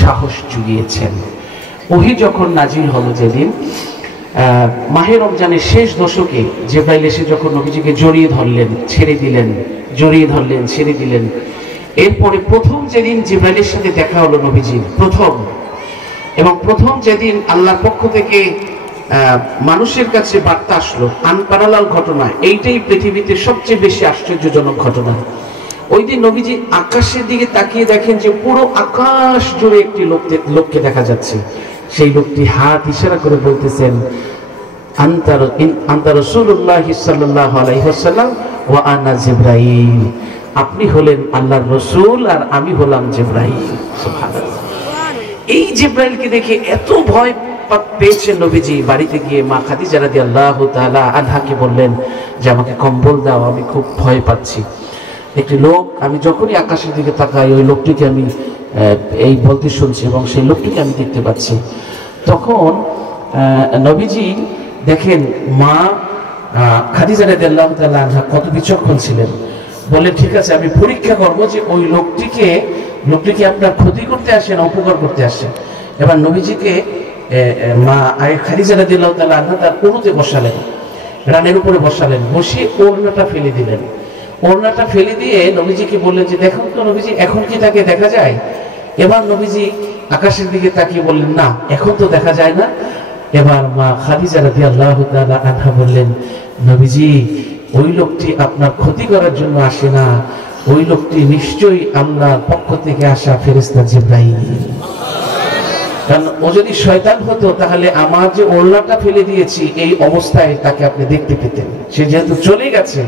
সাহস জুগিয়েছেন। ওহী যখন নাজিল হলো, যেদিন মাহে রমজানের শেষ দশকে জিবরাইল এসে যখন নবীজিকে জড়িয়ে ধরলেন, ছেড়ে দিলেন, জড়িয়ে ধরলেন, ছেড়ে দিলেন। এরপরে প্রথম যেদিন জিবরাইলের সাথে দেখা হলো নবীজির, প্রথম যেদিন আল্লাহর পক্ষ থেকে মানুষের কাছে বার্তা আসলো, আনপ্যারালাল ঘটনা, এইটাই পৃথিবীতে সবচেয়ে বেশি আশ্চর্যজনক ঘটনা। ওই দিন নবীজি আকাশের দিকে তাকিয়ে দেখেন যে পুরো আকাশ জুড়ে একটি লোককে দেখা যাচ্ছে। সেই লোকটি হাত ইশারা করে বলতেছেন, আনতা রাসূলুল্লাহ সাল্লাল্লাহু আলাইহি ওয়াসাল্লাম ওয়া আনা জিবরাইল। আপনি হলেন আল্লাহর রাসূল আর আমি হলাম জিবরাইল। সুবহানাল্লাহ। এই জিবরাইলকে দেখে এত ভয় পেয়েছেন নবীজি, বাড়িতে গিয়ে মা খাদিজা রাদিয়াল্লাহু তাআলা আনহাকে বললেন যে আমাকে কম্বল দাও, আমি খুব ভয় পাচ্ছি। একটি লোক, আমি যখনই আকাশের দিকে তাকাই ওই লোকটিকে আমি এই বলতে শুনছি এবং সেই লোকটিকে আমি দেখতে পাচ্ছি। তখন নবীজি দেখেন মা খাদিজা রাদিয়াল্লাহু তাআলা আনহা কত বিচক্ষণ ছিলেন। বললেন, ঠিক আছে, আমি পরীক্ষা করবো যে ওই লোকটিকে আপনার ক্ষতি করতে আসে না উপকার করতে আসে। এবার নবীজিকে মা খাদিজা রাদিয়াল্লাহু তাআলা আনহা তার উরুতে বসালেন, রানের উপরে বসালেন, বসিয়ে ওড়নাটা ফেলে দিলেন। ওড়নাটা ফেলে দিয়ে নবীজিকে বললেন যে দেখুন তো নবীজি, এখন কি তাকে দেখা যায়? এবার নবীজি আকাশের দিকে তাকিয়ে বললেন, না, এখন তো দেখা যায় না। এবার মা খাদিজা রাদিয়াল্লাহু তাআলা আনহা বললেন, নবীজি, ওই লোকটি আপনার ক্ষতি করার জন্য আসে না, ওই লোকটি নিশ্চয়ই আল্লাহর পক্ষ থেকে আসা ফেরেশতা জিবরাইল। কারণ ও যদি শয়তান হতো তাহলে আমার যে ওড়নাটা ফেলে দিয়েছি এই অবস্থায় তাকে আপনি দেখতে পেতেন। সে যেহেতু চলে গেছে,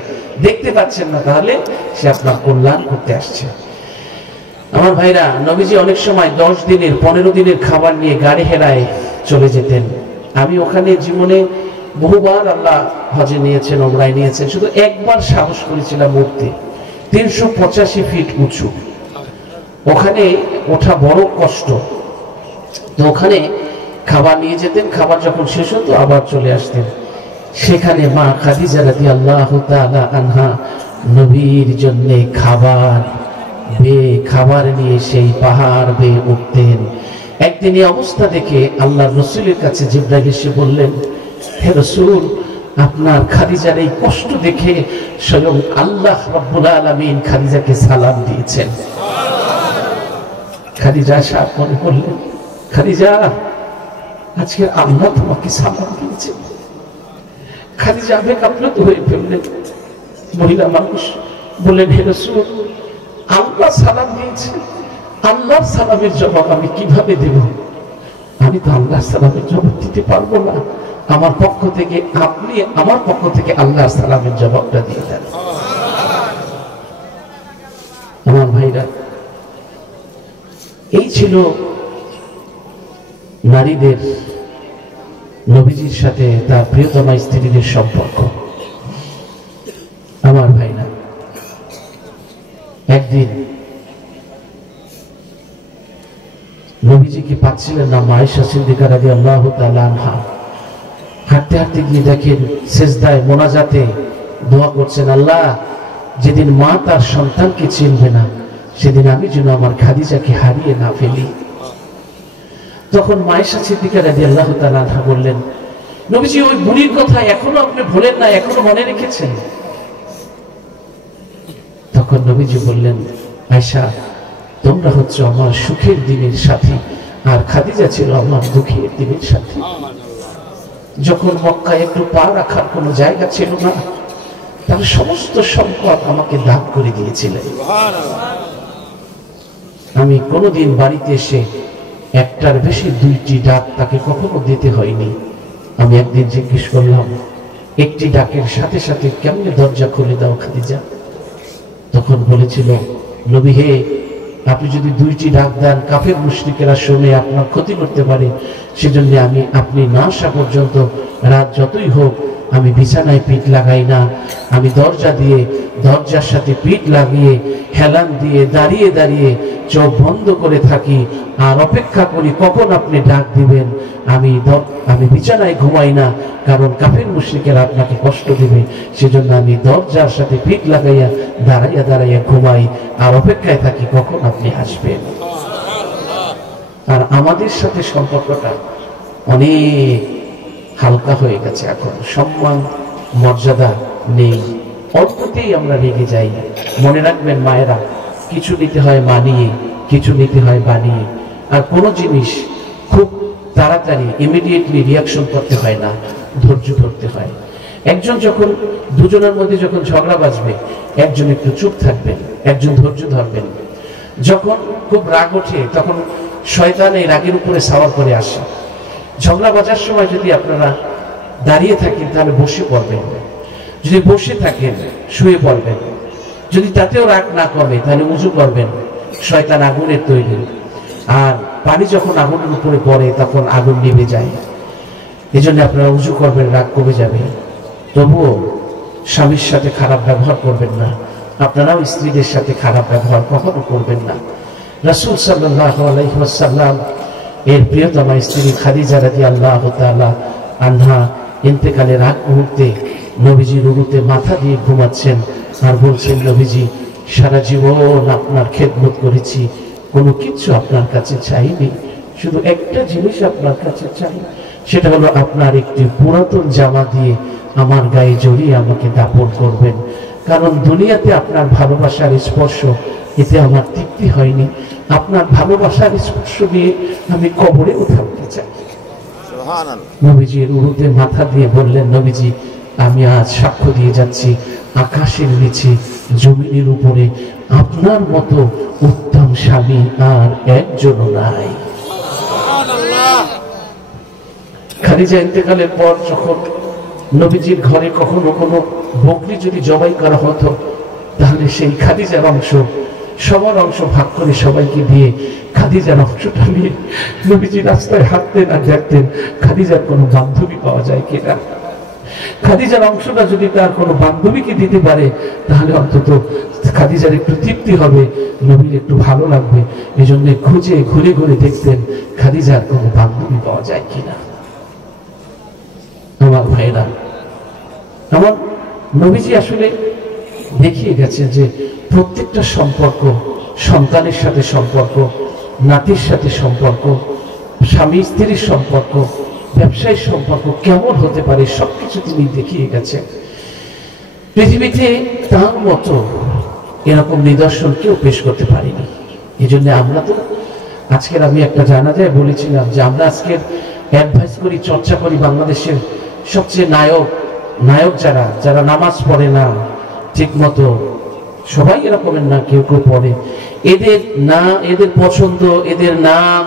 দেখতে পাচ্ছেন না, তাহলে সে আপনার কল্যাণ করতে আসছে। আমার ভাইরা, নবীজি অনেক সময় 10 দিনের 15 দিনের খাবার নিয়ে গাড়ি হেরায় চলে যেতেন। আমি ওখানে জীবনে বহুবার আল্লাহ হজে নিয়েছেন, ওমরায় নিয়েছেন, শুধু একবার সাহস করেছিলাম উঠতে। 385 ফিট উঁচু, ওখানে ওঠা বড় কষ্ট। তো ওখানে খাবার নিয়ে যেতেন, খাবার যখন শেষ হতো আবার চলে আসতেন। সেখানে মা খাদিজা রাদিয়াল্লাহু তাআলা আনহা নবীর জন্য খাবার নিয়ে সেই পাহাড় বেয়ে উঠতেন। একদিন এই অবস্থা দেখে আল্লাহর রাসূলের কাছে জিবরাইল এসে বললেন, হে রাসূল, আপনার খাদিজার এই কষ্ট দেখে স্বয়ং আল্লাহ রাব্বুল আলামিন খাদিজাকে সালাম দিয়েছেন। খাদিজা সাহেব মনে করলেন, খাদিজা, আজকে আল্লাহ তোমাকে সালাম দিয়েছেন। খাদিজা আবেগ আপ্লুত হয়ে ফেললেন। মহিলা মানুষ বললেন, হে রাসূল, আল্লাহ সালাম দিয়েছেন, আল্লাহর সালামের জবাব আমি কিভাবে দেব? আমি তো আল্লাহর সালামের জবাব দিতে পারবো না। আমার পক্ষ থেকে আপনি আমার পক্ষ থেকে আল্লাহর সালামের জবাবটা দিয়ে দেন। আমার ভাইরা, এই ছিল নারীদের নবীজির সাথে তার প্রিয়তমা স্ত্রীদের সম্পর্ক। আমার ভাইরা, একদিন নবীজিকে পাচ্ছিলেন না। মা আয়েশা সিদ্দিকা রাদিয়াল্লাহু তাআলা আনহা হাঁটতে হাঁটতে গিয়ে দেখেন সেজদায় মোনাজাতে দোয়া করছেন, আল্লাহ যেদিন মা তার সন্তানকে চিনবে না সেদিন আমি যেন আমার খাদিজাকে হারিয়ে না ফেলি। তখন মা আয়েশা সিদ্দিকা রাদিয়াল্লাহু তাআলা আনহা বললেন, নবীজি ওই বুড়ির কথা এখনো আপনি ভোলেন না, এখনো মনে রেখেছেন? তখন নবীজি বললেন, আয়েশা তোমরা হচ্ছে আমার সুখের দিনের সাথী, আর খাদিজা ছিল আমার দুঃখের দিনের সাথী। যখন মক্কায় একটু পা রাখার কোনো জায়গা ছিল না, তার সমস্ত সম্পদ আমাকে দান করে দিয়েছিলেন। আমি কোনোদিন বাড়িতে এসে একটার বেশি 2টি ডাক তাকে কখনো দিতে হয়নি। আমি একদিন জিজ্ঞেস করলাম, একটি ডাকের সাথে সাথে কেমনে দরজা খুলে দাও খাদিজা? তখন বলেছিল, নবী হে, আপনি যদি 2টি ডাক দেন কাফের মুশরিকেরা শুনে আপনার ক্ষতি করতে পারে, সেজন্য আপনি না আসা পর্যন্ত রাত যতই হোক আমি বিছানায় পিঠ লাগাই না। আমি দরজার সাথে পিঠ লাগিয়ে হেলান দিয়ে দাঁড়িয়ে দাঁড়িয়ে চোখ বন্ধ করে থাকি আর অপেক্ষা করি কখন আপনি ডাক দিবেন। আমি বিছানায় ঘুমাই না, কারণ কাফের মুশরিকেরা আপনাকে কষ্ট দিবে, সেজন্য আমি দরজার সাথে পিঠ লাগাইয়া দাঁড়াইয়া দাঁড়াইয়া ঘুমাই আর অপেক্ষায় থাকি কখন আপনি আসবেন। আর আমাদের সাথে সম্পর্কটা অনেক হালকা হয়ে গেছে, এখন সম্মান মর্যাদা নেই, অল্পতেই আমরা রেগে যাই। মনে রাখবেন মায়েরা, কিছু নিতে হয় মানিয়ে, কিছু নিতে হয় বানিয়ে। আর কোনো জিনিস খুব তাড়াতাড়ি ইমিডিয়েটলি রিয়াকশন করতে হয় না, ধৈর্য ধরতে হয়। দুজনের মধ্যে যখন ঝগড়া বাজবে, একজন একটু চুপ থাকবেন, একজন ধৈর্য ধরবেন। যখন খুব রাগ ওঠে তখন শয়তান এই রাগের উপরে সাওয়ার করে আসে। ঝগড়া বাজার সময় যদি আপনারা দাঁড়িয়ে থাকেন তাহলে বসে পড়বেন, যদি বসে থাকেন শুয়ে পড়বেন, যদি তাতেও রাগ না কমে তাহলে উজু করবেন। শয়তান আগুনের তৈরি, আর পানি যখন আগুনের উপরে পড়ে তখন আগুন নিভে যায়। এই জন্য আপনারা উজু করবেন, রাগ কমে যাবে। তবুও স্বামীর সাথে খারাপ ব্যবহার করবেন না, আপনারাও স্ত্রীদের সাথে খারাপ ব্যবহার কখনো করবেন না। রাসূল সাল্লাল্লাহু আলাইহি ওয়াসাল্লাম এর প্রিয়তমা স্ত্রী খাদিজা রাদিয়াল্লাহু তাআলা আনহা ইন্তেকালের আগ মুহূর্তে নবীজির উরুতে মাথা দিয়ে ঘুমাচ্ছেন আর বলছেন, নবীজি সারা জীবন আপনার খেদমত করেছি, কোনো কিছু আপনার কাছে চাইনি, শুধু একটা জিনিস আপনার কাছে চাই, সেটা হলো আপনার একটি পুরাতন জামা দিয়ে আমার গায়ে জড়িয়ে আমাকে দাপন করবেন। কারণ দুনিয়াতে আপনার ভালোবাসার স্পর্শ এতে আমার তৃপ্তি হয়নি, আপনার ভালোবাসার স্পর্শ দিয়ে আমি কবরেও থাকতে চাই। নবীজির উরুতে মাথা দিয়ে বললেন, নবীজি আমি আজ সাক্ষ্য দিয়ে যাচ্ছি, আকাশের নিচে জমিনের উপরে আপনার মতো উত্তম স্বামী আর একজনও নাই। খাদিজা ইন্তেকালের পর যখন নবীজির ঘরে কখনো কোনো বকরি যদি জবাই করা হতো, তাহলে সেই খাদিজার অংশ, সবার অংশ ভাগ করে সবাইকে দিয়ে খাদিজার অংশটা নিয়ে নবীজি রাস্তায় হাঁটতেন আর দেখতেন খাদিজার কোনো বান্ধবী পাওয়া যায় কিনা। খাদিজার অংশটা যদি তার কোনো বান্ধবীকে দিতে পারে তাহলে অন্তত খাদিজার একটু তৃপ্তি হবে, নবীর একটু ভালো লাগবে। এই জন্য খুঁজে ঘুরে ঘুরে দেখতেন খাদিজার কোনো বান্ধবী পাওয়া যায় কিনা। আমার ভাইরা, আমার নবীজি আসলে দেখিয়ে গেছে যে প্রত্যেকটা সম্পর্ক, সন্তানের সাথে সম্পর্ক, নাতির সাথে সম্পর্ক, স্বামী স্ত্রীর সম্পর্ক, ব্যবসায়িক সম্পর্ক কেমন হতে পারে সবকিছু তিনি দেখিয়ে গেছেন। পৃথিবীতে তার মতো এরকম নিদর্শন কেউ পেশ করতে পারেনি। এই জন্য আমরা তো আজকের, আমি একটা জানাজায় বলেছিলাম যে আমরা আজকের অ্যাডভাইস করি, চর্চা করি বাংলাদেশের সবচেয়ে নায়ক যারা নামাজ পড়ে না ঠিক মতো, সবাই এরকমের না, কেউ কেউ পড়ে, এদের পছন্দ, এদের নাম,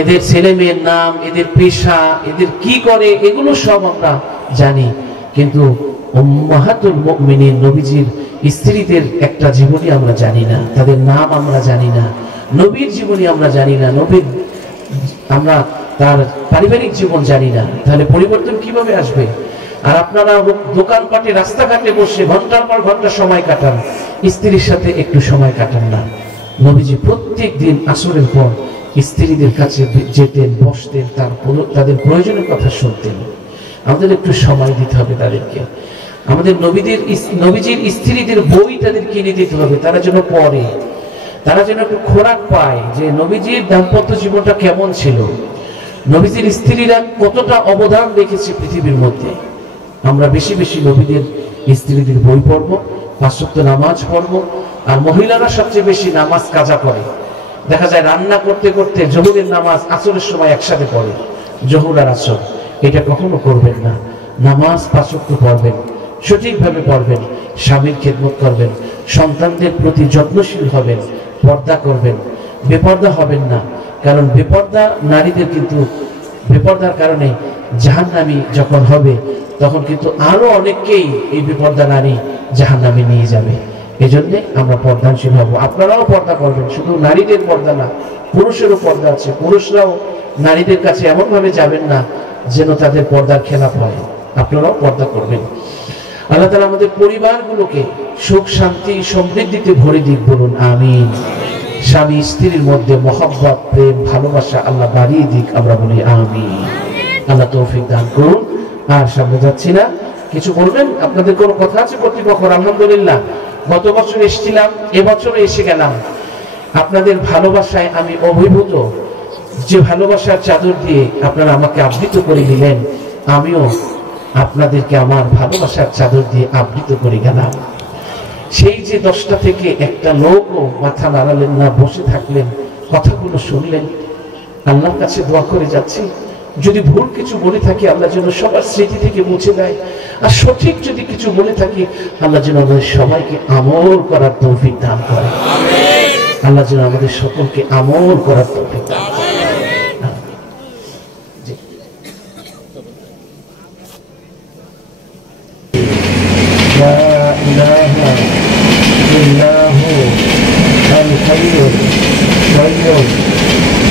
এদের ছেলে মেয়ের নাম, এদের পেশা, এদের কি করে, এগুলো সব আমরা জানি, কিন্তু উম্মাহাতুল মুমিনিন নবীজির স্ত্রীদের একটা জীবনী আমরা জানি না, তাদের নাম আমরা জানি না, নবীর জীবনী আমরা জানি না, আমরা তার পারিবারিক জীবন জানি না। তাহলে পরিবর্তন কিভাবে আসবে? আর আপনারা দোকানপাটে রাস্তাঘাটে বসে ঘন্টার পর ঘন্টা সময় কাটান, স্ত্রীর সাথে একটু সময় কাটান না। নবীজি প্রত্যেক দিন আসরের পর স্ত্রীদের কাছে যেতেন, বসতেন, তাদের প্রয়োজনের কথা শুনতেন। আমাদের একটু সময় দিতে হবে তাদেরকে। আমাদের নবীজির স্ত্রীদের বই তাদের কিনে দিতে হবে, তারা যেন পড়ে, তারা যেন একটু খোরাক পায় যে নবীজির দাম্পত্য জীবনটা কেমন ছিল, নবীজির স্ত্রীরা কতটা অবদান রেখেছে পৃথিবীর মধ্যে। আমরা বেশি বেশি নবীদের স্ত্রীদের বই পড়ব, 5 ওয়াক্ত নামাজ পড়ব। আর মহিলারা সবচেয়ে বেশি নামাজ কাজা করে। দেখা যায় রান্না করতে করতে জোহরের নামাজ আসরের সময় একসাথে পড়ে, জোহর আর আসর। এটা কখনো করবেন না। নামাজ 5 ওয়াক্ত পড়বেন, সঠিকভাবে পড়বেন, স্বামীর খেদমত করবেন, সন্তানদের প্রতি যত্নশীল হবেন, পর্দা করবেন, বেপর্দা হবেন না। কারণ বেপর্দা নারীদের কিন্তু বেপর্দার কারণে জাহান্নামী যখন হবে তখন কিন্তু আরো অনেককেই এই বেপর্দা নারী জাহান্নামে নিয়ে যাবে। এজন্যে আমরা পর্দাশীল হব। আপনারাও পর্দা করবেন, শুধু নারীদের পর্দা না, পুরুষেরও পর্দা আছে। পুরুষরাও নারীদের কাছে এমন ভাবে যাবেন না যেন তাদের পর্দার খেলাপ হয়। আপনারাও পর্দা করবেন। আল্লাহ তাআলা আমাদের পরিবারগুলোকে সুখ, শান্তি, সমৃদ্ধিতে ভরে দিক, বলুন আমিন। স্বামী স্ত্রীর মধ্যে মহব্বত, প্রেম, ভালোবাসা আল্লাহ বাড়িয়ে দিক, আমরা বলি আমিন। আল্লাহ তৌফিক দান করুন। আর সামনে যাচ্ছি না, কিছু বলবেন? আপনাদের কোনো কথা আছে কর্তৃপক্ষ? আলহামদুলিল্লাহ, গত বছর এসেছিলাম, এবছরও এসে গেলাম। আপনাদের ভালোবাসায় আমি অভিভূত। যে ভালোবাসার চাদর দিয়ে আপনারা আমাকে আবৃত করে দিলেন, আমিও আপনাদেরকে আমার ভালোবাসার চাদর দিয়ে আবৃত করে গেলাম। সেই যে 10টা থেকে একটা লোকও মাথা নাড়ালেন না, বসে থাকলেন, কথাগুলো শুনলেন। আল্লাহর কাছে দোয়া করে যাচ্ছি, যদি ভুল কিছু বলে থাকি আল্লাহ যেন সবার স্মৃতি থেকে মুছে দেয়, আর সঠিক যদি কিছু বলে থাকি আল্লাহ যেন আমাদের সবাইকে আমল করার তৌফিক দান করে। আল্লাহ যেন আমাদের সকলকে আমল করার তৌফিক দান করে।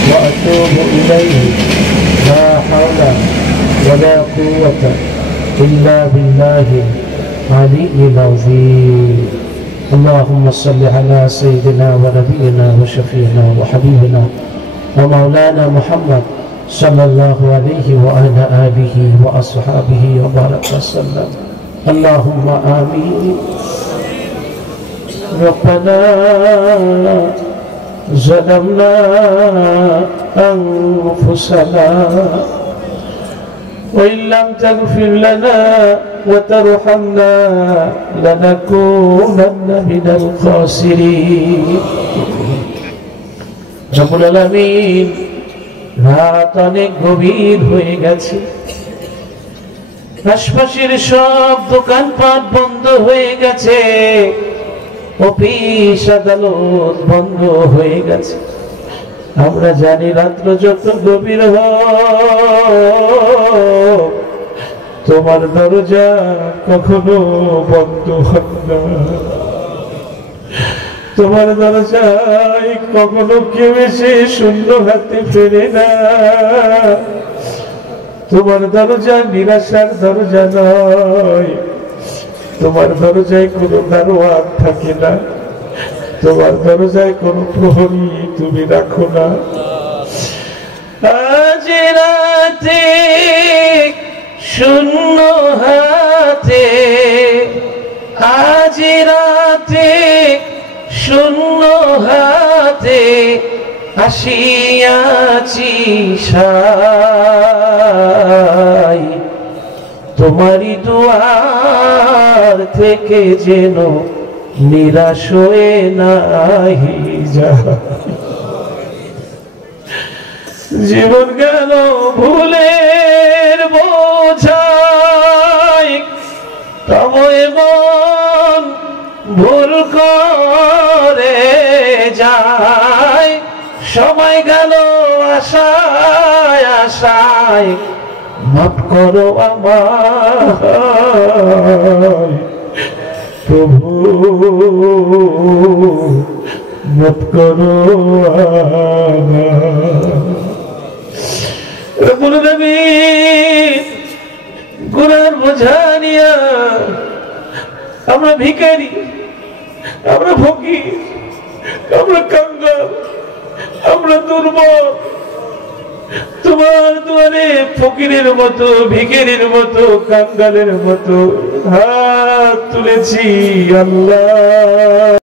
وأتوب إليه لا حول ولا قوة إلا بالله العلي العظيم. اللهم صل على سيدنا ونبينا وشفيعنا وحبيبنا ومولانا محمد صلى الله عليه وعلى آله وأصحابه وبارك وسلم. اللهم آمين. ربنا ظلمنا أنفسنا وإن لم تغفر لنا وترحمنا لنكونن من الخاسرين. রব্বুল আলামিন, রাত অনেক গভীর হয়ে গেছে, আশপাশের সব দোকানপাট বন্ধ হয়ে গেছে, অফিস আদালত বন্ধ হয়ে গেছে। আমরা জানি রাত্র যত গভীর হোক তোমার দরজা কখনো বন্ধ হয় না, তোমার দরজায় কখনো কেউ এসে শূন্য হাতে ফেরে না। তোমার দরজা নিরাশার দরজা নয়, তোমার দরজায় কোনো দারোয়ান থাকে না, তোমার দরজায় কোনো প্রহরী তুমি রাখো না। আজ রাতে শূন্য হাতে, আজ রাতে শূন্য হাতে আসিয়াছি সাই, তোমারই দুয়ার থেকে যেন নিরাশ হয়ে নাহি যায়। জীবন গেল ভুলের বোঝায়, তবে মন ভুল করে যায়। সময় গেল আশায় আশায়, মাফ করো আমায় প্রভু, মাফ করো রব্বুল আলামিন। গুনার বোঝা নিয়া আমরা ভিখারি, আমরা ফকির, আমরা কাঙ্গাল, আমরা দুর্বল, তোমার দুয়ারে ফকিরের মতো, ভিখারির মতো, কাঙ্গালের মতো হাত তুলেছি আল্লাহ।